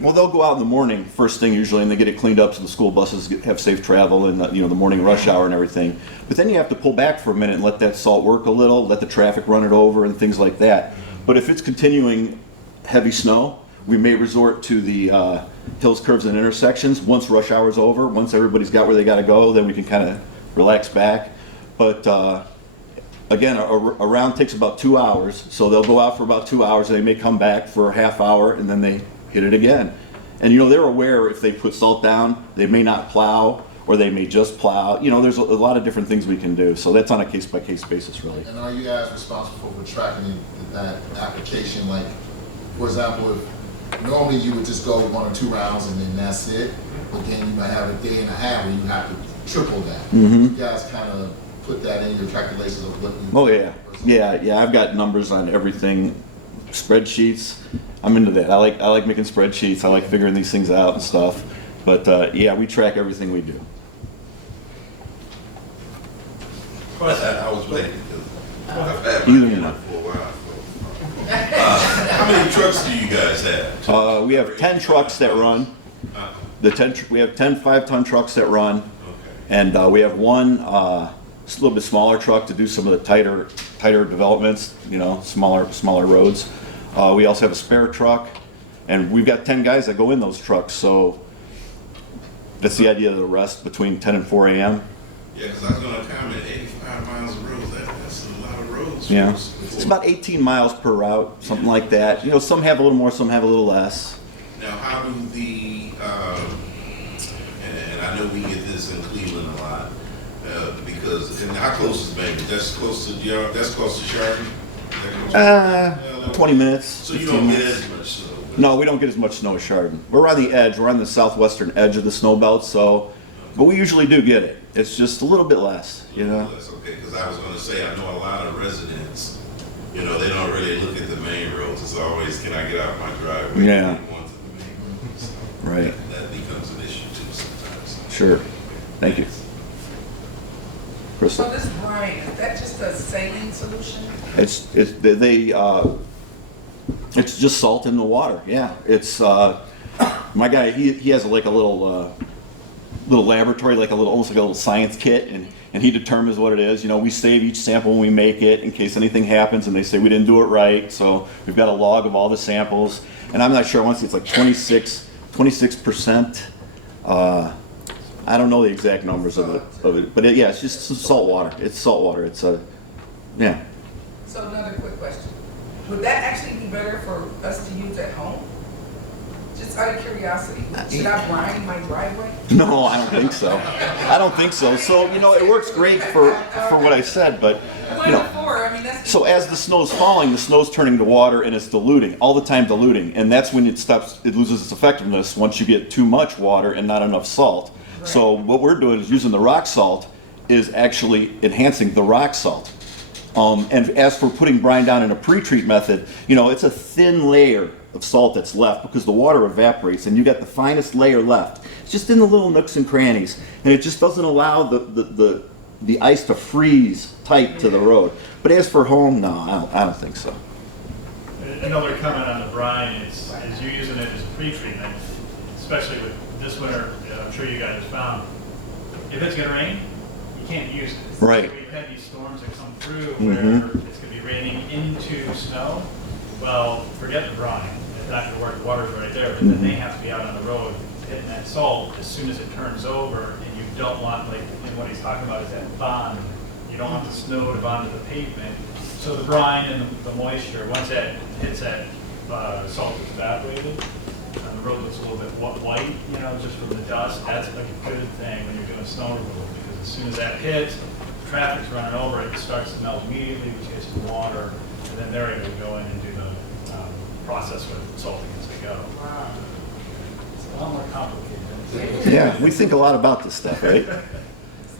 Well, they'll go out in the morning, first thing usually, and they get it cleaned up so the school buses have safe travel and the morning rush hour and everything. But then you have to pull back for a minute and let that salt work a little, let the traffic run it over and things like that. But if it's continuing heavy snow, we may resort to the hills, curves, and intersections. Once rush hour is over, once everybody's got where they got to go, then we can kind of relax back. But again, a round takes about 2 hours, so they'll go out for about 2 hours, and they may come back for a half hour, and then they hit it again. And they're aware if they put salt down, they may not plow, or they may just plow. There's a lot of different things we can do, so that's on a case-by-case basis, really. And are you guys responsible for tracking that application? Like, for example, if normally you would just go 1 or 2 rounds and then that's it, but then you might have a day and a half where you have to triple that. You guys kind of put that in your calculations of what you... Oh, yeah. Yeah, I've got numbers on everything, spreadsheets. I'm into that. I like making spreadsheets. I like figuring these things out and stuff. But yeah, we track everything we do. I was waiting because I've had Either my one. for a while. How many trucks do you guys have? We have 10 trucks that run. We have 10 5-ton trucks that run, and we have one a little bit smaller truck to do some of the tighter developments. Smaller roads. We also have a spare truck, and we've got 10 guys that go in those trucks. So that's the idea of the rest between 10 and 4 a.m. Yeah, because I was going to comment, 85 miles of roads, that's a lot of roads. Yeah, it's about 18 miles per route, something like that. Some have a little more, some have a little less. Now, how do and I know we get this in Cleveland a lot, because how close is Bainbridge? That's close to Chardon? 20 minutes. So you don't get as much snow? No, we don't get as much snow as Chardon. We're on the edge. We're on the southwestern edge of the snow belt, but we usually do get it. It's just a little bit less, That's okay, because I was going to say, I know a lot of residents, they don't really look at the main roads. It's always, can I get out my driveway? Yeah. To the main road. So right. That becomes an issue too sometimes. Sure. Thank you. Crystal. So this brine, is that just a saline solution? It's just salt in the water. Yeah. It's my guy. He has like a little laboratory, almost like a little science kit, and he determines what it is. We save each sample when we make it in case anything happens, and they say we didn't do it right. So we've got a log of all the samples, and I'm not sure. I want to say it's like 26%. I don't know the exact numbers of it, but yeah, it's just salt water. It's salt water. It's yeah. So another quick question. Would that actually be better for us to use at home? Just out of curiosity, should I brine my driveway? No, I don't think so. So, it works great for what I said, but, so as the snow's falling, the snow's turning to water and it's diluting, all the time diluting, and that's when it loses its effectiveness once you get too much water and not enough salt. Right. So what we're doing is using the rock salt is actually enhancing the rock salt. And as for putting brine down in a pre-treat method, it's a thin layer of salt that's left because the water evaporates and you got the finest layer left. It's just in the little nooks and crannies, and it just doesn't allow the the ice to freeze tight to the road. But as for home, no, I don't think so. Another comment on the brine is you're using it as a pre-treatment, especially with this winter, I'm sure you guys have found, if it's gonna rain, you can't use it. Right. We've had these storms that come through where it's gonna be raining into snow. Well, forget the brine, it's not gonna work, the water's right there, but then they have to be out on the road hitting that salt as soon as it turns over, and you don't want, like, and what he's talking about is that bond. You don't want the snow to bond to the pavement. So the brine and the moisture, once that hits that salt is evaporated, and the road looks a little bit white, you know, just from the dust. That's like a good thing when you're doing snow removal, because as soon as that hits, traffic's running over it, starts to melt immediately, which gets the water, and then they're able to go in and do the process with salting as they go. It's a lot more complicated. Yeah, we think a lot about this stuff, right?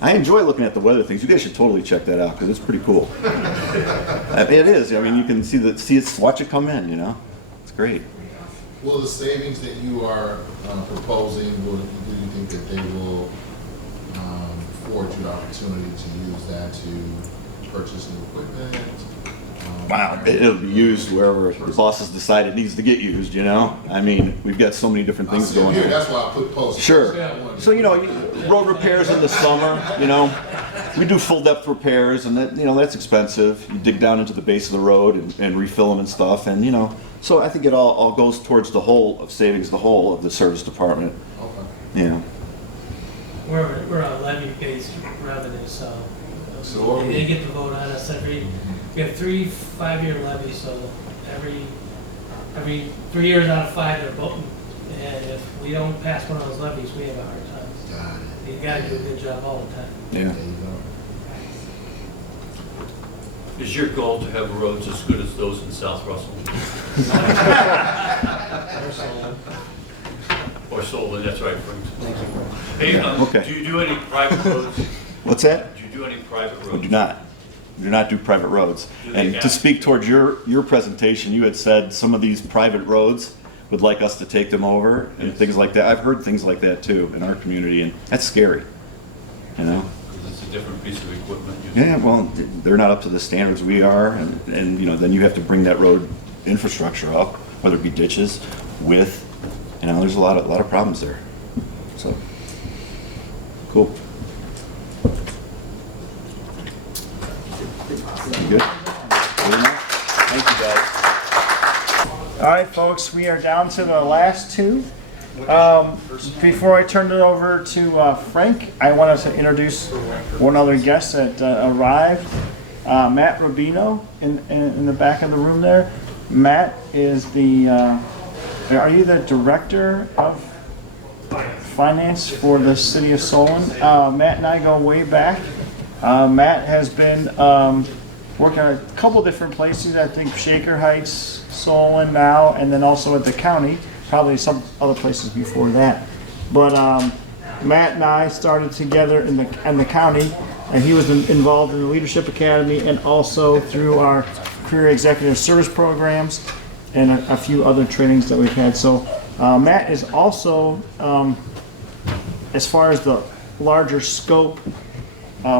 I enjoy looking at the weather things. You guys should totally check that out because it's pretty cool. It is. I mean, you can see it, watch it come in. You know, it's great. Will the savings that you are proposing, do you think that they will afford you the opportunity to use that to purchase new equipment? Wow, it'll be used wherever the bosses decide it needs to get used, you know? I mean, we've got so many different things going on. That's why I put posts. Sure. So, you know, road repairs in the summer, you know, we do full depth repairs and that, you know, that's expensive. You dig down into the base of the road and refill them and stuff and, you know, so I think it all goes towards the whole of savings, the whole of the service department. Okay. You know. We're on levy based revenue, so they get to vote on us we have 3 5-year levies, so every 3 years out of 5 they're voting. And if we don't pass one of those levies, we have a hard time. You gotta do a good job all the time. Yeah. Is your goal to have roads as good as those in South Russell? Or Solon, that's right, Frank. Hey, Okay. Do you do any private roads? What's that? Do you do any private roads? We do not. We do not do private roads. Do they And have- to speak towards your presentation, you had said some of these private roads would like us to take them over and things like that. I've heard things like that too in our community, and that's scary, you know? Because it's a different piece of equipment. Yeah, well, they're not up to the standards we are, and you know, then you have to bring that road infrastructure up, whether it be ditches, width, you know, there's a lot of problems there. So, cool. You good? Good enough? Thank you, guys. All right, folks, we are down to the last two. Before I turn it over to Frank, I wanted to introduce one other guest that arrived, Matt Rubino in the back of the room there. Matt is are you the director of finance for the city of Solon? Matt and I go way back. Matt has been working at a couple different places, I think Shaker Heights, Solon now, and then also at the county, probably some other places before that. But Matt and I started together in the county, and he was involved in the Leadership Academy and also through our career executive service programs and a few other trainings that we've had. So Matt is also, as far as the larger scope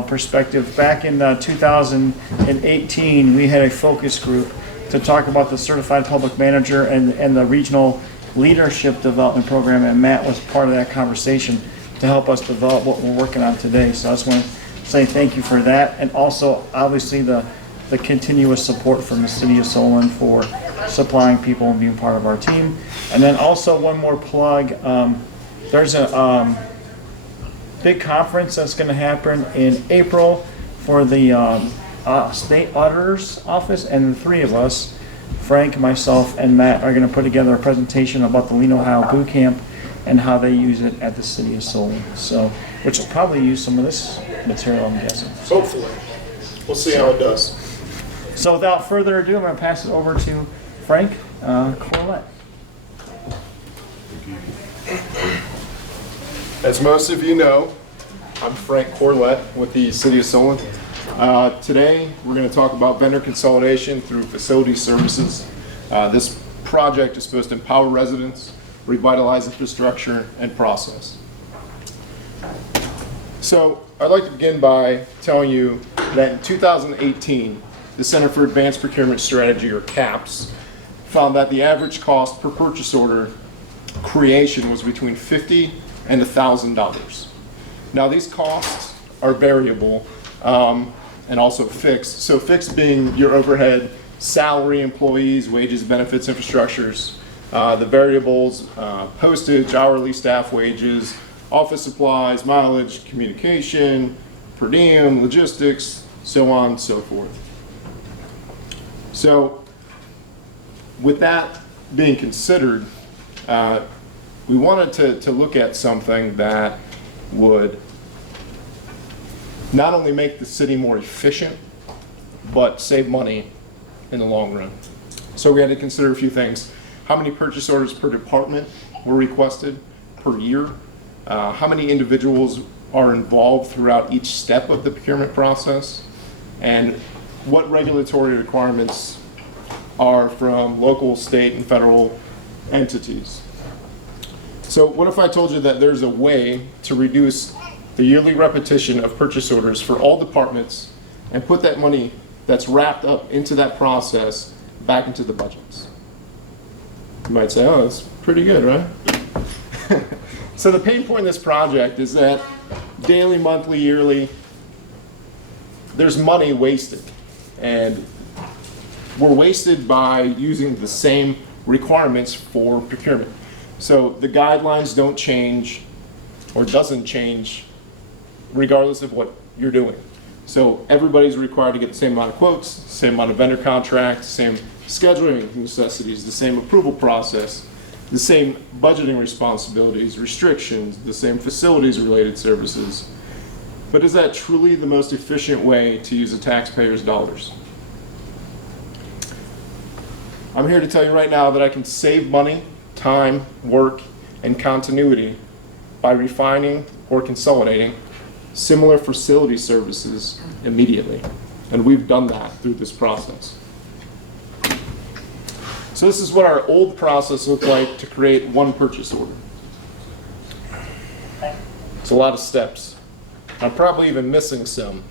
perspective, back in 2018, we had a focus group to talk about the certified public manager and the regional leadership development program, and Matt was part of that conversation to help us develop what we're working on today. So I just want to say thank you for that, and also obviously the continuous support from the city of Solon for supplying people and being part of our team. And then also one more plug, there's a big conference that's going to happen in April for the state auditor's office, and the three of us, Frank, myself, and Matt, are going to put together a presentation about the Lean Ohio Boot Camp and how they use it at the city of Solon. So, which will probably use some of this material, I'm guessing. Hopefully. We'll see how it does. So without further ado, I'm going to pass it over to Frank Corlett. As most of you know, I'm Frank Corlett with the City of Solon. Today, we're going to talk about vendor consolidation through facility services. This project is supposed to empower residents, revitalize infrastructure, and process. So I'd like to begin by telling you that in 2018, the Center for Advanced Procurement Strategy, or CAPS, found that the average cost per purchase order creation was between $50 and $1,000. Now these costs are variable and also fixed. So fixed being your overhead, salary, employees, wages, benefits, infrastructures. The variables, postage, hourly staff wages, office supplies, mileage, communication, per diem, logistics, so on and so forth. So with that being considered, we wanted to look at something that would not only make the city more efficient, but save money in the long run. So we had to consider a few things. How many purchase orders per department were requested per year? How many individuals are involved throughout each step of the procurement process? And what regulatory requirements are from local, state, and federal entities? So what if I told you that there's a way to reduce the yearly repetition of purchase orders for all departments and put that money that's wrapped up into that process back into the budgets? You might say, oh, that's pretty good, right? So the pain point in this project is that daily, monthly, yearly, there's money wasted. And we're wasted by using the same requirements for procurement. So the guidelines don't change or doesn't change regardless of what you're doing. So everybody's required to get the same amount of quotes, same amount of vendor contracts, same scheduling necessities, the same approval process, the same budgeting responsibilities, restrictions, the same facilities related services. But is that truly the most efficient way to use the taxpayers' dollars? I'm here to tell you right now that I can save money, time, work, and continuity by refining or consolidating similar facility services immediately. And we've done that through this process. So this is what our old process looked like to create one purchase order. It's a lot of steps. I'm probably even missing some.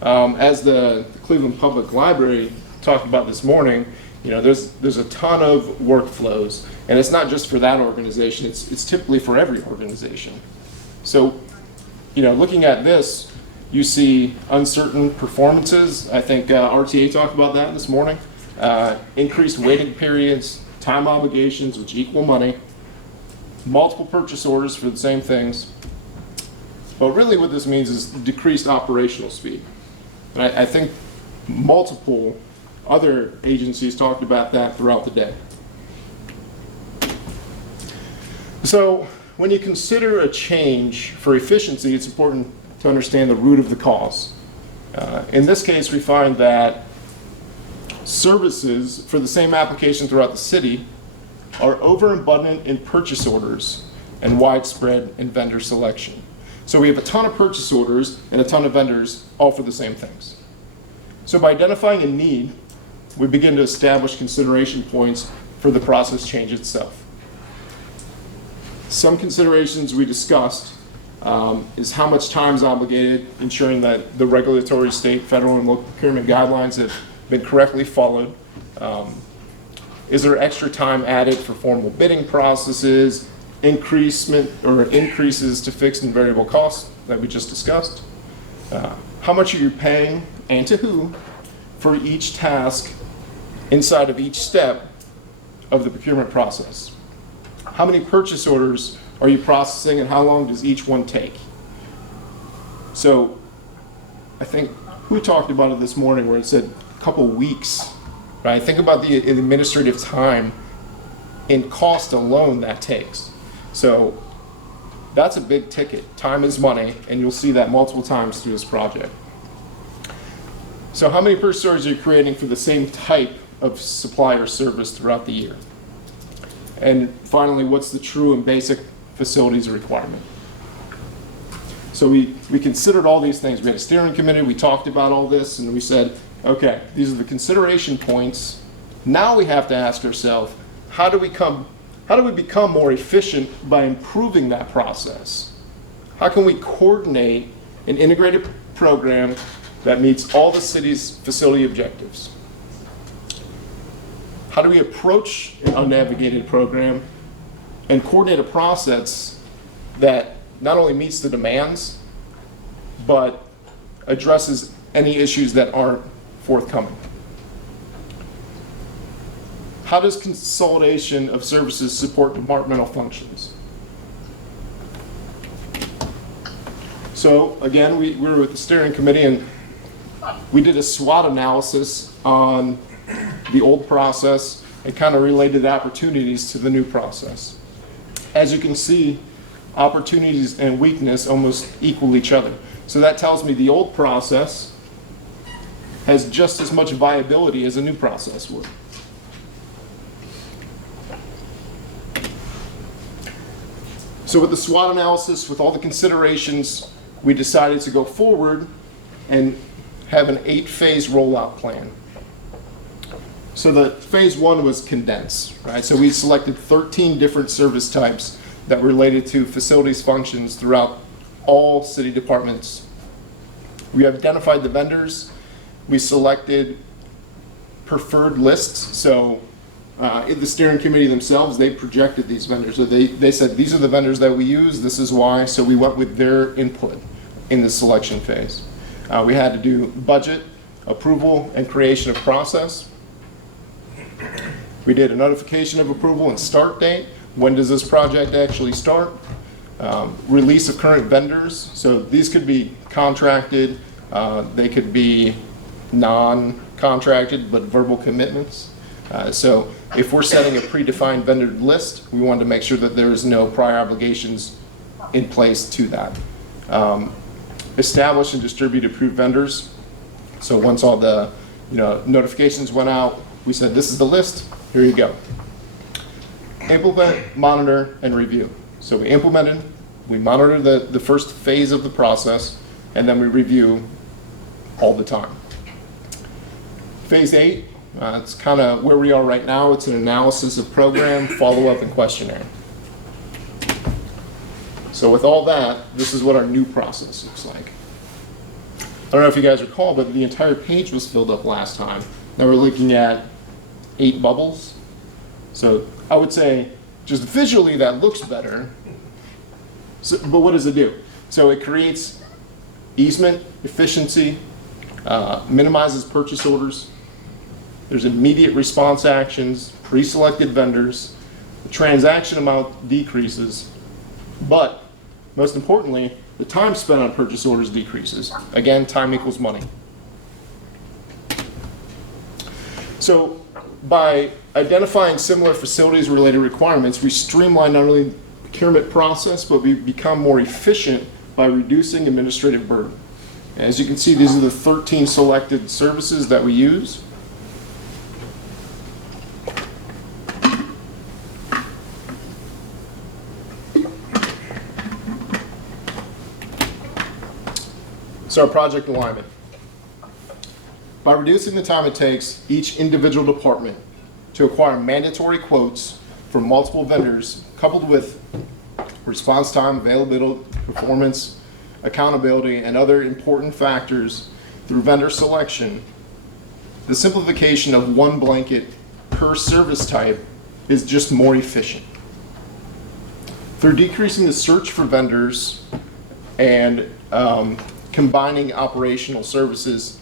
As the Cleveland Public Library talked about this morning, you know, there's a ton of workflows, and it's not just for that organization, it's typically for every organization. So, you know, looking at this, you see uncertain performances. I think RTA talked about that this morning. Increased waiting periods, time obligations, which equal money, multiple purchase orders for the same things. But really what this means is decreased operational speed. And I think multiple other agencies talked about that throughout the day. So when you consider a change for efficiency, it's important to understand the root of the cause. In this case, we find that services for the same application throughout the city are overabundant in purchase orders and widespread in vendor selection. So we have a ton of purchase orders and a ton of vendors, all for the same things. So by identifying a need, we begin to establish consideration points for the process change itself. Some considerations we discussed is how much time is obligated, ensuring that the regulatory state, federal, and local procurement guidelines have been correctly followed. Is there extra time added for formal bidding processes, increases to fixed and variable costs that we just discussed? How much are you paying and to who for each task inside of each step of the procurement process? How many purchase orders are you processing and how long does each one take? So I think who talked about it this morning where it said a couple weeks, right? Think about the administrative time and cost alone that takes. So that's a big ticket. Time is money, and you'll see that multiple times through this project. So how many purchase orders are you creating for the same type of supply or service throughout the year? And finally, what's the true and basic facilities requirement? So we considered all these things. We had a steering committee, we talked about all this, and we said, okay, these are the consideration points. Now we have to ask ourselves, how do we become more efficient by improving that process? How can we coordinate an integrated program that meets all the city's facility objectives. How do we approach an unnavigated program and coordinate a process that not only meets the demands, but addresses any issues that aren't forthcoming? How does consolidation of services support departmental functions? So again, we were with the steering committee and we did a SWOT analysis on the old process and kind of related opportunities to the new process. As you can see, opportunities and weakness almost equal each other. So that tells me the old process has just as much viability as a new process would. So with the SWOT analysis, with all the considerations, we decided to go forward and have an 8-phase rollout plan. So the phase 1 was condense, right? So we selected 13 different service types that related to facilities functions throughout all city departments. We identified the vendors. We selected preferred lists. So in the steering committee themselves, they projected these vendors. So they said, these are the vendors that we use, this is why. So we went with their input in the selection phase. We had to do budget, approval, and creation of process. We did a notification of approval and start date. When does this project actually start? Release of current vendors. So these could be contracted, they could be non-contracted, but verbal commitments. So if we're setting a predefined vendor list, we wanted to make sure that there is no prior obligations in place to that. Establish and distribute approved vendors. So once all the notifications went out, we said, this is the list, here you go. Implement, monitor, and review. So we implemented, we monitored the first phase of the process, and then we review all the time. Phase 8, it's kind of where we are right now. It's an analysis of program, follow-up, and questionnaire. So with all that, this is what our new process looks like. I don't know if you guys recall, but the entire page was filled up last time. Now we're looking at 8 bubbles. So I would say just visually that looks better. So, but what does it do? So it creates easement, efficiency, minimizes purchase orders. There's immediate response actions, pre-selected vendors, the transaction amount decreases, but most importantly, the time spent on purchase orders decreases. Again, time equals money. So by identifying similar facilities-related requirements, we streamline not only the procurement process, but we become more efficient by reducing administrative burden. As you can see, these are the 13 selected services that we use. So our project alignment. By reducing the time it takes each individual department to acquire mandatory quotes from multiple vendors, coupled with response time, availability, performance, accountability, and other important factors through vendor selection, the simplification of one blanket per service type is just more efficient. Through decreasing the search for vendors and combining operational services,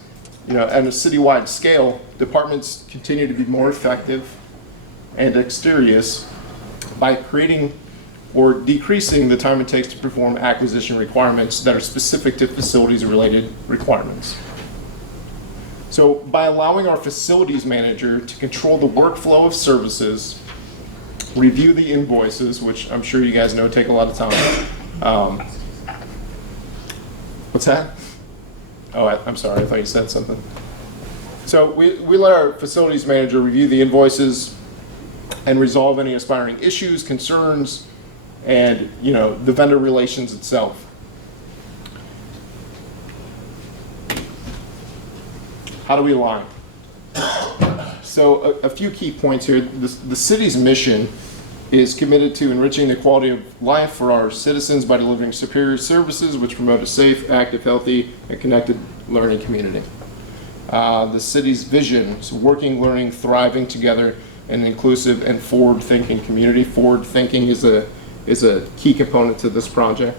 at a citywide scale, departments continue to be more effective and dexterous by creating or decreasing the time it takes to perform acquisition requirements that are specific to facilities-related requirements. So by allowing our facilities manager to control the workflow of services, review the invoices, which I'm sure you guys know take a lot of time. What's that? Oh, I'm sorry, I thought you said something. So we let our facilities manager review the invoices and resolve any aspiring issues, concerns, and the vendor relations itself. How do we align? So a few key points here. The city's mission is committed to enriching the quality of life for our citizens by delivering superior services which promote a safe, active, healthy, and connected learning community. The city's vision is working, learning, thriving together in an inclusive and forward-thinking community. Forward-thinking is a key component to this project.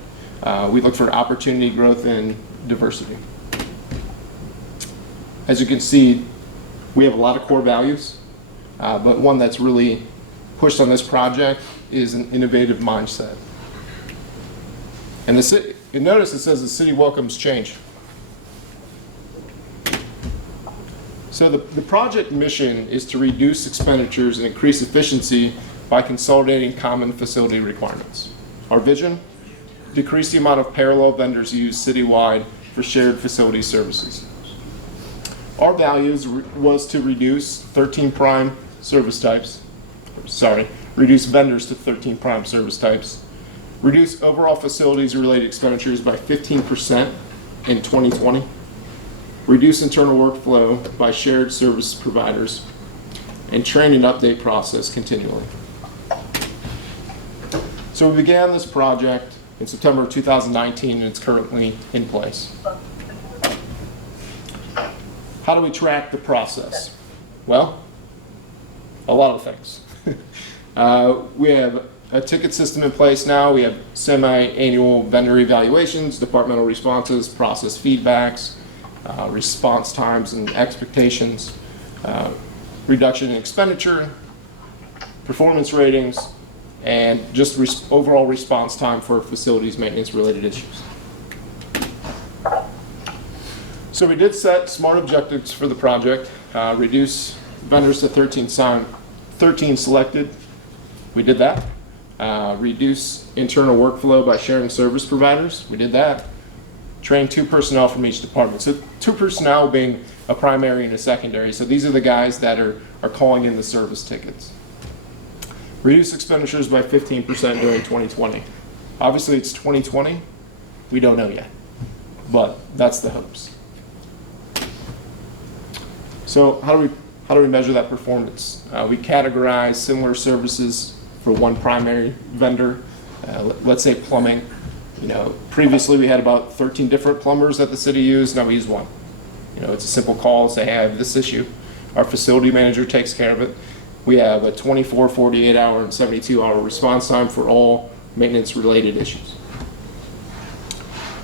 We look for opportunity, growth, and diversity. As you can see, we have a lot of core values, but one that's really pushed on this project is an innovative mindset. And the city, you notice it says the city welcomes change. So the project mission is to reduce expenditures and increase efficiency by consolidating common facility requirements. Our vision, decrease the amount of parallel vendors used citywide for shared facility services. Our values was to reduce 13 prime service types, reduce vendors to 13 prime service types, reduce overall facilities related expenditures by 15% in 2020, reduce internal workflow by shared service providers, and train and update process continually. So we began this project in September of 2019 and it's currently in place. How do we track the process? Well, a lot of things. We have a ticket system in place now. We have semi-annual vendor evaluations, departmental responses, process feedbacks, response times and expectations, reduction in expenditure, performance ratings, and just overall response time for facilities maintenance related issues. So we did set SMART objectives for the project, reduce vendors to 13 selected. We did that. Reduce internal workflow by sharing service providers. We did that. Train 2 personnel from each department. So 2 personnel being a primary and a secondary. So these are the guys that are calling in the service tickets. Reduce expenditures by 15% during 2020. Obviously it's 2020. We don't know yet, but that's the hopes. So how do we measure that performance? We categorize similar services for one primary vendor. Let's say plumbing. Previously we had about 13 different plumbers that the city used. Now we use one. It's a simple call. Say, hey, I have this issue. Our facility manager takes care of it. We have a 24, 48 hour, and 72 hour response time for all maintenance related issues.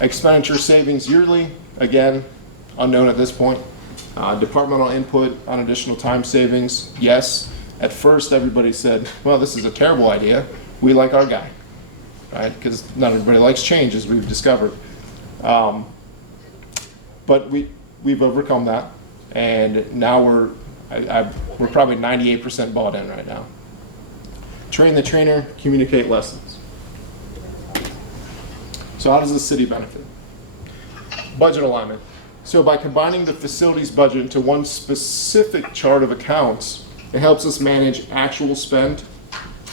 Expenditure savings yearly, again, unknown at this point. Departmental input on additional time savings, yes. At first, everybody said, well, this is a terrible idea. We like our guy, right? Because not everybody likes change, as we've discovered. But we've overcome that, and now we're probably 98% bought in right now. Train the trainer, communicate lessons. So how does the city benefit? Budget alignment. So by combining the facilities budget into one specific chart of accounts, it helps us manage actual spend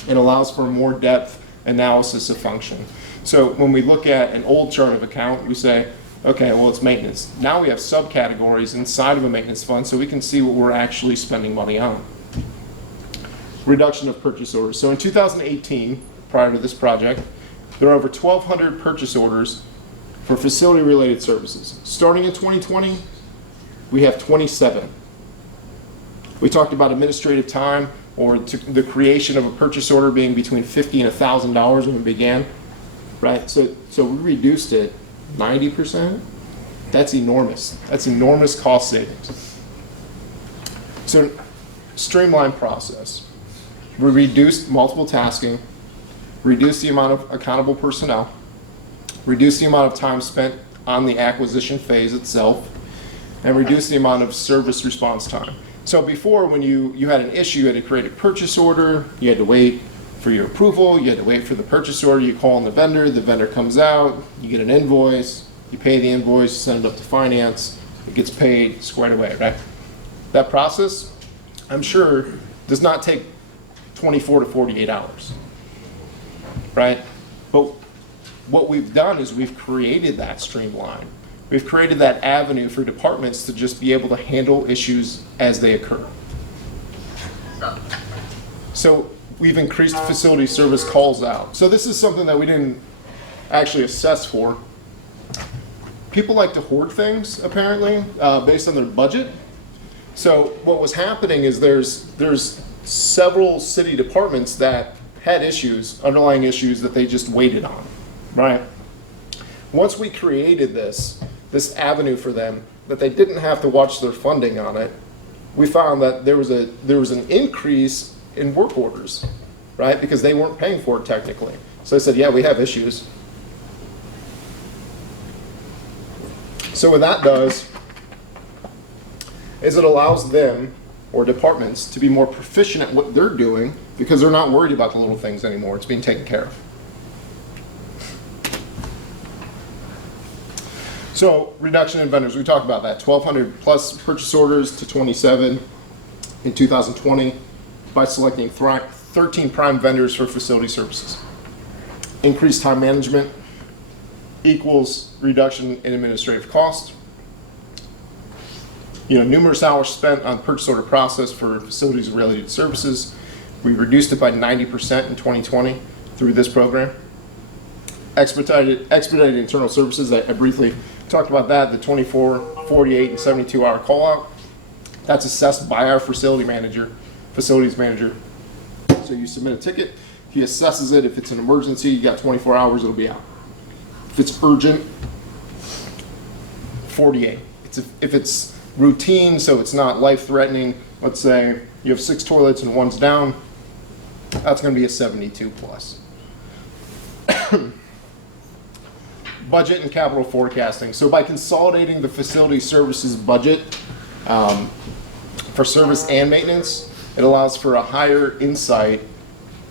and allows for more depth analysis of function. So when we look at an old chart of account, we say, okay, well, it's maintenance. Now we have subcategories inside of a maintenance fund so we can see what we're actually spending money on. Reduction of purchase orders. So in 2018, prior to this project, there are over 1,200 purchase orders for facility-related services. Starting in 2020, we have 27. We talked about administrative time or the creation of a purchase order being between $50 and $1,000 when we began, right? So we reduced it 90%. That's enormous. That's enormous cost savings. So streamline process. We reduced multiple tasking, reduced the amount of accountable personnel, reduce the amount of time spent on the acquisition phase itself, and reduce the amount of service response time. So before, when you had an issue, you had to create a purchase order, you had to wait for your approval, you had to wait for the purchase order, you call in the vendor comes out, you get an invoice, you pay the invoice, you send it up to finance, it gets paid, squared away, right? That process, I'm sure, does not take 24 to 48 hours, right? But what we've done is we've created that streamline. We've created that avenue for departments to just be able to handle issues as they occur. So we've increased facility service calls out. So this is something that we didn't actually assess for. People like to hoard things, apparently, based on their budget. So what was happening is there's several city departments that had issues, underlying issues that they just waited on, right? Once we created this avenue for them, that they didn't have to watch their funding on it, we found that there was an increase in work orders, right? Because they weren't paying for it technically. So they said, yeah, we have issues. So what that does is it allows them, or departments, to be more proficient at what they're doing because they're not worried about the little things anymore. It's being taken care of. So reduction in vendors, we talked about that. 1,200 plus purchase orders to 27 in 2020 by selecting 13 prime vendors for facility services. Increased time management equals reduction in administrative cost. Numerous hours spent on purchase order process for facilities related services. We reduced it by 90% in 2020 through this program. Expedited internal services, I briefly talked about that, the 24, 48, and 72 hour call out. That's assessed by our facilities manager. So you submit a ticket, he assesses it. If it's an emergency, you got 24 hours, it'll be out. If it's urgent, 48. If it's routine, so it's not life-threatening, let's say you have 6 toilets and one's down, that's going to be a 72 plus. Budget and capital forecasting. So by consolidating the facility services budget for service and maintenance, it allows for a higher insight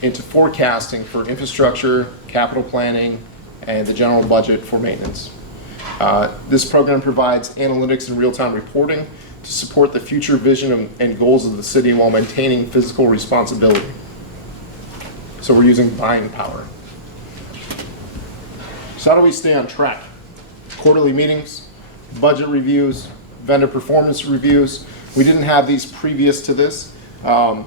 into forecasting for infrastructure, capital planning, and the general budget for maintenance. This program provides analytics and real-time reporting to support the future vision and goals of the city while maintaining physical responsibility. So we're using buying power. So how do we stay on track? Quarterly meetings, budget reviews, vendor performance reviews. We didn't have these previous to this, but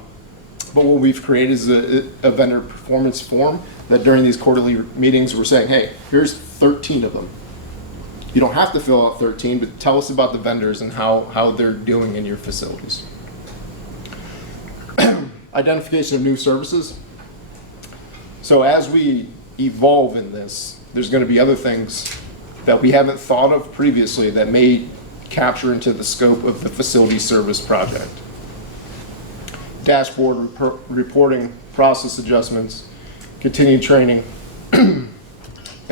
what we've created is a vendor performance form that during these quarterly meetings we're saying, hey, here's 13 of them. You don't have to fill out 13, but tell us about the vendors and how they're doing in your facilities. Identification of new services. So as we evolve in this, there's going to be other things that we haven't thought of previously that may capture into the scope of the facility service project. Dashboard reporting, process adjustments, continued training, and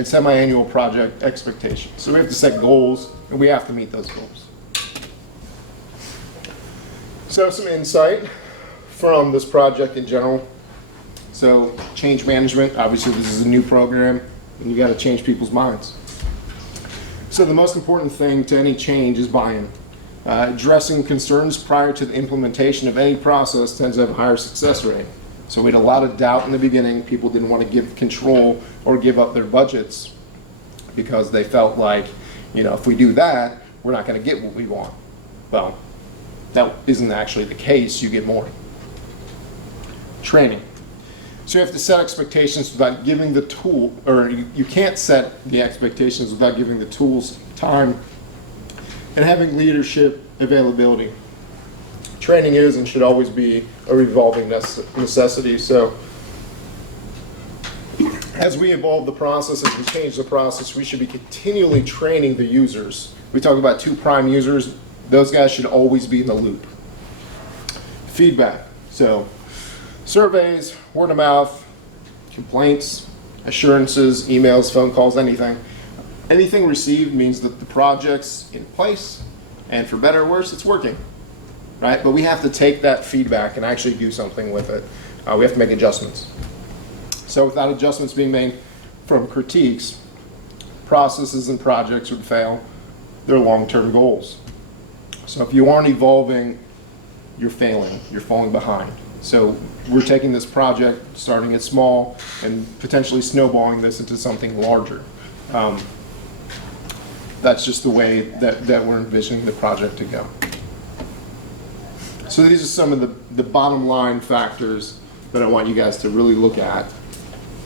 semi-annual project expectations. So we have to set goals, and we have to meet those goals. So some insight from this project in general. So change management, obviously this is a new program, and you got to change people's minds. So the most important thing to any change is buy-in. Addressing concerns prior to the implementation of any process tends to have a higher success rate. So we had a lot of doubt in the beginning. People didn't want to give control or give up their budgets because they felt like, if we do that, we're not going to get what we want. Well, that isn't actually the case. You get more. Training. So you have to set expectations without giving the tool, or you can't set the expectations without giving the tools time and having leadership availability. Training is and should always be a revolving necessity. So as we evolve the process, as we change the process, we should be continually training the users. We talk about 2 prime users. Those guys should always be in the loop. Feedback. So surveys, word of mouth, complaints, assurances, emails, phone calls, anything. Anything received means that the project's in place, and for better or worse, it's working. Right? But we have to take that feedback and actually do something with it. We have to make adjustments. So without adjustments being made from critiques, processes and projects would fail their long-term goals. So if you aren't evolving, you're failing, you're falling behind. So we're taking this project, starting it small, and potentially snowballing this into something larger. That's just the way that we're envisioning the project to go. So these are some of the bottom line factors that I want you guys to really look at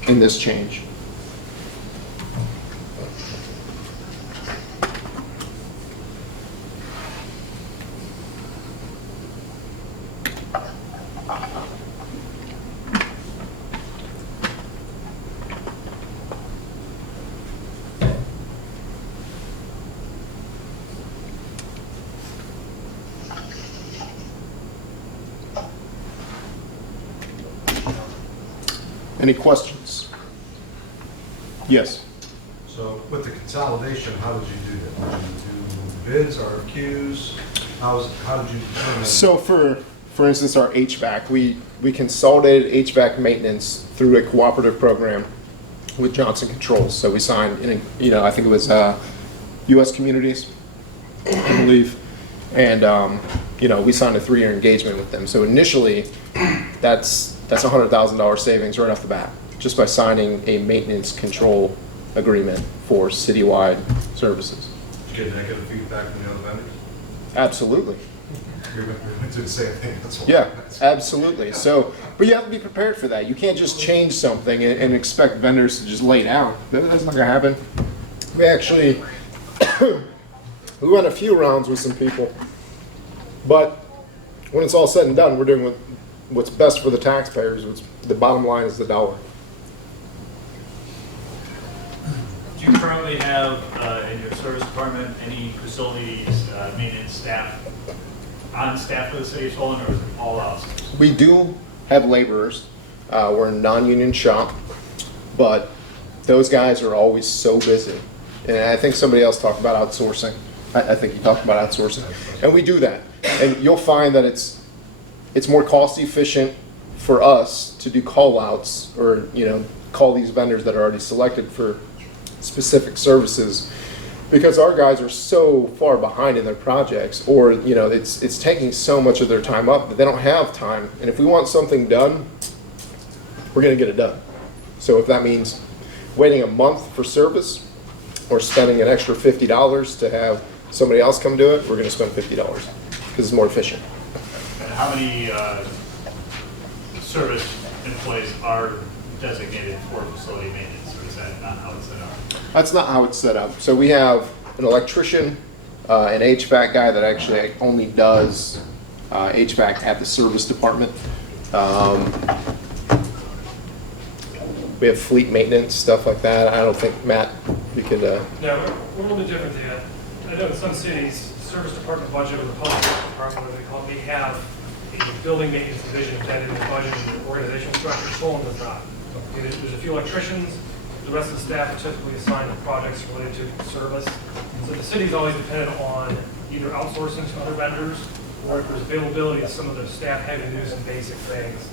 in this change. Any questions? Yes. So with the consolidation, how did you do that? Did you do bids, RFQs? How did you determine? So for instance, our HVAC, we consolidated HVAC maintenance through a cooperative program with Johnson Controls. So we signed, I think it was U.S. Communities, I believe, and we signed a 3-year engagement with them. So initially, that's $100,000 savings right off the bat, just by signing a maintenance control agreement for citywide services. Did you get negative feedback from the other vendors? Absolutely. You're going to do the same thing. That's all. Yeah, absolutely. So, but you have to be prepared for that. You can't just change something and expect vendors to just lay down. That's not going to happen. We actually, we went a few rounds with some people, but when it's all said and done, we're doing what's best for the taxpayers. The bottom line is the dollar. Do you currently have in your service department any facilities maintenance staff on staff for the city of Holland, or is it all outsourced? We do have laborers. We're a non-union shop, but those guys are always so busy. And I think somebody else talked about outsourcing. I think you talked about outsourcing. And we do that. And you'll find that it's more cost efficient for us to do call outs or, call these vendors that are already selected for specific services, because our guys are so far behind in their projects, or it's taking so much of their time up that they don't have time. And if we want something done, we're going to get it done. So if that means waiting a month for service or spending an extra $50 to have somebody else come do it, we're going to spend $50 because it's more efficient. And how many service employees are designated for facility maintenance, or is that not how it's set up? That's not how it's set up. So we have an electrician, an HVAC guy that actually only does HVAC at the service department. We have fleet maintenance, stuff like that. I don't think, Matt, you could... Yeah, we're a little bit different there. I know in some cities, service department budget or the public works department, whatever they call it, may have a building maintenance division embedded in the budget and the organizational structure. Holland does not. Okay, there's a few electricians. The rest of the staff are typically assigned to projects related to service. So the city's always dependent on either outsourcing to other vendors, or if there's availability of some of the staff having to do some basic things.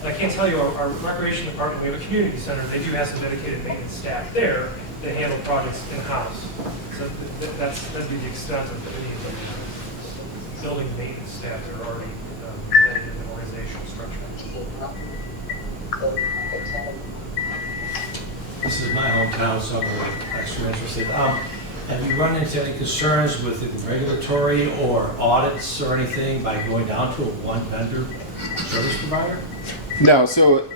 And I can't tell you, our recreation department, we have a community center, they do have some dedicated maintenance staff there that handle projects in-house. So that'd be the extent of any of the building maintenance staff that are already embedded in the organizational structure. This is my hometown, so I'm extra interested. Have you run into any concerns with the regulatory or audits or anything by going down to a one vendor service provider? No, so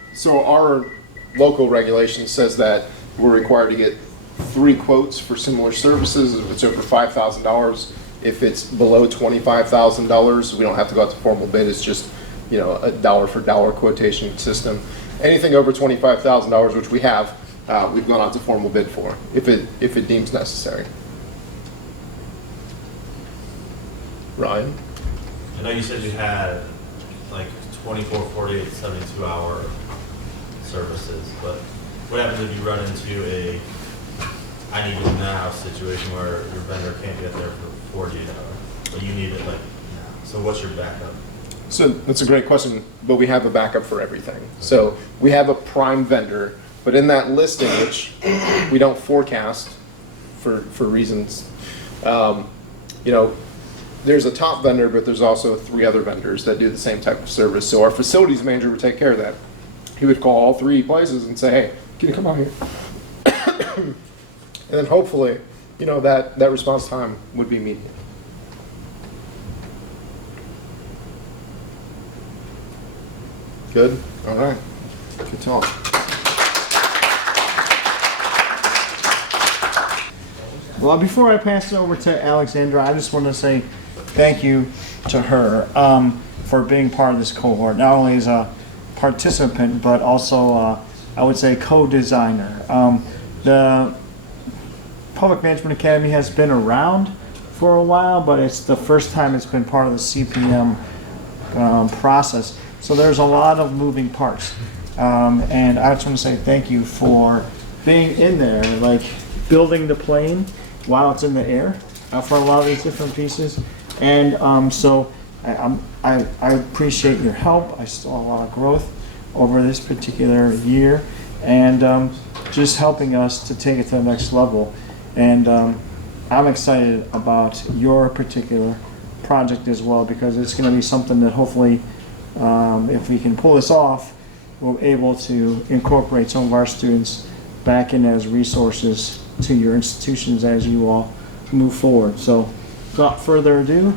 our local regulation says that we're required to get 3 quotes for similar services if it's over $5,000. If it's below $25,000, we don't have to go out to formal bid. It's just, a dollar for dollar quotation system. Anything over $25,000, which we have, we've gone out to formal bid for, if it deems necessary. Ryan? I know you said you had like 24, 48, 72-hour services, but what happens if you run into a I need it now situation where your vendor can't get there for 48 hours, but you need it like now? So what's your backup? So that's a great question, but we have a backup for everything. So we have a prime vendor, but in that listing, which we don't forecast for reasons, there's a top vendor, but there's also 3 other vendors that do the same type of service. So our facilities manager would take care of that. He would call all 3 places and say, hey, can you come out here? And then hopefully, that response time would be immediate. Good? All right. Good talk. Well, before I pass it over to Alexandra, I just want to say thank you to her for being part of this cohort, not only as a participant, but also, I would say, co-designer. The Public Management Academy has been around for a while, but it's the first time it's been part of the CPM process. So there's a lot of moving parts. And I just want to say thank you for being in there, like building the plane while it's in the air for a lot of these different pieces. And so I appreciate your help. I saw a lot of growth over this particular year, and just helping us to take it to the next level. And I'm excited about your particular project as well, because it's going to be something that hopefully, if we can pull this off, we'll be able to incorporate some of our students back in as resources to your institutions as you all move forward. So without further ado,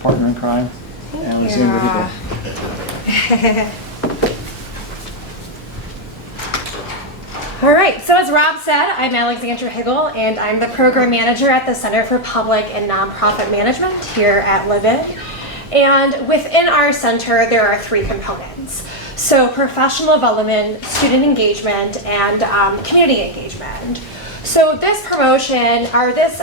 partner in crime, Alexandra Higl. All right, so as Rob said, I'm Alexandra Higl, and I'm the program manager at the Center for Public and Nonprofit Management here at Levin. And within our center, there are three components. So professional development, student engagement, and community engagement. So this promotion, or this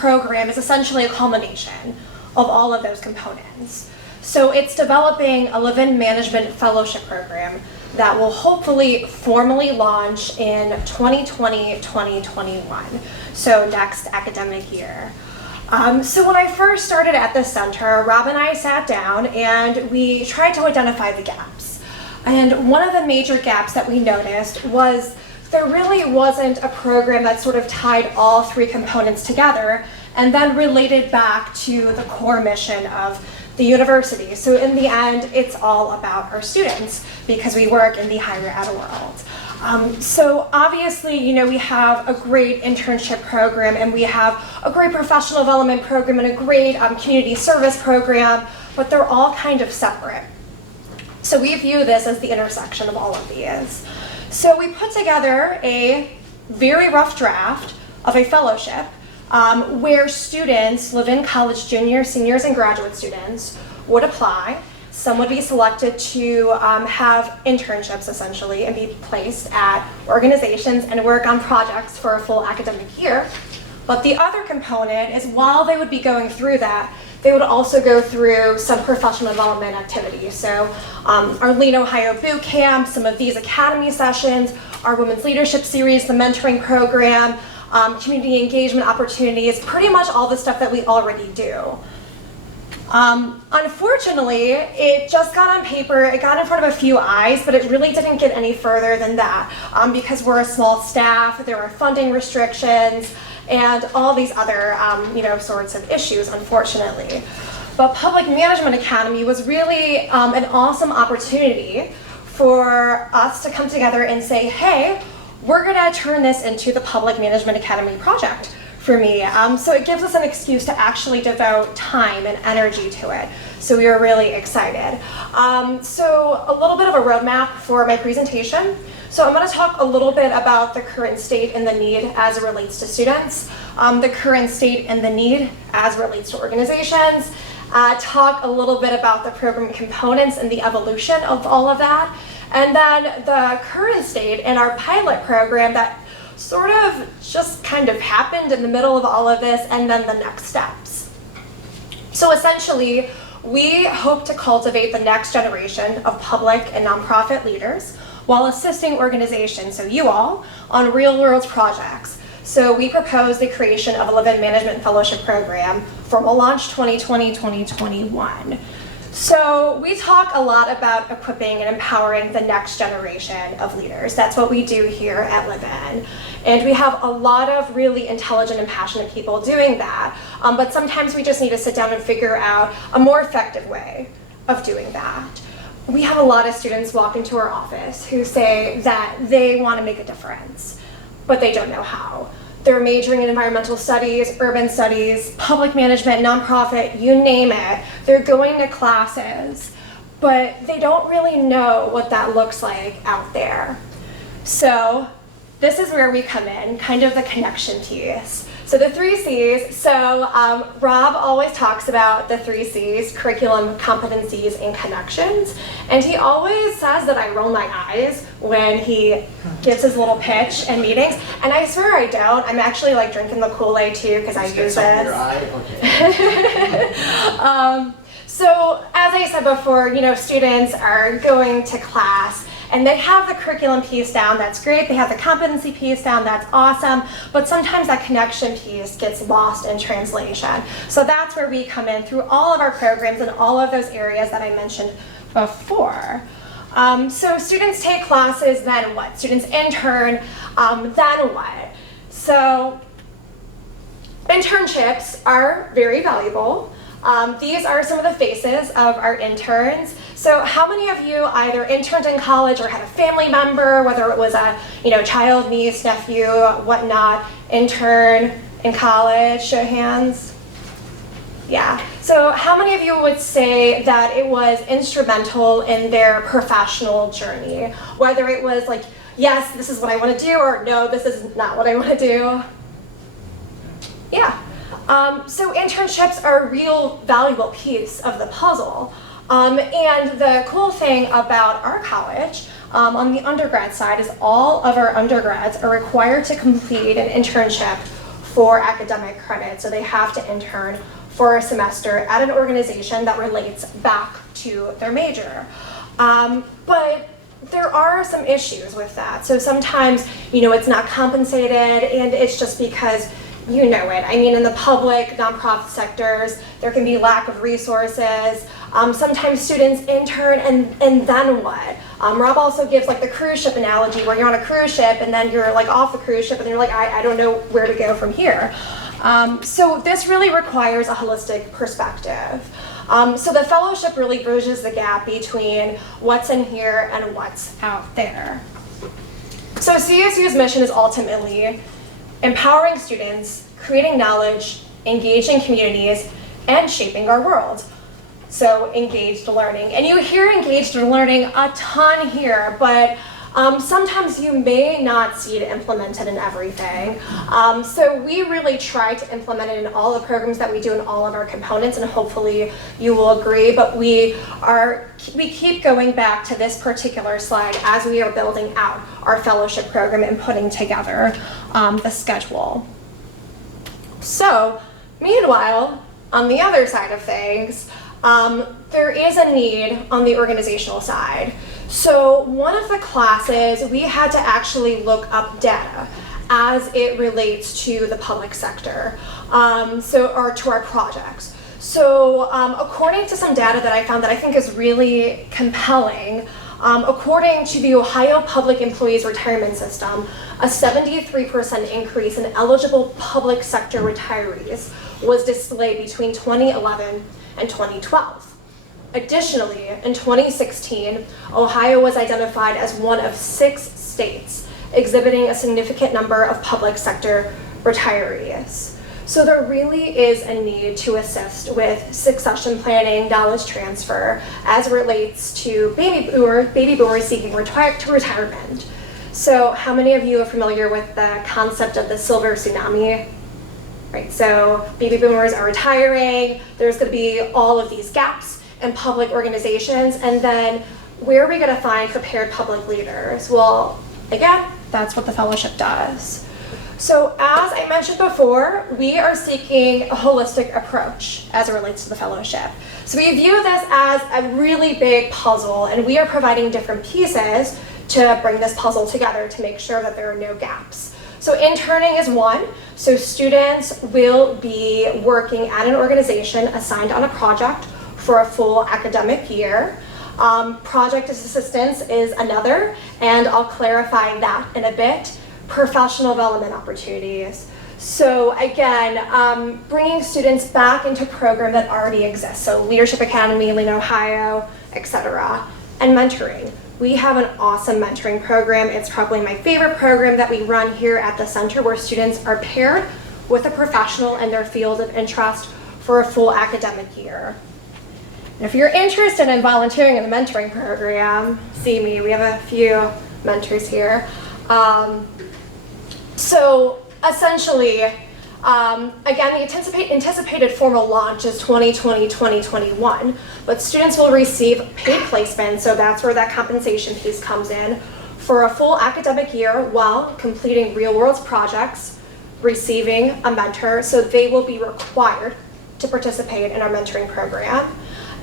program is essentially a culmination of all of those components. So it's developing a Levin Management Fellowship Program that will hopefully formally launch in 2020-2021, so next academic year. So when I first started at the center, Rob and I sat down and we tried to identify the gaps. And one of the major gaps that we noticed was there really wasn't a program that sort of tied all three components together and then related back to the core mission of the university. So in the end, it's all about our students because we work in the higher ed world. So obviously, you know, we have a great internship program and we have a great professional development program and a great community service program, but they're all kind of separate. So we view this as the intersection of all of these. So we put together a very rough draft of a fellowship where students, Levin College juniors, seniors, and graduate students would apply. Some would be selected to have internships essentially and be placed at organizations and work on projects for a full academic year. But the other component is while they would be going through that, they would also go through some professional development activities. So our Lean Ohio Boot Camp, some of these academy sessions, our Women's Leadership Series, the mentoring program, community engagement opportunities, pretty much all the stuff that we already do. Unfortunately, it just got on paper, it got in front of a few eyes, but it really didn't get any further than that because we're a small staff, there are funding restrictions, and all these other sorts of issues, unfortunately. But Public Management Academy was really an awesome opportunity for us to come together and say, hey, we're gonna turn this into the Public Management Academy project for me. So it gives us an excuse to actually devote time and energy to it. So we were really excited. So a little bit of a roadmap for my presentation. So I'm gonna talk a little bit about the current state and the need as it relates to students, the current state and the need as it relates to organizations, talk a little bit about the program components and the evolution of all of that, and then the current state and our pilot program that sort of just kind of happened in the middle of all of this, and then the next steps. So essentially, we hope to cultivate the next generation of public and nonprofit leaders while assisting organizations, so you all, on real-world projects. So we propose the creation of a Levin Management Fellowship Program for will launch 2020-2021. So we talk a lot about equipping and empowering the next generation of leaders. That's what we do here at Levin. And we have a lot of really intelligent and passionate people doing that. But sometimes we just need to sit down and figure out a more effective way of doing that. We have a lot of students walk into our office who say that they want to make a difference, but they don't know how. They're majoring in environmental studies, urban studies, public management, nonprofit, you name it. They're going to classes, but they don't really know what that looks like out there. So this is where we come in, kind of the connection piece. So the 3 C's, so Rob always talks about the 3 C's, curriculum, competencies, and connections. And he always says that I roll my eyes when he gives his little pitch in meetings. And I swear I don't. I'm actually like drinking the Kool-Aid too because I use this. So as I said before, you know, students are going to class and they have the curriculum piece down, that's great. They have the competency piece down, that's awesome. But sometimes that connection piece gets lost in translation. So that's where we come in through all of our programs and all of those areas that I mentioned before. So students take classes, then what? Students intern, then what? So internships are very valuable. These are some of the faces of our interns. So how many of you either interned in college or had a family member, whether it was a child, niece, nephew, whatnot, intern in college? Show of hands. Yeah. So how many of you would say that it was instrumental in their professional journey? Whether it was like, yes, this is what I want to do, or no, this is not what I want to do. Yeah. So internships are a real valuable piece of the puzzle. And the cool thing about our college on the undergrad side is all of our undergrads are required to complete an internship for academic credit. So they have to intern for a semester at an organization that relates back to their major. But there are some issues with that. So sometimes, it's not compensated, and it's just because you know it. I mean, in the public, nonprofit sectors, there can be lack of resources. Sometimes students intern and then what? Rob also gives like the cruise ship analogy where you're on a cruise ship and then you're like off the cruise ship and you're like, I don't know where to go from here. So this really requires a holistic perspective. So the fellowship really bridges the gap between what's in here and what's out there. So CSU's mission is ultimately empowering students, creating knowledge, engaging communities, and shaping our world. So engaged learning. And you hear engaged learning a ton here, but sometimes you may not see it implemented in everything. So we really try to implement it in all the programs that we do in all of our components, and hopefully you will agree, but we keep going back to this particular slide as we are building out our fellowship program and putting together the schedule. So meanwhile, on the other side of things, there is a need on the organizational side. So one of the classes, we had to actually look up data as it relates to the public sector, or to our projects. So according to some data that I found that I think is really compelling, according to the Ohio Public Employees Retirement System, a 73% increase in eligible public sector retirees was displayed between 2011 and 2012. Additionally, in 2016, Ohio was identified as one of 6 states exhibiting a significant number of public sector retirees. So there really is a need to assist with succession planning, knowledge transfer, as it relates to baby boomers seeking retirement. So how many of you are familiar with the concept of the silver tsunami? Right, so baby boomers are retiring, there's going to be all of these gaps in public organizations, and then where are we going to find prepared public leaders? Well, again, that's what the fellowship does. So as I mentioned before, we are seeking a holistic approach as it relates to the fellowship. So we view this as a really big puzzle, and we are providing different pieces to bring this puzzle together to make sure that there are no gaps. So interning is one. So students will be working at an organization assigned on a project for a full academic year. Project assistance is another, and I'll clarify that in a bit. Professional development opportunities. So again, bringing students back into a program that already exists. So Leadership Academy, Lean Ohio, etc. And mentoring. We have an awesome mentoring program. It's probably my favorite program that we run here at the center, where students are paired with a professional in their field of interest for a full academic year. If you're interested in volunteering in the mentoring program, see me. We have a few mentors here. So essentially, again, the anticipated formal launch is 2020-2021, but students will receive paid placement, so that's where that compensation piece comes in, for a full academic year while completing real-world projects, receiving a mentor, so they will be required to participate in our mentoring program.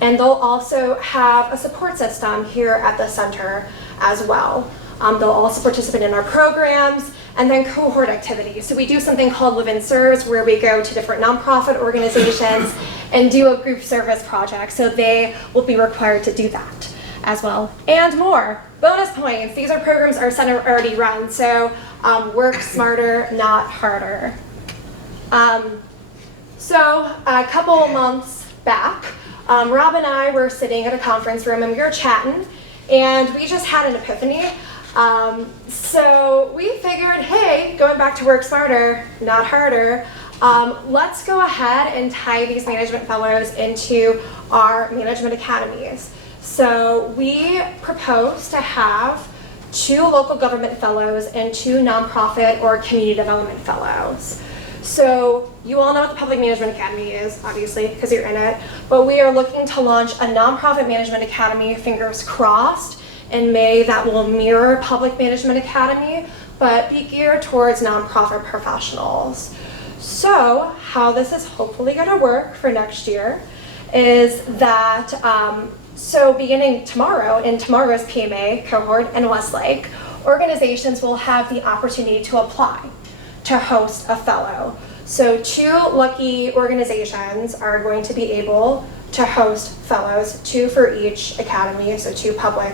And they'll also have a support system here at the center as well. They'll also participate in our programs and then cohort activities. So we do something called Levin Serves, where we go to different nonprofit organizations and do a group service project. So they will be required to do that as well. And more. Bonus points. These are programs our center already runs. So work smarter, not harder. So a couple months back, Rob and I were sitting at a conference room and we were chatting, and we just had an epiphany. So we figured, hey, going back to work smarter, not harder, let's go ahead and tie these management fellows into our management academies. So we propose to have 2 local government fellows and 2 nonprofit or community development fellows. So you all know what the Public Management Academy is, obviously, because you're in it, but we are looking to launch a nonprofit management academy, fingers crossed, in May that will mirror Public Management Academy, but be geared towards nonprofit professionals. So how this is hopefully going to work for next year is that, so beginning tomorrow, in tomorrow's PMA, Cohort, and Westlake, organizations will have the opportunity to apply to host a fellow. So 2 lucky organizations are going to be able to host fellows, 2 for each academy, so 2 public,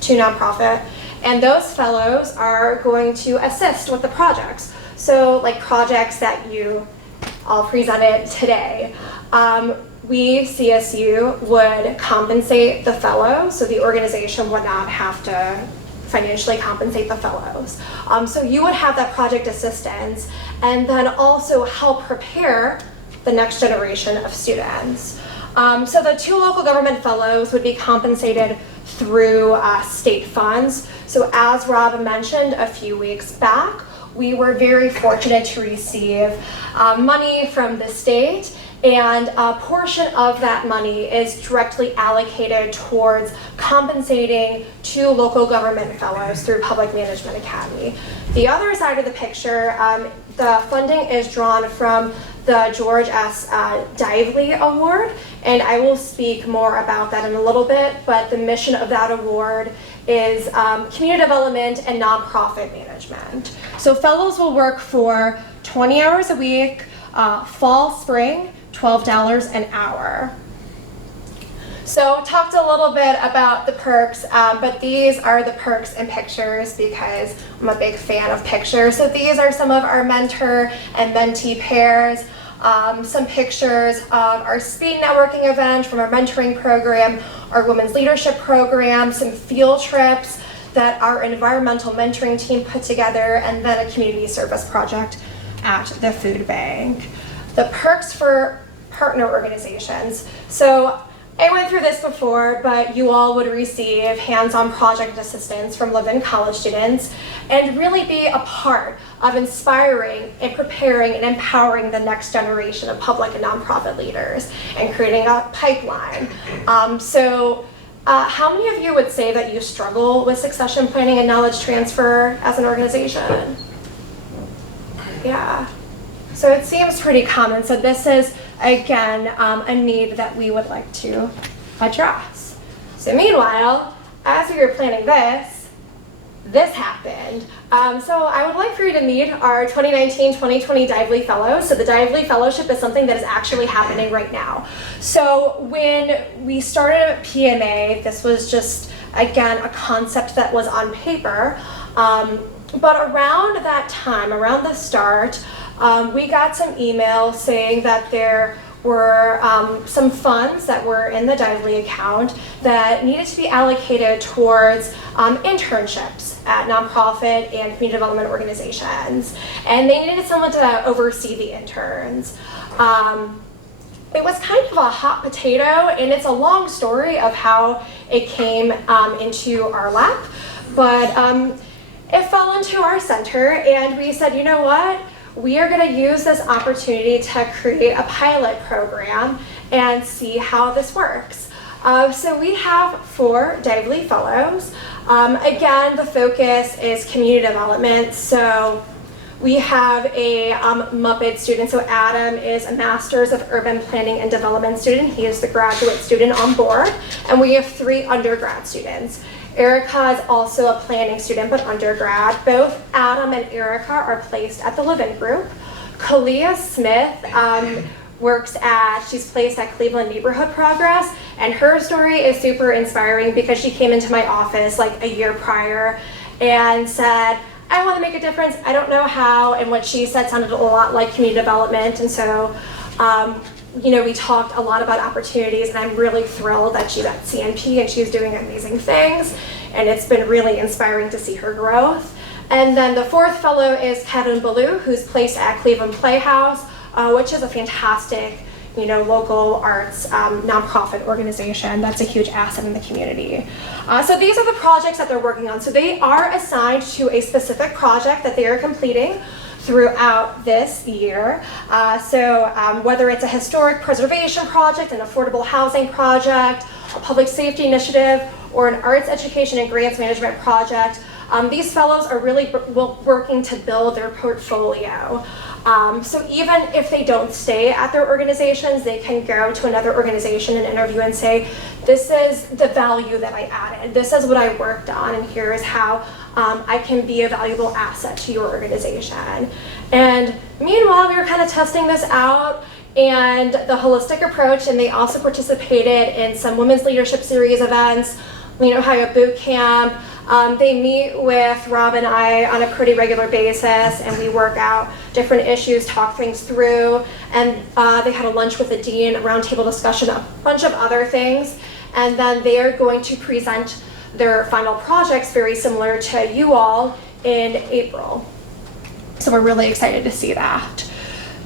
2 nonprofit, and those fellows are going to assist with the projects. So like projects that you all presented today. We, CSU, would compensate the fellows, so the organization would not have to financially compensate the fellows. So you would have that project assistance and then also help prepare the next generation of students. So the 2 local government fellows would be compensated through state funds. So as Rob mentioned a few weeks back, we were very fortunate to receive money from the state, and a portion of that money is directly allocated towards compensating 2 local government fellows through Public Management Academy. The other side of the picture, the funding is drawn from the George S. Dively Award, and I will speak more about that in a little bit, but the mission of that award is community development and nonprofit management. So fellows will work for 20 hours a week, fall, spring, $12 an hour. So talked a little bit about the perks, but these are the perks and pictures because I'm a big fan of pictures. So these are some of our mentor and mentee pairs, some pictures of our speed networking event from our mentoring program, our women's leadership program, some field trips that our environmental mentoring team put together, and then a community service project at the food bank. The perks for partner organizations. So I went through this before, but you all would receive hands-on project assistance from Levin college students and really be a part of inspiring and preparing and empowering the next generation of public and nonprofit leaders and creating a pipeline. How many of you would say that you struggle with succession planning and knowledge transfer as an organization? Yeah. So it seems pretty common. So this is, again, a need that we would like to address. So meanwhile, as we were planning this happened. So I would like for you to meet our 2019-2020 Dively Fellows. So the Dively Fellowship is something that is actually happening right now. So when we started PMA, this was just, again, a concept that was on paper. But around that time, around the start, we got some emails saying that there were some funds that were in the Dively account that needed to be allocated towards internships at nonprofit and community development organizations. And they needed someone to oversee the interns. it was kind of a hot potato, and it's a long story of how it came into our lap, but it fell into our center, and we said, you know what? We are going to use this opportunity to create a pilot program and see how this works. So we have 4 Dively Fellows. Again, the focus is community development. So we have a Muppet student. So Adam is a Master's of Urban Planning and Development student. He is the graduate student on board. And we have 3 undergrad students. Erica is also a planning student, but undergrad. Both Adam and Erica are placed at the Levin group. Kalia Smith she's placed at Cleveland Neighborhood Progress, and her story is super inspiring because she came into my office like a year prior and said, I want to make a difference, I don't know how, and what she said sounded a lot like community development, and so we talked a lot about opportunities, and I'm really thrilled that she's at CNP and she's doing amazing things, and it's been really inspiring to see her growth. And then the 4th fellow is Kevin Ballou, who's placed at Cleveland Playhouse, which is a fantastic, local arts nonprofit organization that's a huge asset in the community. So these are the projects that they're working on. So they are assigned to a specific project that they are completing throughout this year. Whether it's a historic preservation project, an affordable housing project, a public safety initiative, or an arts education and grants management project, these fellows are really working to build their portfolio. So even if they don't stay at their organizations, they can go to another organization and interview and say, this is the value that I added, this is what I worked on, and here is how I can be a valuable asset to your organization. And meanwhile, we were kind of testing this out and the holistic approach, and they also participated in some Women's Leadership Series events, Ohio Boot Camp. They meet with Rob and I on a pretty regular basis, and we work out different issues, talk things through, and they had a lunch with the dean, a roundtable discussion, a bunch of other things, and then they are going to present their final projects very similar to you all in April. So we're really excited to see that.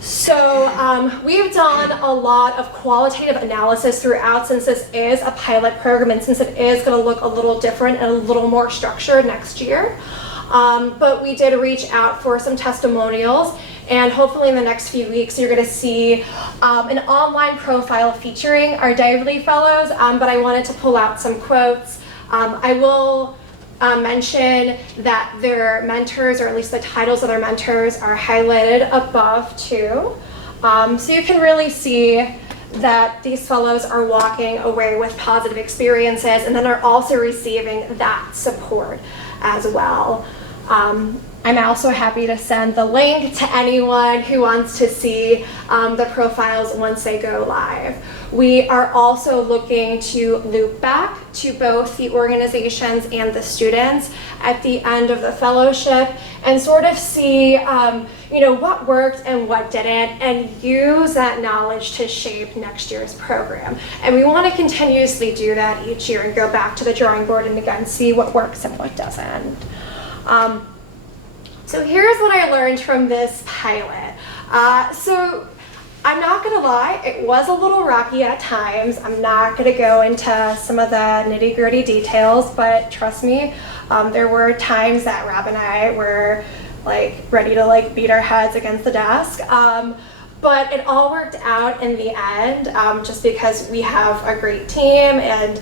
So we've done a lot of qualitative analysis throughout, since this is a pilot program and since it is going to look a little different and a little more structured next year. But we did reach out for some testimonials, and hopefully in the next few weeks you're going to see an online profile featuring our Dively Fellows, but I wanted to pull out some quotes. I will mention that their mentors, or at least the titles of their mentors, are highlighted above too. So you can really see that these fellows are walking away with positive experiences, and then are also receiving that support as well. I'm also happy to send the link to anyone who wants to see the profiles once they go live. We are also looking to loop back to both the organizations and the students at the end of the fellowship and sort of see what worked and what didn't, and use that knowledge to shape next year's program. And we want to continuously do that each year and go back to the drawing board and again see what works and what doesn't. So here's what I learned from this pilot. So I'm not gonna lie, it was a little rocky at times. I'm not gonna go into some of the nitty-gritty details, but trust me, there were times that Rob and I were ready to beat our heads against the desk. But it all worked out in the end, just because we have a great team, and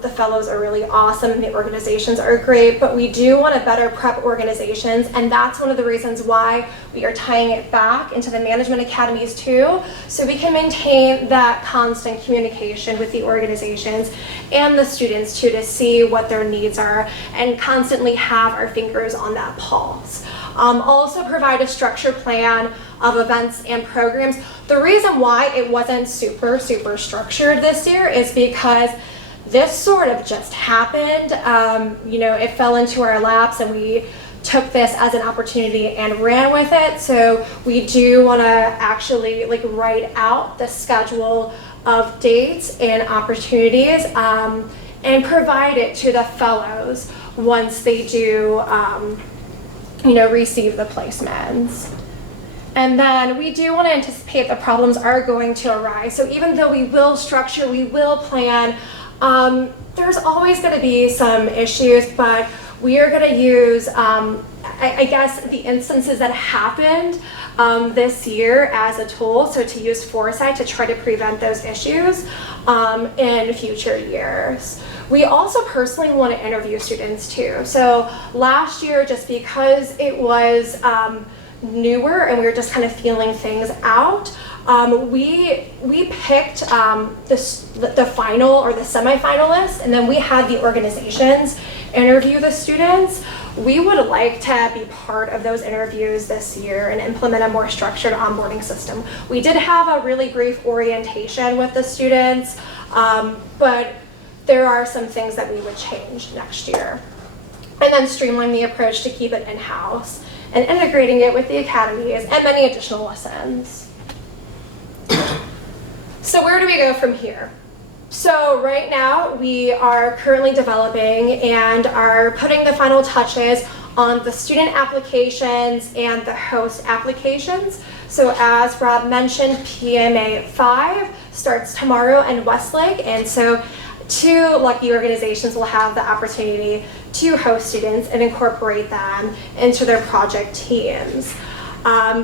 the fellows are really awesome and the organizations are great, but we do want to better prep organizations, and that's one of the reasons why we are tying it back into the management academies too, so we can maintain that constant communication with the organizations and the students too, to see what their needs are and constantly have our fingers on that pulse. Also provide a structured plan of events and programs. The reason why it wasn't super structured this year is because this sort of just happened. It fell into our laps, and we took this as an opportunity and ran with it. So we do want to actually write out the schedule of dates and opportunities, and provide it to the fellows once they do receive the placements. And then we do want to anticipate that problems are going to arise. So even though we will structure, we will plan, there's always going to be some issues, but we are going to use, I guess, the instances that happened this year as a tool, so to use foresight to try to prevent those issues in future years. We also personally want to interview students too. So last year, just because it was newer and we were just kind of feeling things out, we picked the final or the semifinalists, and then we had the organizations interview the students. We would like to be part of those interviews this year and implement a more structured onboarding system. We did have a really brief orientation with the students, but there are some things that we would change next year. And then streamline the approach to keep it in-house and integrating it with the academies and many additional lessons. So where do we go from here? So right now we are currently developing and are putting the final touches on the student applications and the host applications. So as Rob mentioned, PMA 5 starts tomorrow in Westlake, and so 2 lucky organizations will have the opportunity to host students and incorporate them into their project teams.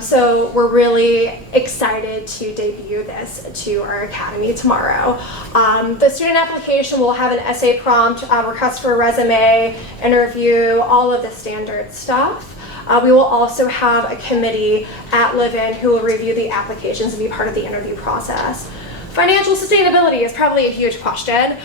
So we're really excited to debut this to our academy tomorrow. The student application will have an essay prompt, request for a resume, interview, all of the standard stuff. We will also have a committee at Levin who will review the applications and be part of the interview process. Financial sustainability is probably a huge question.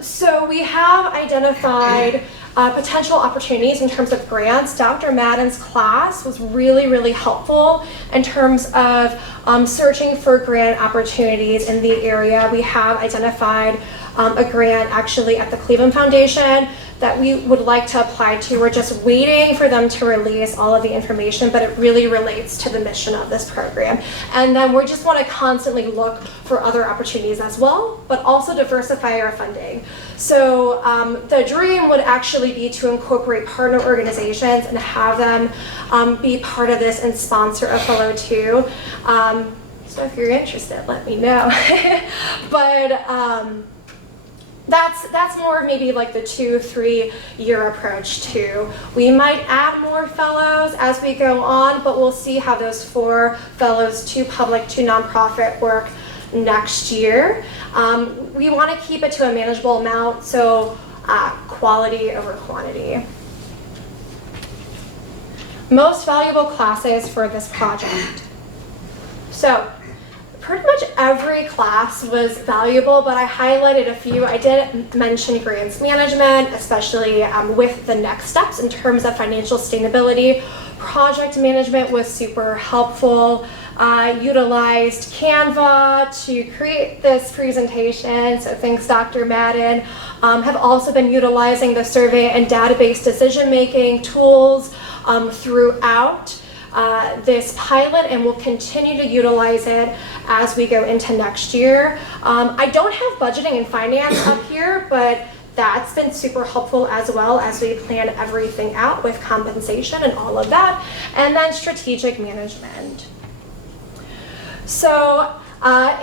So we have identified potential opportunities in terms of grants. Dr. Madden's class was really, really helpful in terms of searching for grant opportunities in the area. We have identified a grant actually at the Cleveland Foundation that we would like to apply to. We're just waiting for them to release all of the information, but it really relates to the mission of this program. And then we just want to constantly look for other opportunities as well, but also diversify our funding. So the dream would actually be to incorporate partner organizations and have them be part of this and sponsor a fellow too. So if you're interested, let me know. But that's more of maybe like the 2-3 year approach too. We might add more fellows as we go on, but we'll see how those 4 fellows, 2 public, 2 nonprofit, work next year. We want to keep it to a manageable amount, so quality over quantity. Most valuable classes for this project. So pretty much every class was valuable, but I highlighted a few. I did mention grants management, especially with the next steps in terms of financial sustainability. Project management was super helpful. Utilized Canva to create this presentation, so thanks Dr. Madden. Have also been utilizing the survey and database decision-making tools throughout this pilot, and we'll continue to utilize it as we go into next year. I don't have budgeting and finance up here, but that's been super helpful as well as we plan everything out with compensation and all of that. And then strategic management. So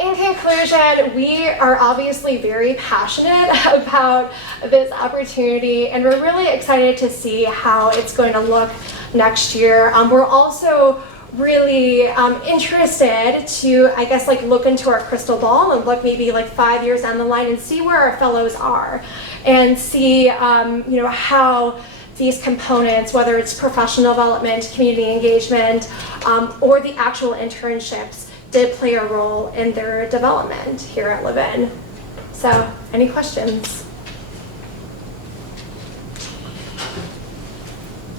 in conclusion, we are obviously very passionate about this opportunity, and we're really excited to see how it's going to look next year. We're also really interested to, I guess, like look into our crystal ball and look maybe like 5 years down the line and see where our fellows are and see, you know, how these components, whether it's professional development, community engagement, or the actual internships, did play a role in their development here at Levin. So, any questions?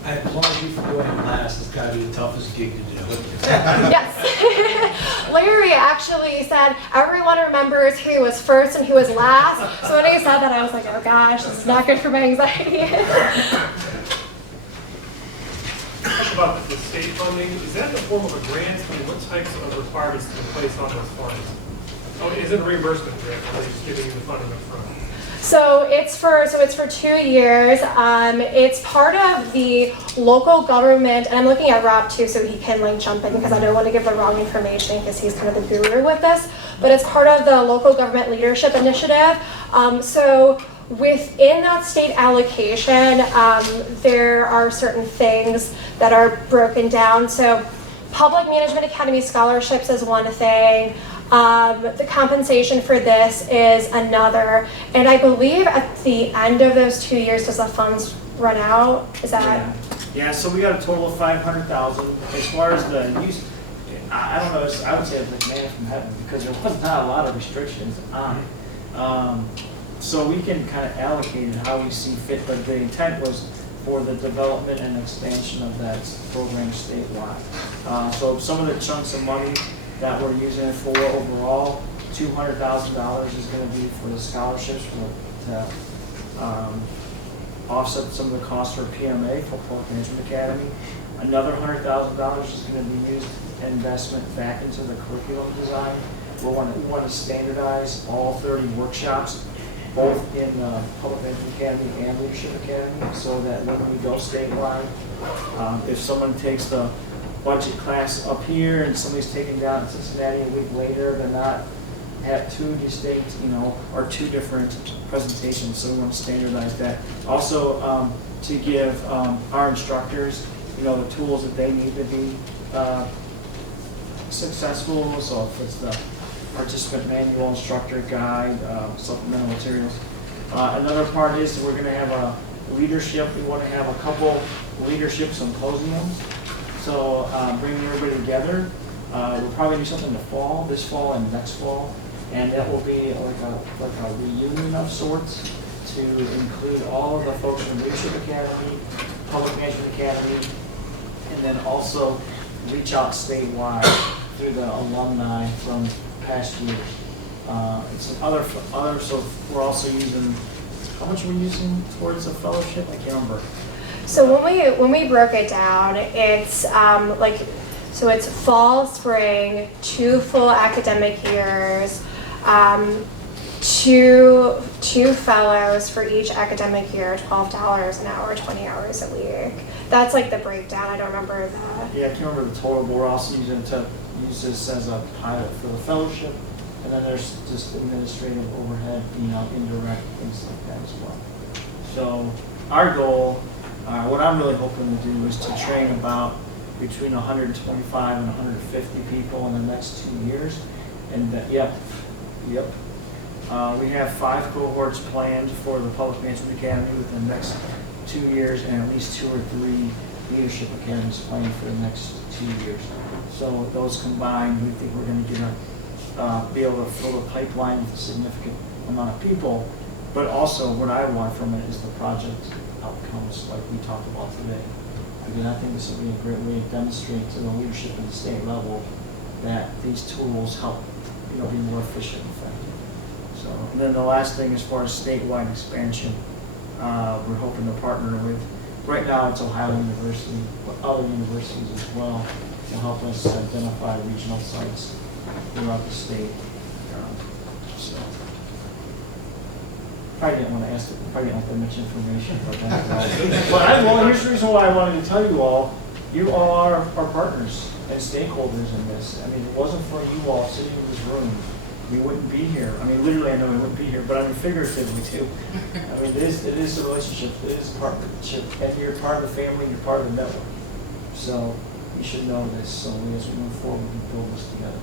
I applaud you for going last. It's got to be the toughest gig to do. Yes. Larry actually said everyone remembers who was first and who was last. So when he said that, I was like, oh gosh, this is not good for my anxiety. Talk about the state funding. Is that in the form of a grant? I mean, what types of requirements do you place on those funds? Oh, is it a reimbursement grant, or are they just giving you the funding up front? So it's for 2 years. It's part of the local government, and I'm looking at Rob too, so he can like jump in because I don't want to give the wrong information because he's kind of the guru with this. But it's part of the local government leadership initiative. So within that state allocation, there are certain things that are broken down. So Public Management Academy scholarships is one thing. The compensation for this is another. And I believe at the end of those 2 years, does the funds run out? Is that? Yeah, so we got a total of 500,000. As far as the use, I don't know, I would say it's like man from heaven because there was not a lot of restrictions on it. So we can kind of allocate it how we see fit, but the intent was for the development and expansion of that program statewide. So some of the chunks of money that we're using it for overall, $200,000 is going to be for the scholarships to offset some of the costs for PMA, for Public Management Academy. Another $100,000 is going to be used investment back into the curriculum design. We want to standardize all 30 workshops, both in Public Management Academy and Leadership Academy, so that when we go statewide, if someone takes the budget class up here and somebody's taken down in Cincinnati a week later, they're not have two distinct, or two different presentations, so we want to standardize that. Also, to give our instructors, the tools that they need to be successful. So if it's the participant manual, instructor guide, supplemental materials. Another part is we're going to have a leadership. We want to have a couple leadership symposiums. So bringing everybody together. We'll probably do something this fall and next fall. And that will be like a reunion of sorts to include all of the folks from Leadership Academy, Public Management Academy, and then also reach out statewide through the alumni from past years. And some other, so we're also using, how much are we using towards the fellowship? I can't remember. So when we broke it down, it's so it's fall, spring, 2 full academic years, two fellows for each academic year, $12 an hour, 20 hours a week. That's like the breakdown. I don't remember that. Yeah, I can't remember the total, but we're also using it to use this as a pilot for the fellowship. And then there's just administrative overhead, indirect, things like that as well. So our goal, what I'm really hoping to do is to train about between 125 and 150 people in the next 2 years. And yep. We have 5 cohorts planned for the Public Management Academy within the next 2 years, and at least 2 or 3 leadership academies planned for the next 2 years. So those combined, we think we're going to be able to fill the pipeline with a significant amount of people. But also, what I want from it is the project outcomes, like we talked about today. Again, I think this will be a great way to demonstrate to the leadership at the state level that these tools help, be more efficient and effective. So, and then the last thing, as far as statewide expansion, we're hoping to partner with. Right now, it's Ohio University, but other universities as well to help us identify regional sites throughout the state. So, probably didn't want to ask. Probably didn't want that much information, but here's the reason why I wanted to tell you all. You all are our partners and stakeholders in this. I mean, if it wasn't for you all sitting in this room, we wouldn't be here. I mean, literally, I know we wouldn't be here, but I mean, figuratively too. I mean, it is a relationship. It is a partnership, and you're part of the family. You're part of the network. So you should know this. So as we move forward, we can build this together.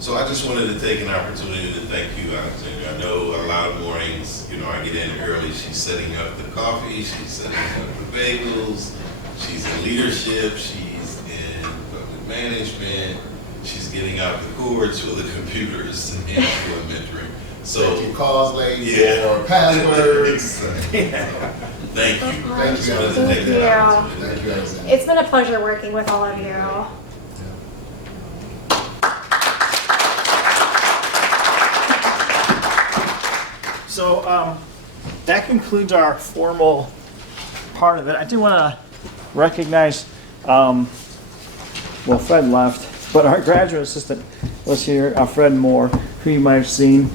So I just wanted to take an opportunity to thank you, Alexandra. I know a lot of mornings, I get in early. She's setting up the coffee. She's setting up the bagels. She's in leadership. She's in public management. She's getting out the cords for the computers and for mentoring. So your calls late or passwords. Thank you. Thank you. Thank you. It's been a pleasure working with all of you. So that concludes our formal part of it. I do want to recognize, Fred left, but our graduate assistant was here, Fred Moore, who you might have seen.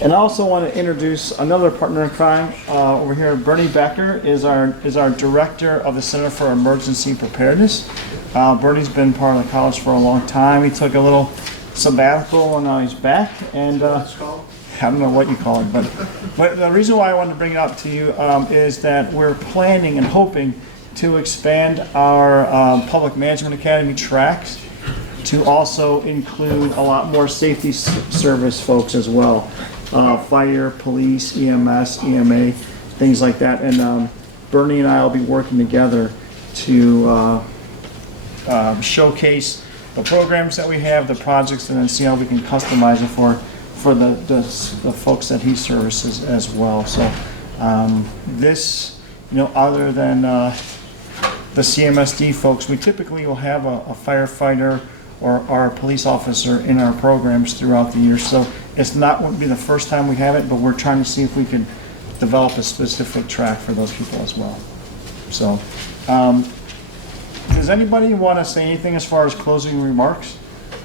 And I also want to introduce another partner in crime over here. Bernie Becker is our director of the Center for Emergency Preparedness. Bernie's been part of the college for a long time. He took a little sabbatical and now he's back. And I don't know what you call it, but the reason why I wanted to bring it up to you is that we're planning and hoping to expand our Public Management Academy tracks to also include a lot more safety service folks as well. Fire, police, EMS, EMA, things like that. And Bernie and I will be working together to showcase the programs that we have, the projects, and then see how we can customize it for the folks that he services as well. So this, other than the CMSD folks, we typically will have a firefighter or a police officer in our programs throughout the year. So it's not would be the first time we have it, but we're trying to see if we can develop a specific track for those people as well. So does anybody want to say anything as far as closing remarks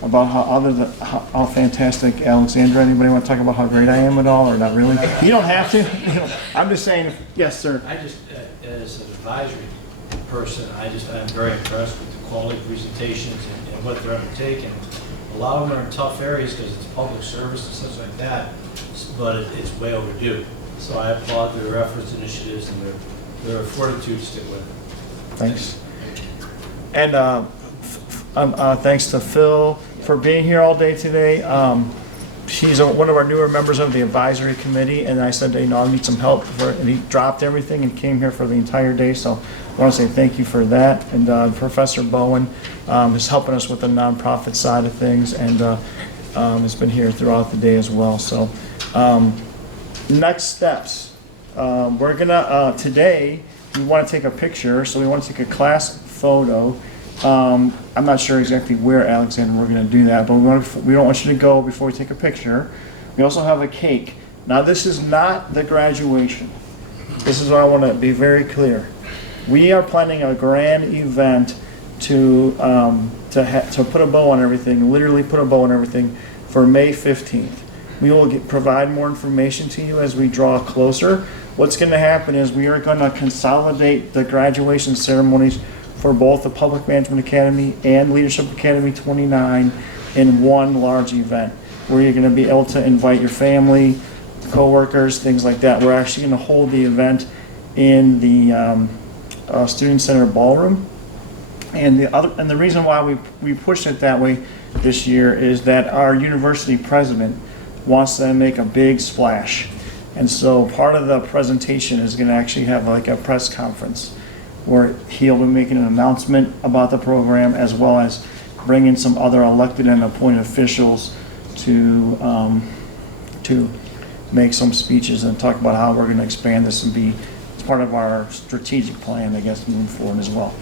about how fantastic Alexandra? Anybody want to talk about how great I am at all, or not really? You don't have to. I'm just saying. Yes, sir. I just, as an advisory person, I'm very impressed with the quality of presentations and what they're undertaking. A lot of them are in tough areas because it's public service and such like that, but it's way overdue. So I applaud their efforts, initiatives, and their fortitude to stick with it. Thanks. And thanks to Phil for being here all day today. He's one of our newer members of the advisory committee, and I said, I need some help, and he dropped everything and came here for the entire day. So I want to say thank you for that. And Professor Bowen is helping us with the nonprofit side of things, and has been here throughout the day as well. So next steps, we're gonna today we want to take a picture, so we want to take a class photo. I'm not sure exactly where, Alexander, we're going to do that, but we don't want you to go before we take a picture. We also have a cake. Now, this is not the graduation. This is what I want to be very clear. We are planning a grand event to put a bow on everything, literally put a bow on everything, for May 15th. We will provide more information to you as we draw closer. What's going to happen is we are going to consolidate the graduation ceremonies for both the Public Management Academy and Leadership Academy 29 in one large event, where you're going to be able to invite your family, coworkers, things like that. We're actually going to hold the event in the Student Center Ballroom. And the reason why we pushed it that way this year is that our university president wants to make a big splash. And so part of the presentation is going to actually have like a press conference where he'll be making an announcement about the program, as well as bringing some other elected and appointed officials to make some speeches and talk about how we're going to expand this and be it's part of our strategic plan, I guess, moving forward as well.